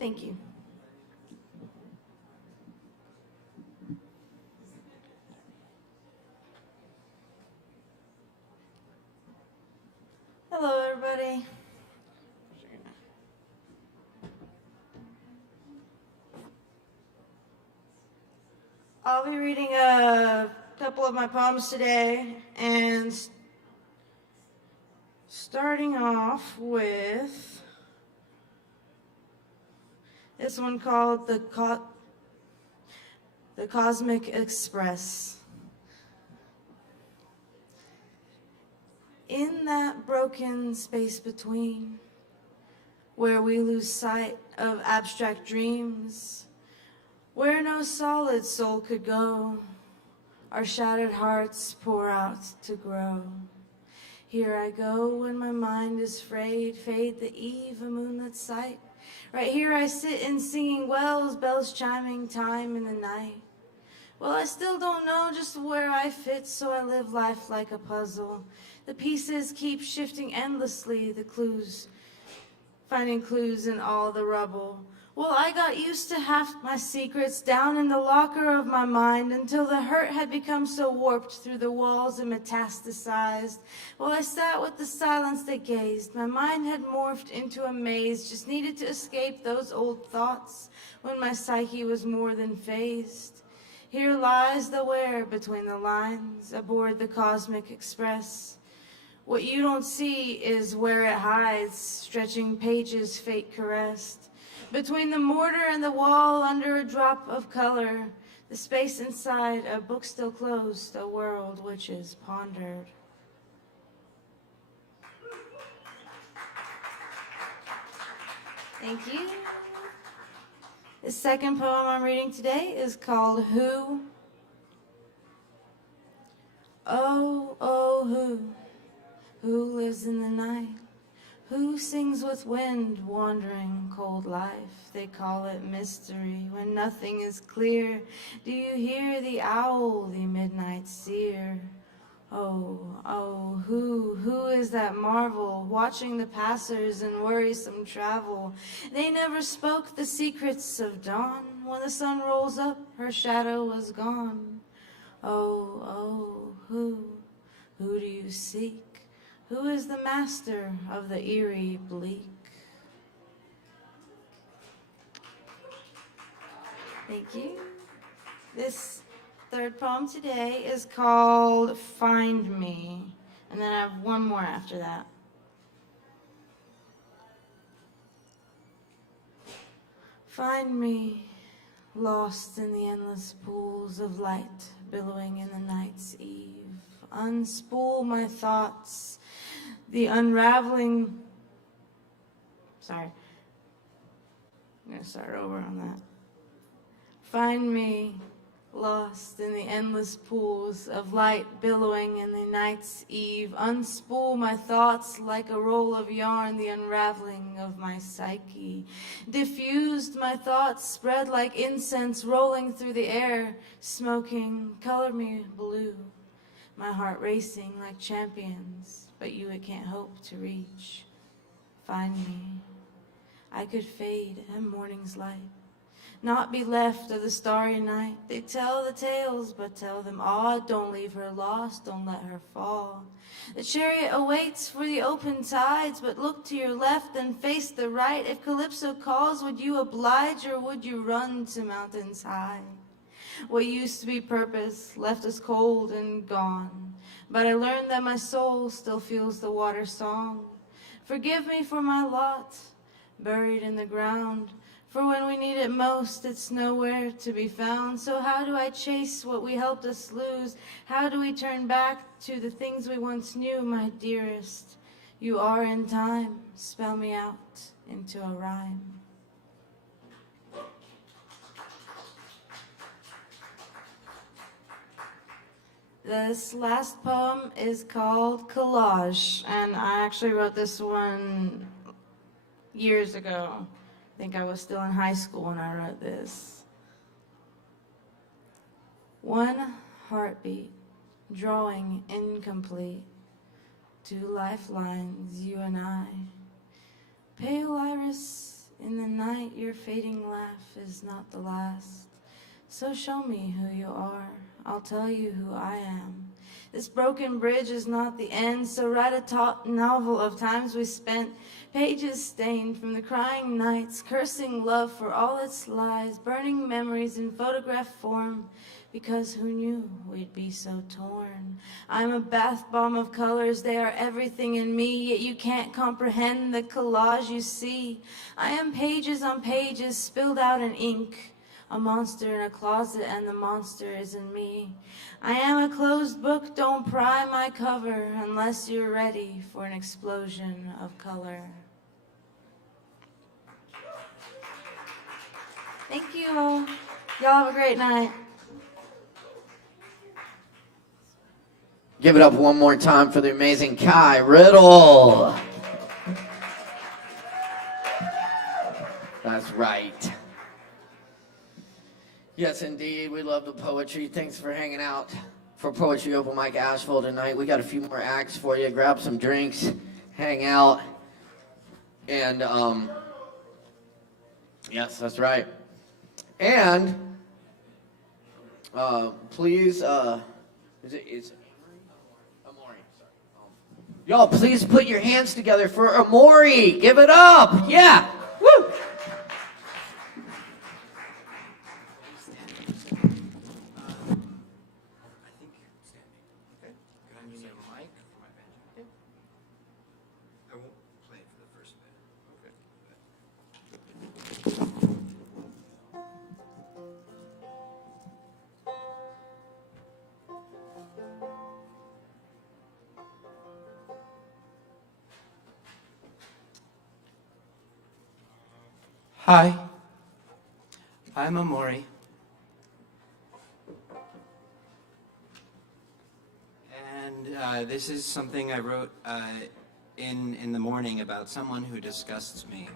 Thank you. Hello, everybody. I'll be reading a couple of my poems today, and starting off with this one called The Cosmic Express. In that broken space between, where we lose sight of abstract dreams, where no solid soul could go, our shattered hearts pour out to grow. Here I go when my mind is frayed, fade the eve, a moonlit sight. Right here I sit in singing wells, bells chiming time in the night. Well, I still don't know just where I fit, so I live life like a puzzle. The pieces keep shifting endlessly, the clues, finding clues in all the rubble. Well, I got used to half my secrets down in the locker of my mind until the hurt had become so warped through the walls and metastasized. Well, I sat with the silence that gazed. My mind had morphed into a maze, just needed to escape those old thoughts when my psyche was more than phased. Here lies the where between the lines aboard the Cosmic Express. What you don't see is where it hides, stretching pages fate caressed. Between the mortar and the wall, under a drop of color, the space inside, a book still closed, a world which is pondered. Thank you. The second poem I'm reading today is called Who? Oh, oh, who lives in the night? Who sings with wind, wandering cold life? They call it mystery when nothing is clear. Do you hear the owl, the midnight seer? Oh, oh, who is that marvel, watching the passers in worrisome travel? They never spoke the secrets of dawn. When the sun rolls up, her shadow was gone. Oh, oh, who do you seek? Who is the master of the eerie bleak? Thank you. This third poem today is called Find Me, and then I have one more after that. Find me, lost in the endless pools of light, billowing in the night's eve. Unspool my thoughts, the unraveling... Sorry. I'm going to start over on that. Find me, lost in the endless pools of light billowing in the night's eve. Unspool my thoughts like a roll of yarn, the unraveling of my psyche. Diffused my thoughts spread like incense rolling through the air, smoking, color me blue. My heart racing like champions, but you it can't hope to reach. Find me. I could fade at morning's light, not be left of the starry night. They tell the tales, but tell them odd. Don't leave her lost, don't let her fall. The chariot awaits for the open tides, but look to your left and face the right. If Calypso calls, would you oblige, or would you run to mountains high? What used to be purpose left us cold and gone, but I learned that my soul still feels the water song. Forgive me for my lot, buried in the ground, for when we need it most, it's nowhere to be found. So how do I chase what we helped us lose? How do we turn back to the things we once knew? My dearest, you are in time, spell me out into a rhyme. This last poem is called Collage, and I actually wrote this one years ago. I think I was still in high school when I wrote this. One heartbeat, drawing incomplete. Two lifelines, you and I. Pale iris, in the night your fading laugh is not the last. So show me who you are, I'll tell you who I am. This broken bridge is not the end, so write a novel of times we spent, pages stained from the crying nights, cursing love for all its lies, burning memories in photograph form, because who knew we'd be so torn? I'm a bath bomb of colors, they are everything in me, yet you can't comprehend the collage you see. I am pages on pages spilled out in ink, a monster in a closet, and the monster is in me. I am a closed book, don't pry my cover unless you're ready for an explosion of color. Thank you all. Y'all have a great night. Give it up one more time for the amazing Kai Riddle. That's right. Yes, indeed. We love the poetry. Thanks for hanging out for Poetry Open Mic ASHEViLLE tonight. We got a few more acts for you. Grab some drinks, hang out, and yes, that's right. And please, y'all, please put your hands together for Amori. Give it up. Yeah. Woo. Hi, I'm Amori. And this is something I wrote in the morning about someone who disgusts me.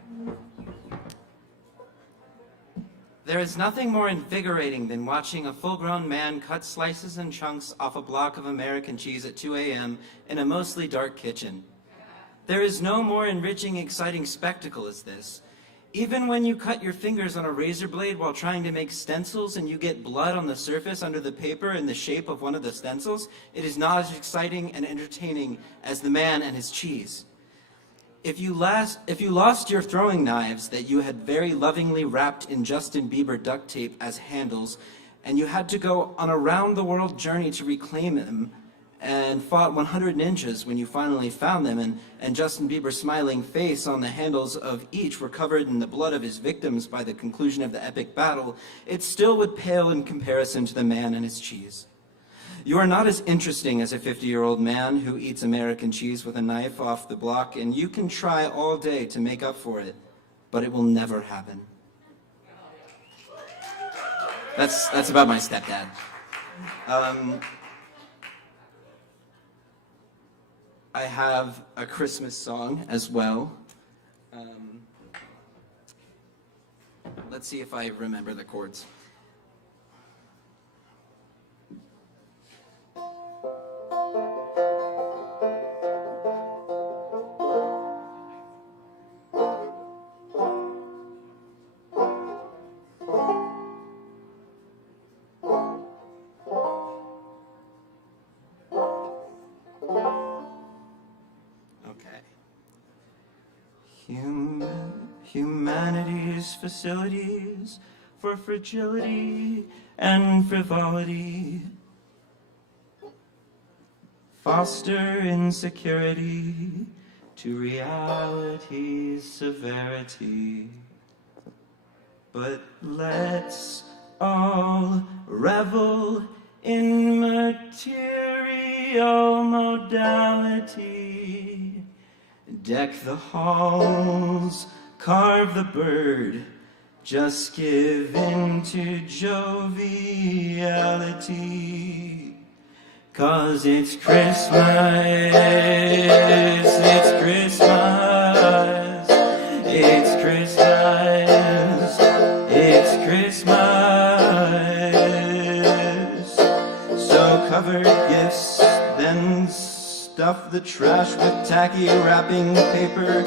There is nothing more invigorating than watching a full-grown man cut slices and chunks off a block of American cheese at 2 a.m. in a mostly dark kitchen. There is no more enriching, exciting spectacle as this. Even when you cut your fingers on a razor blade while trying to make stencils and you get blood on the surface under the paper in the shape of one of the stencils, it is not as exciting and entertaining as the man and his cheese. If you lost your throwing knives that you had very lovingly wrapped in Justin Bieber duct tape as handles, and you had to go on a round-the-world journey to reclaim them, and fought 100 ninjas when you finally found them, and Justin Bieber's smiling face on the handles of each were covered in the blood of his victims by the conclusion of the epic battle, it still would pale in comparison to the man and his cheese. You are not as interesting as a 50-year-old man who eats American cheese with a knife off the block, and you can try all day to make up for it, but it will never happen. That's about my stepdad. I have a Christmas song as well. Let's see if I remember the chords. Humanity's facilities for fragility and frivolity foster insecurity to reality's severity. But let's all revel in material modality. Deck the halls, carve the bird, just give in to joviality. 'Cause it's Christmas, it's Christmas, it's Christmas, it's Christmas. So cover gifts, then stuff the trash with tacky wrapping paper.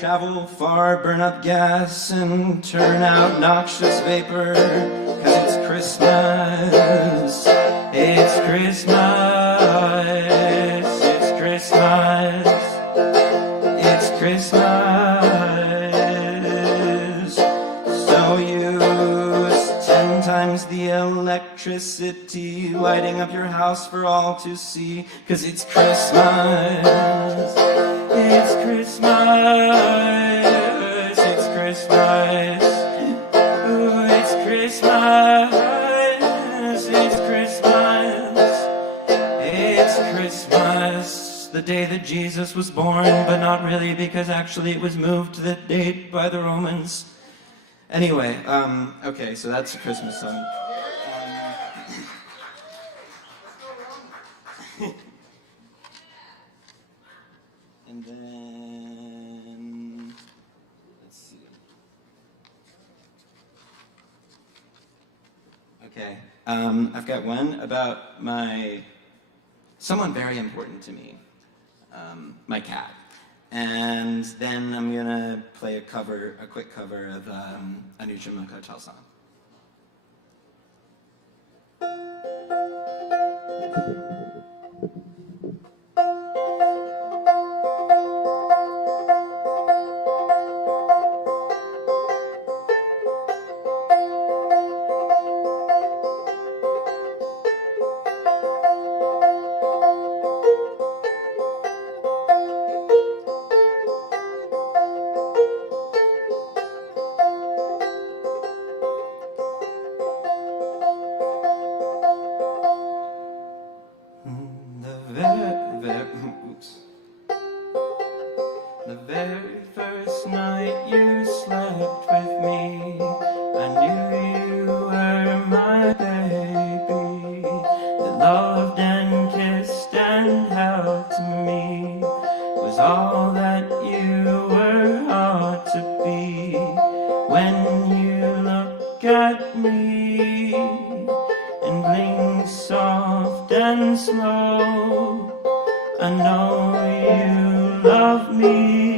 Travel far, burn up gas, and turn out noxious vapor. 'Cause it's Christmas, it's Christmas, it's Christmas, it's Christmas. So use 10 times the electricity, lighting up your house for all to see. 'Cause it's Christmas, it's Christmas, it's Christmas, ooh, it's Christmas, it's Christmas, it's Christmas, the day that Jesus was born, but not really, because actually it was moved to the date by the Romans. Anyway, okay, so that's a Christmas song. And then, let's see. Okay, I've got one about someone very important to me, my cat. And then I'm gonna play a quick cover of a New Chimney Cartel song. The very first night you slept with me, I knew you were my baby, that loved and kissed and held to me, was all that you were ought to be. When you look at me and blink soft and slow, I know you love me,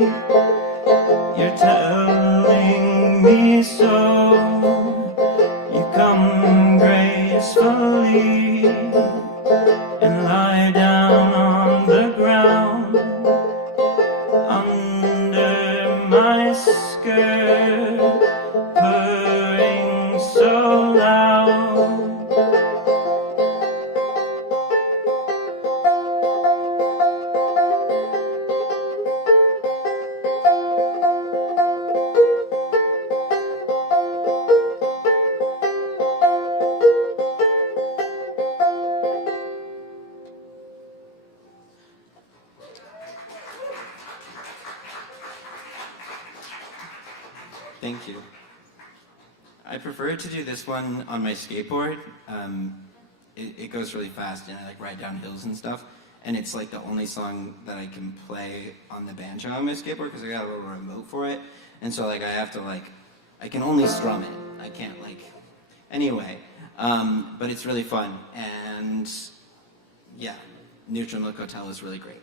you're telling me so. You come gracefully and lie down on the ground Thank you. I prefer to do this one on my skateboard. It goes really fast, and I like ride down hills and stuff. And it's like the only song that I can play on the banjo on my skateboard because I got a little remote for it. And so like I have to like, I can only strum it. I can't like, anyway. But it's really fun. And yeah, Neutral Milk Hotel is really great.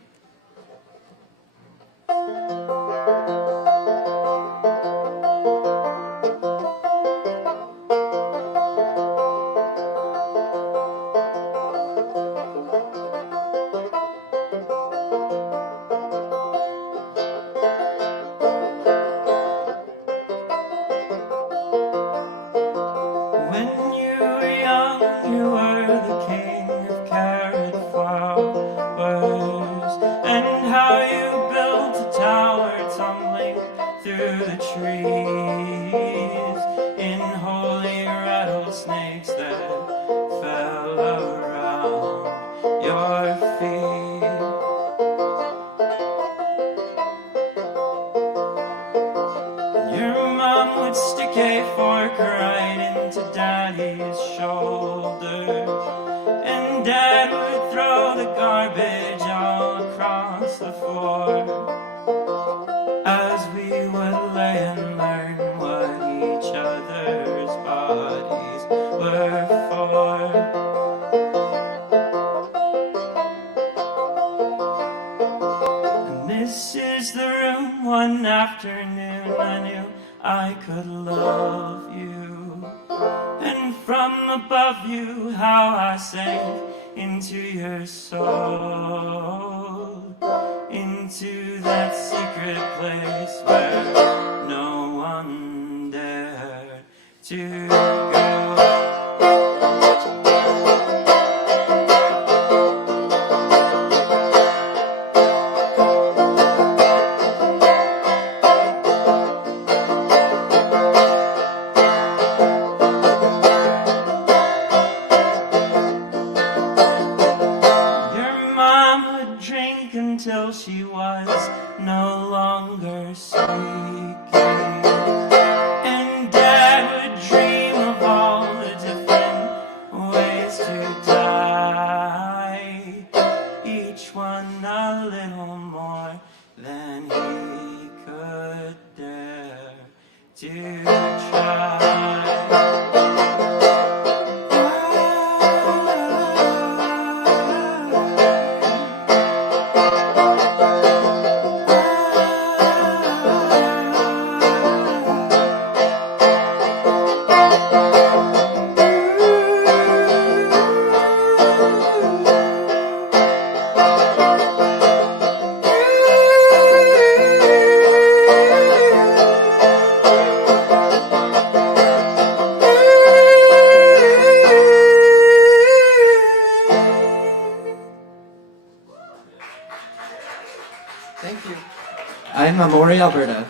I'm Morty, Alberta.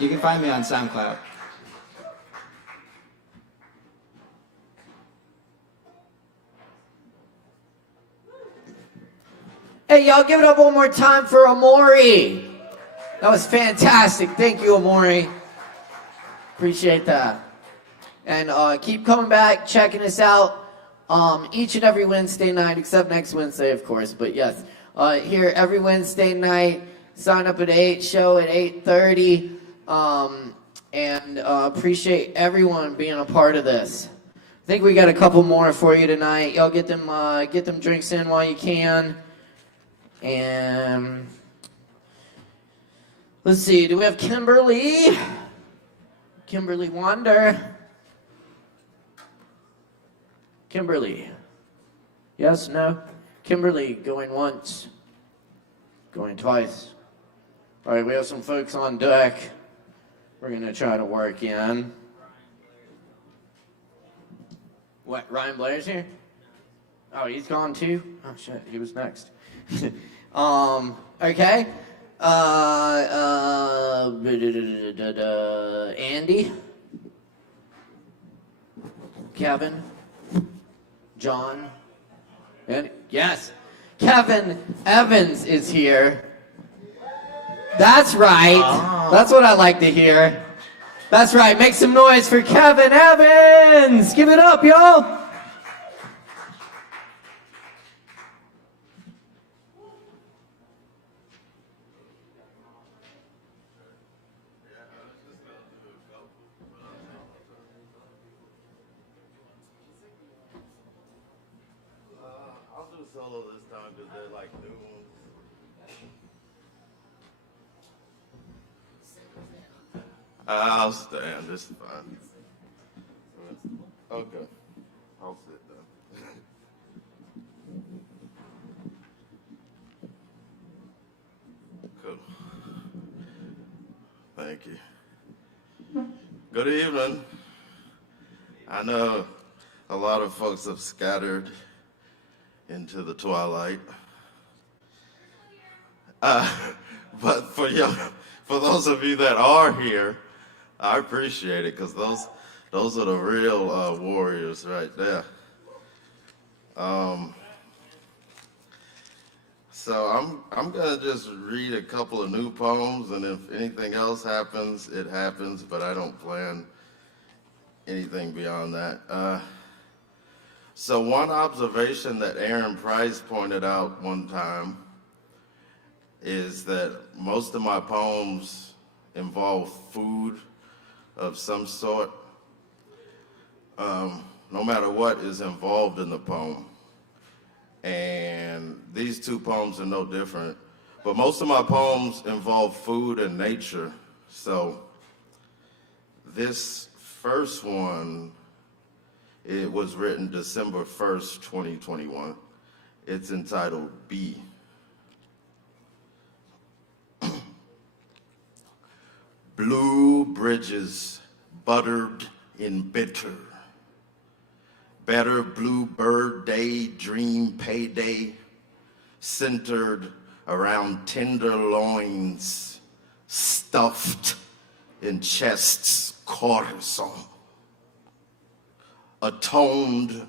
You can find me on SoundCloud. Hey, y'all, give it up one more time for Amori. That was fantastic. Thank you, Amori. Appreciate that. And keep coming back, checking us out each and every Wednesday night, except next Wednesday, of course. But yes, here every Wednesday night. Sign up at 8, show at 8:30. And appreciate everyone being a part of this. I think we got a couple more for you tonight. Y'all get them drinks in while you can. And let's see, do we have Kimberly? Kimberly Wander. Kimberly. Yes, no? Kimberly, going once. Going twice. All right, we have some folks on deck. We're going to try to work in. What, Ryan Blair's here? Oh, he's gone too? Oh, shit, he was next. Okay. Andy? Kevin? John? And yes, Kevin Evans is here. That's right. That's what I like to hear. That's right, make some noise for Kevin Evans! Give it up, y'all! I'll do solo this time because they're like new ones. I'll stand. This is fine. Okay. I'll sit down. Cool. Thank you. Good evening. I know a lot of folks have scattered into the twilight. But for those of you that are here, I appreciate it because those are the real warriors right there. So I'm gonna just read a couple of new poems, and if anything else happens, it happens. But I don't plan anything beyond that. So one observation that Aaron Price pointed out one time is that most of my poems involve food of some sort, no matter what is involved in the poem. And these two poems are no different, but most of my poems involve food and nature. So this first one, it was written December 1st, 2021. It's entitled Bee. Blue bridges buttered in bitter. Better bluebird day, dream payday, centered around tender loins, stuffed in chests cortisone. Atoned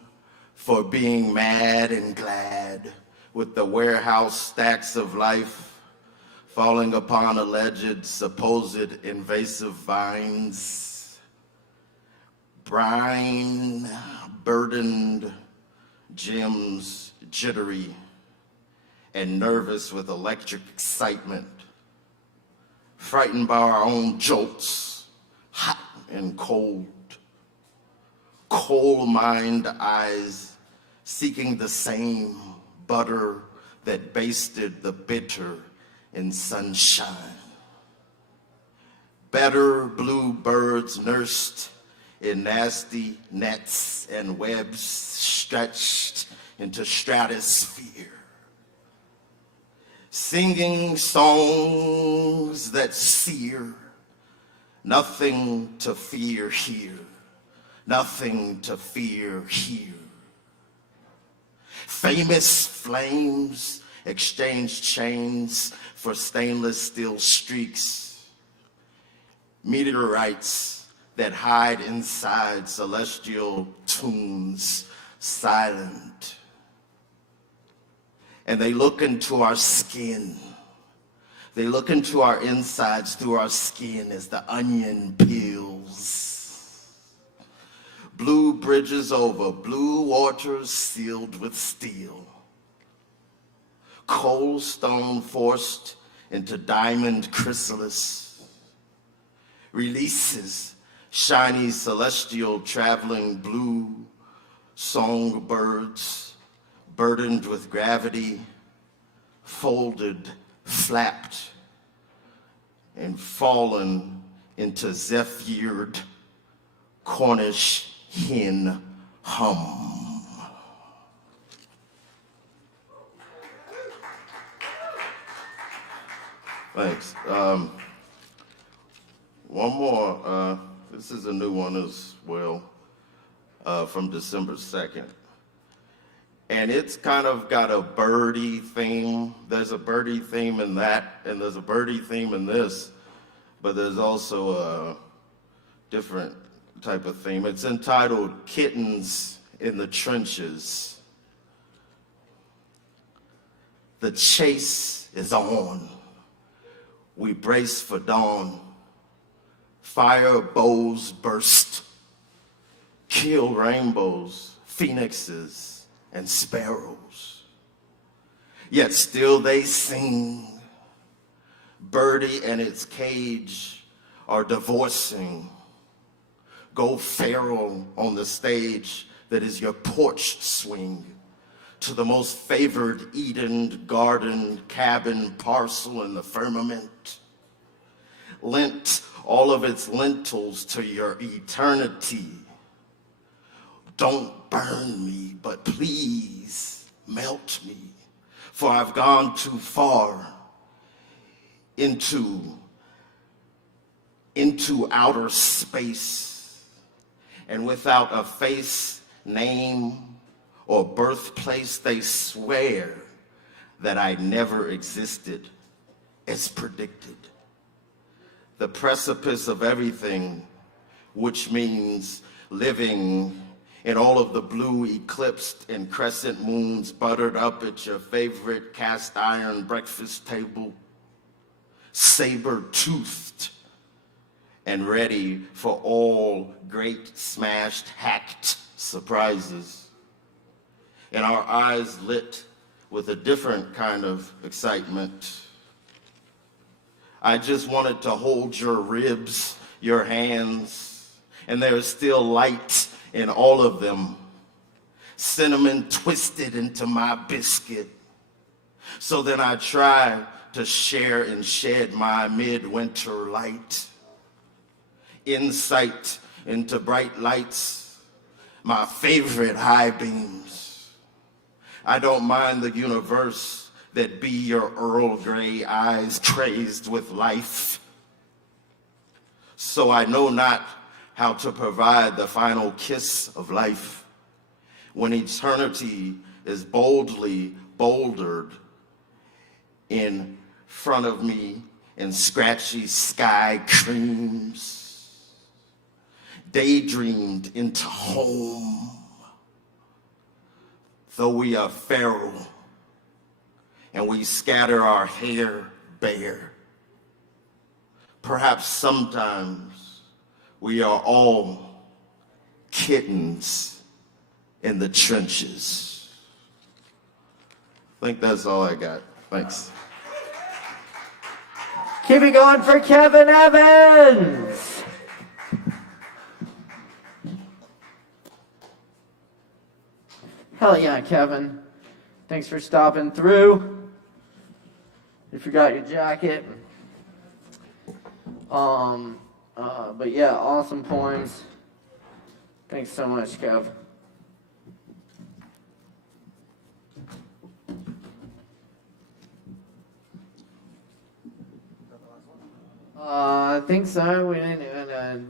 for being mad and glad with the warehouse stacks of life falling upon alleged supposed invasive vines. Brine burdened gems jittery and nervous with electric excitement, frightened by our own jolts, hot and cold. Coal-mined eyes seeking the same butter that basted the bitter in sunshine. Better bluebirds nursed in nasty nets and webs stretched into stratosphere. Singing songs that sear, nothing to fear here. Nothing to fear here. Famous flames exchange chains for stainless steel streaks. Meteorites that hide inside celestial tunes, silent. And they look into our skin. They look into our insides through our skin as the onion peels. Blue bridges over blue waters sealed with steel. Cold stone forced into diamond chrysalis. Releases shiny celestial traveling blue songbirds burdened with gravity, folded, flapped, and fallen into zephyr'd Cornish hen hum. Thanks. One more. This is a new one as well, from December 2nd. And it's kind of got a birdie theme. There's a birdie theme in that, and there's a birdie theme in this, but there's also a different type of theme. It's entitled Kittens in the Trenches. The chase is on. We brace for dawn. Fire bows burst, kill rainbows, phoenixes, and sparrows. Yet still they sing. Birdie and its cage are divorcing. Go feral on the stage that is your porch swing to the most favored Eden garden cabin parcel in the firmament. Lent all of its lentils to your eternity. Don't burn me, but please melt me, for I've gone too far into outer space, and without a face, name, or birthplace, they swear that I never existed as predicted. The precipice of everything, which means living in all of the blue eclipsed and crescent moons buttered up at your favorite cast iron breakfast table, saber-toothed and ready for all great smashed hacked surprises. And our eyes lit with a different kind of excitement. I just wanted to hold your ribs, your hands, and there's still light in all of them. Cinnamon twisted into my biscuit. So then I try to share and shed my midwinter light. Insight into bright lights, my favorite high beams. I don't mind the universe that be your Earl Grey eyes crazed with life. So I know not how to provide the final kiss of life when eternity is boldly bouldered in front of me in scratchy sky creams, daydreamed into home. Though we are feral and we scatter our hair bare, perhaps sometimes we are all kittens in the trenches. I think that's all I got. Thanks. Keep it going for Kevin Evans. Hell yeah, Kevin. Thanks for stopping through. You forgot your jacket. But yeah, awesome poems. Thanks so much, Kev. I think so. We didn't.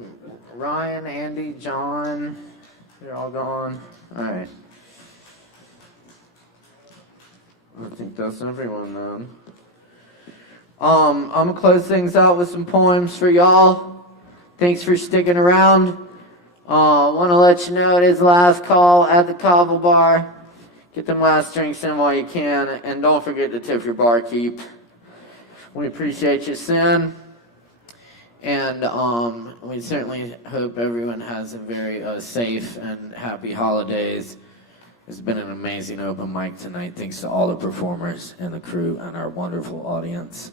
Ryan, Andy, John, they're all gone. All right. I think that's everyone then. I'm gonna close things out with some poems for y'all. Thanks for sticking around. Want to let you know it is last call at the Kava bar. Get them last drinks in while you can, and don't forget to tip your barkeep. We appreciate you, Sin. And we certainly hope everyone has a very safe and happy holidays. It's been an amazing open mic tonight. Thanks to all the performers and the crew and our wonderful audience.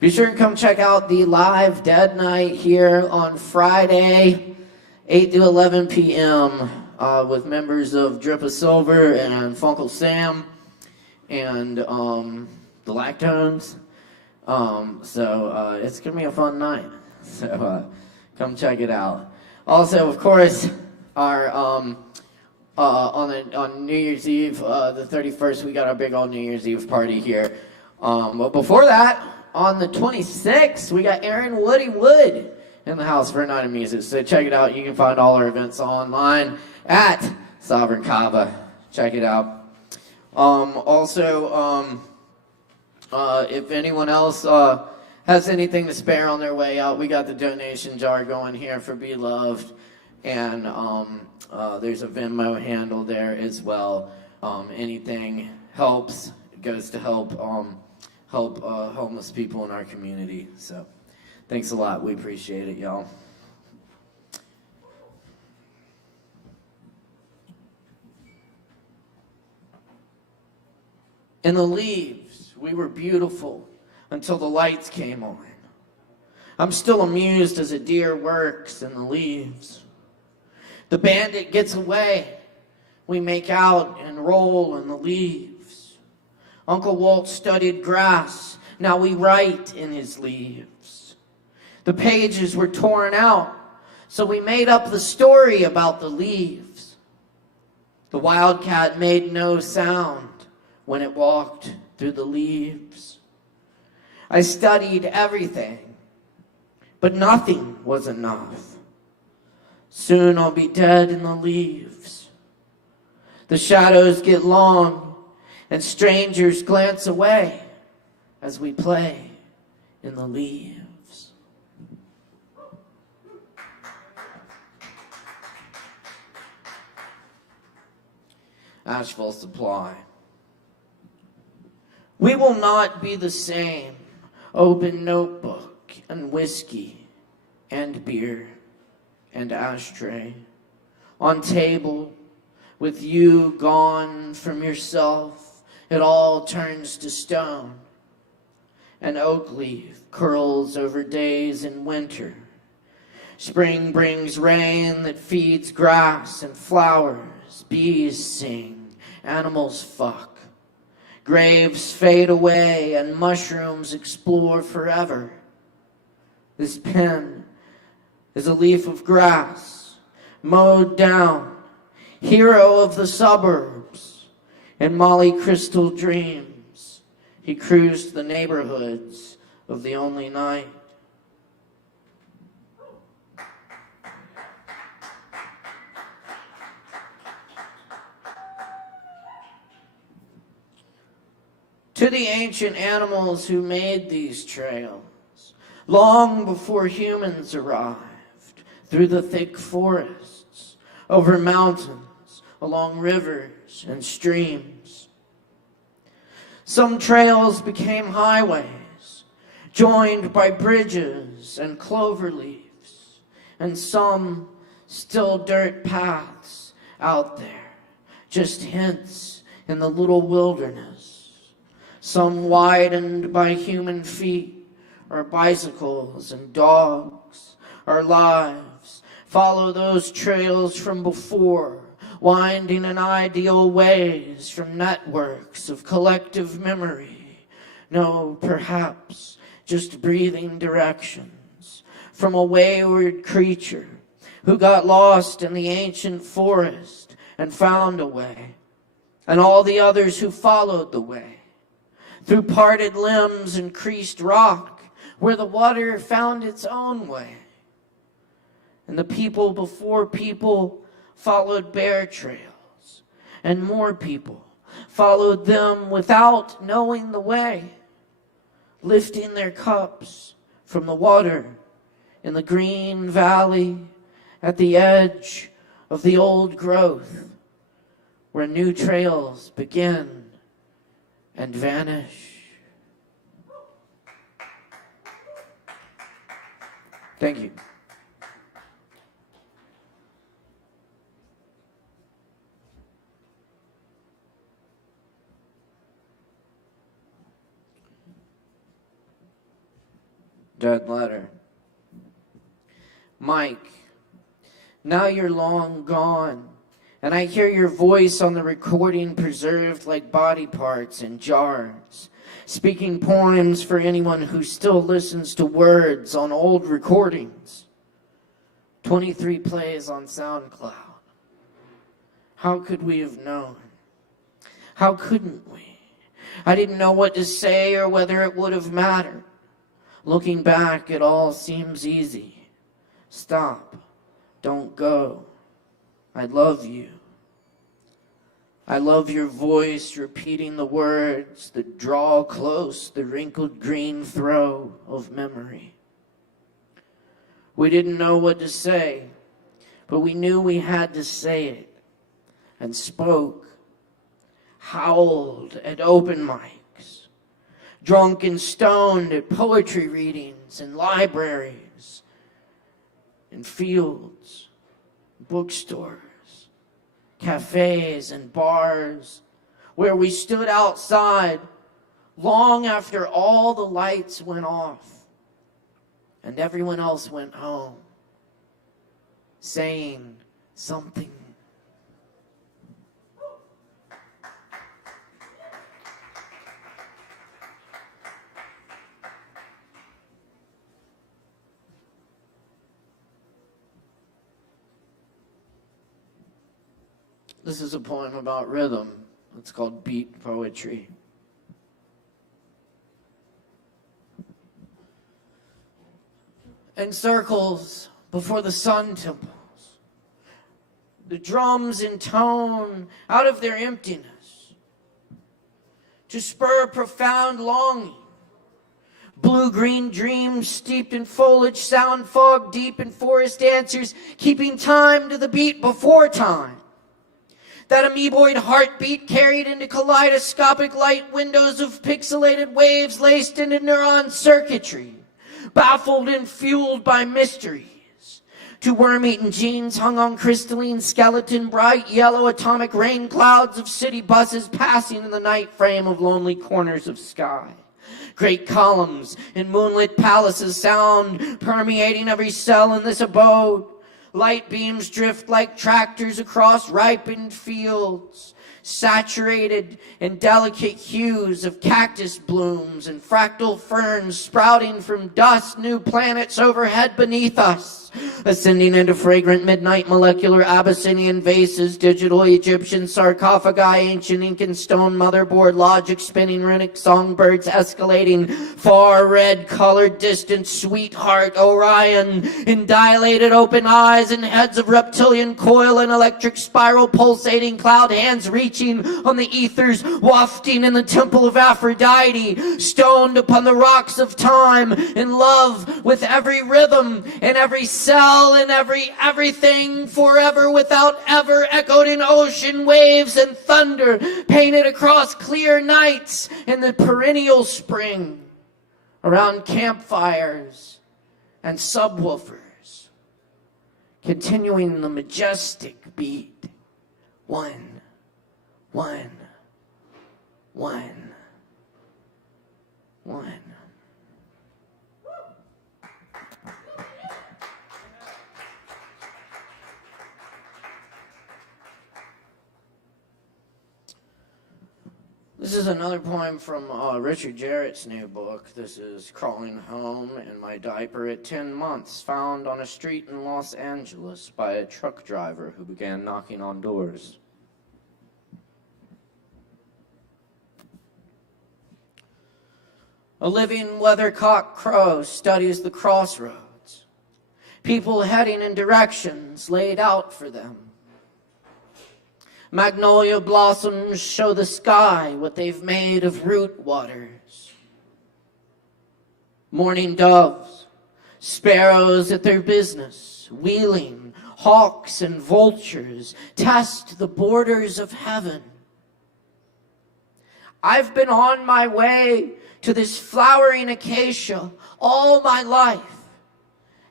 Be sure to come check out the live Dead Night here on Friday, 8 to 11 p.m. With members of Drip of Silver and Funkle Sam and the Lactones. So it's going to be a fun night. So come check it out. Also, of course, our on New Year's Eve, the 31st, we got our big old New Year's Eve party here. But before that, on the 26th, we got Aaron Woody Wood in the house for a night of music. So check it out. You can find all our events online at Sovereign Kava. Check it out. If anyone else has anything to spare on their way out, we got the donation jar going here for Be Loved. And there's a Venmo handle there as well. Anything helps. It goes to help homeless people in our community. So thanks a lot. We appreciate it, y'all. In the leaves, we were beautiful until the lights came on. I'm still amused as a deer works in the leaves. The bandit gets away. We make out and roll in the leaves. Uncle Walt studied grass. Now we write in his leaves. The pages were torn out, so we made up the story about the leaves. The wildcat made no sound when it walked through the leaves. I studied everything, but nothing was enough. Soon I'll be dead in the leaves. The shadows get long, and strangers glance away as we play in the leaves. ASHEViLLE Supply. We will not be the same. Open notebook and whiskey and beer and ashtray on table with you gone from yourself. It all turns to stone. An oak leaf curls over days in winter. Spring brings rain that feeds grass and flowers. Bees sing, animals fuck. Graves fade away and mushrooms explore forever. This pen is a leaf of grass, mowed down, hero of the suburbs. In Molly Crystal dreams, he cruised the neighborhoods of the only night. To the ancient animals who made these trails, long before humans arrived, through the thick forests, over mountains, along rivers and streams. Some trails became highways, joined by bridges and clover leaves, and some still dirt paths out there, just hints in the little wilderness. Some widened by human feet, or bicycles and dogs. Our lives follow those trails from before, winding in ideal ways from networks of collective memory. No, perhaps just breathing directions from a wayward creature who got lost in the ancient forest and found a way, and all the others who followed the way. Through parted limbs and creased rock, where the water found its own way. And the people before people followed bear trails, and more people followed them without knowing the way, lifting their cups from the water in the green valley at the edge of the old growth, where new trails begin and vanish. Thank you. Dead letter. Mike, now you're long gone. And I hear your voice on the recording preserved like body parts in jars, speaking poems for anyone who still listens to words on old recordings. 23 plays on SoundCloud. How could we have known? How couldn't we? I didn't know what to say or whether it would have mattered. Looking back, it all seems easy. Stop. Don't go. I love you. I love your voice repeating the words that draw close the wrinkled green throw of memory. We didn't know what to say, but we knew we had to say it, and spoke, howled at open mics, drunk and stoned at poetry readings in libraries, in fields, bookstores, cafes and bars, where we stood outside long after all the lights went off and everyone else went home, saying something. This is a poem about rhythm. It's called Beat Poetry. In circles before the sun temples, the drums intone out of their emptiness to spur profound longing. Blue-green dreams steeped in foliage, sound fog deep in forest answers, keeping time to the beat before time. That amoeboid heartbeat carried into kaleidoscopic light windows of pixelated waves laced into neuron circuitry, baffled and fueled by mysteries. To worm-eaten genes hung on crystalline skeleton, bright yellow atomic rain clouds of city buses passing in the night frame of lonely corners of sky. Great columns in moonlit palaces, sound permeating every cell in this abode. Light beams drift like tractors across ripened fields, saturated in delicate hues of cactus blooms and fractal ferns sprouting from dust, new planets overhead beneath us, ascending into fragrant midnight molecular Abyssinian vases, digital Egyptian sarcophagi, ancient Incan stone motherboard logic, spinning runic songbirds escalating, far red colored distant sweetheart Orion, in dilated open eyes and heads of reptilian coil and electric spiral pulsating cloud hands reaching on the ethers, wafting in the temple of Aphrodite, stoned upon the rocks of time, in love with every rhythm and every cell and everything, forever without ever, echoed in ocean waves and thunder, painted across clear nights in the perennial spring, around campfires and subwoofers, continuing the majestic beat. One. This is another poem from Richard Jarrett's new book. This is Crawling Home in My Diaper at 10 Months, found on a street in Los Angeles by a truck driver who began knocking on doors. A living weathercock crow studies the crossroads, people heading in directions laid out for them. Magnolia blossoms show the sky what they've made of root waters. Mourning doves, sparrows at their business, wheeling, hawks and vultures test the borders of heaven. I've been on my way to this flowering acacia all my life,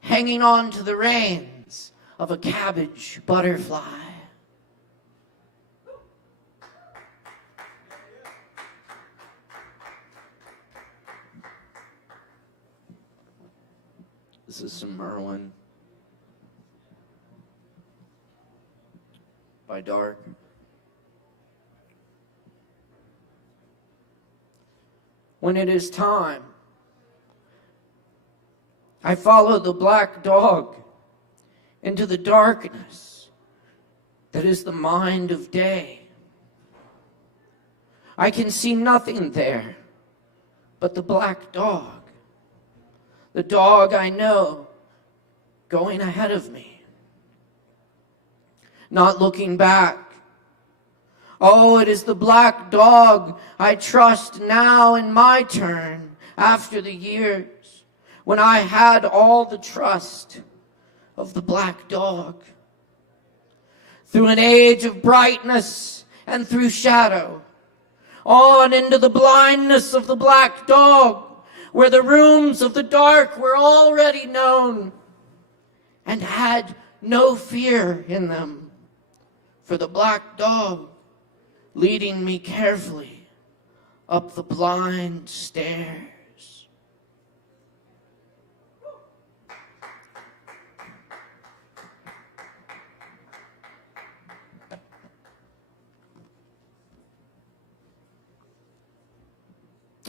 hanging on to the reins of a cabbage butterfly. This is some Merlin by Dark. When it is time, I follow the black dog into the darkness that is the mind of day. I can see nothing there but the black dog. The dog I know going ahead of me, not looking back. Oh, it is the black dog I trust now in my turn, after the years when I had all the trust of the black dog. Through an age of brightness and through shadow, on into the blindness of the black dog, where the rooms of the dark were already known and had no fear in them. For the black dog leading me carefully up the blind stairs.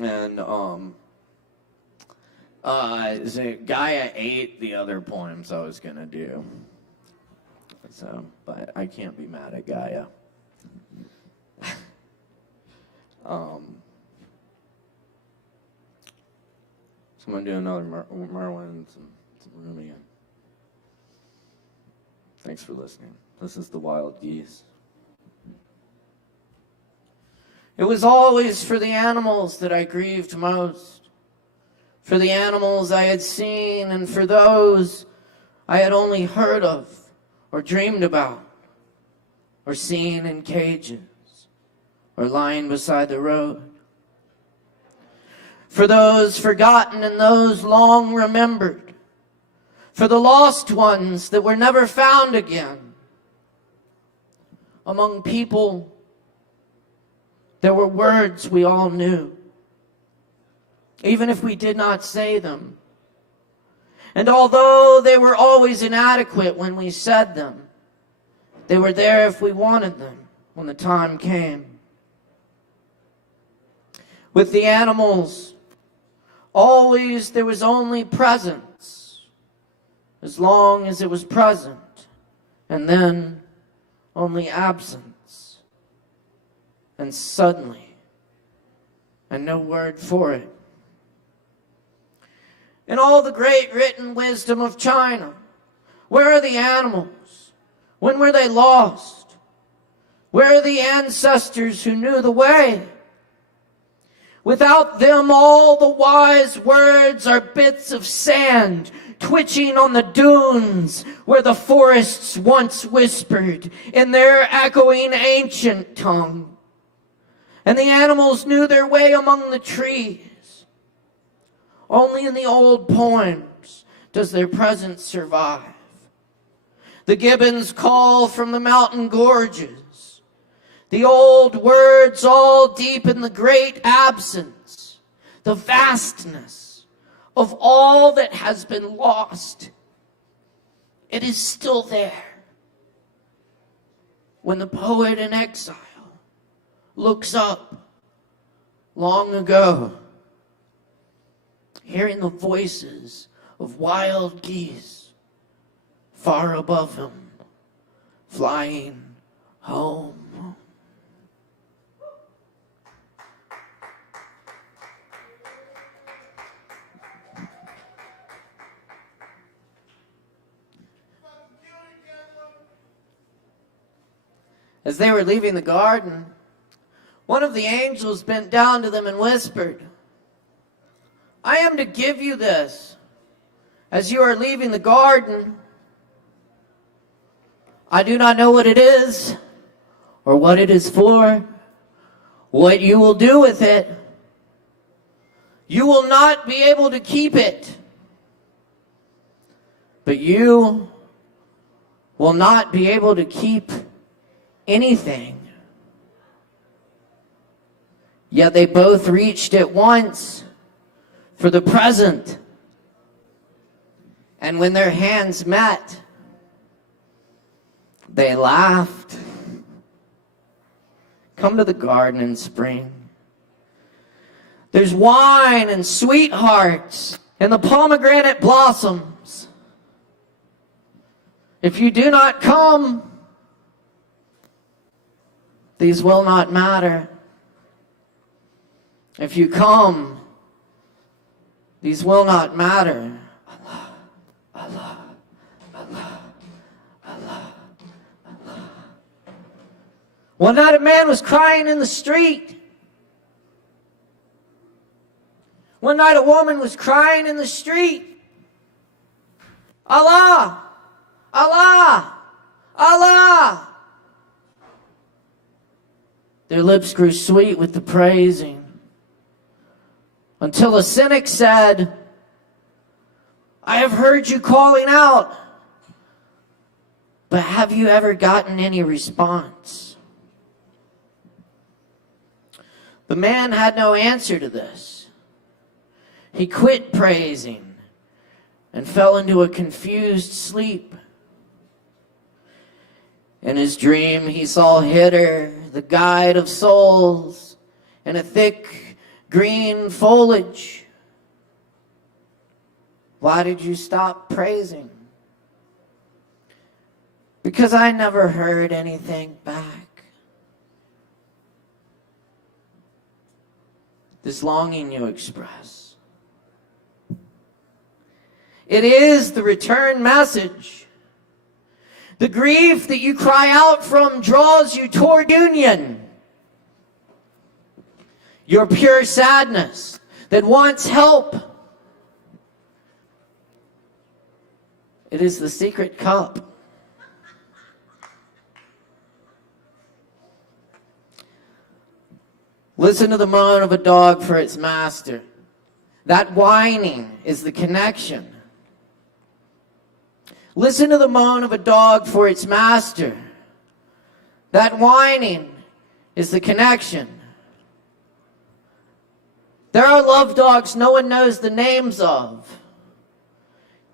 And Gaia ate the other poems I was gonna do. So, but I can't be mad at Gaia. So I'm gonna do another Merwin and some Rumi. Thanks for listening. This is the Wild Yeast. It was always for the animals that I grieved most, for the animals I had seen and for those I had only heard of or dreamed about or seen in cages or lying beside the road. For those forgotten and those long remembered, for the lost ones that were never found again. Among people, there were words we all knew, even if we did not say them. And although they were always inadequate when we said them, they were there if we wanted them when the time came. With the animals, always there was only presence, as long as it was present, and then only absence. And suddenly, and no word for it. In all the great written wisdom of China, where are the animals? When were they lost? Where are the ancestors who knew the way? Without them, all the wise words are bits of sand twitching on the dunes where the forests once whispered in their echoing ancient tongue. And the animals knew their way among the trees. Only in the old poems does their presence survive. The gibbons call from the mountain gorges. The old words all deep in the great absence, the vastness of all that has been lost. It is still there. When the poet in exile looks up long ago, hearing the voices of wild geese far above him, flying home. As they were leaving the garden, one of the angels bent down to them and whispered, "I am to give you this as you are leaving the garden. I do not know what it is or what it is for, what you will do with it. You will not be able to keep it, but you will not be able to keep anything." Yet they both reached at once for the present. And when their hands met, they laughed. Come to the garden in spring. There's wine and sweethearts and the pomegranate blossoms. If you do not come, these will not matter. If you come, these will not matter. Allah, Allah, Allah, Allah, Allah. One night a man was crying in the street. One night a woman was crying in the street. Allah, Allah, Allah. Their lips grew sweet with the praising, until a cynic said, "I have heard you calling out, but have you ever gotten any response?" The man had no answer to this. He quit praising and fell into a confused sleep. In his dream, he saw Hitter, the guide of souls, in a thick green foliage. Why did you stop praising? Because I never heard anything back. This longing you express, it is the return message. The grief that you cry out from draws you toward union. Your pure sadness that wants help. It is the secret cup. Listen to the moan of a dog for its master. That whining is the connection. Listen to the moan of a dog for its master. That whining is the connection. There are love dogs no one knows the names of.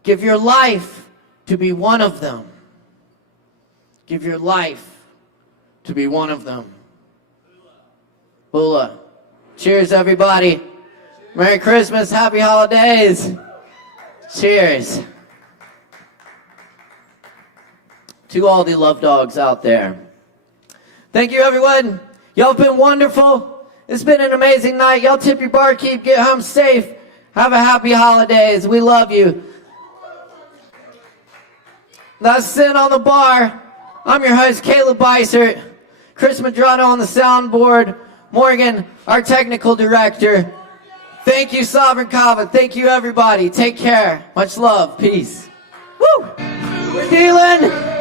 Give your life to be one of them. Give your life to be one of them. Bula. Cheers, everybody. Merry Christmas, happy holidays. Cheers. To all the love dogs out there. Thank you, everyone. Y'all have been wonderful. It's been an amazing night. Y'all tip your barkeep, get home safe. Have a happy holidays. We love you. That's Sin on the bar. I'm your host, Caleb Beissert. Chris Madrano on the soundboard. Morgan, our technical director. Thank you, Sovereign Kava. Thank you, everybody. Take care. Much love. Peace. Woo! We're dealing.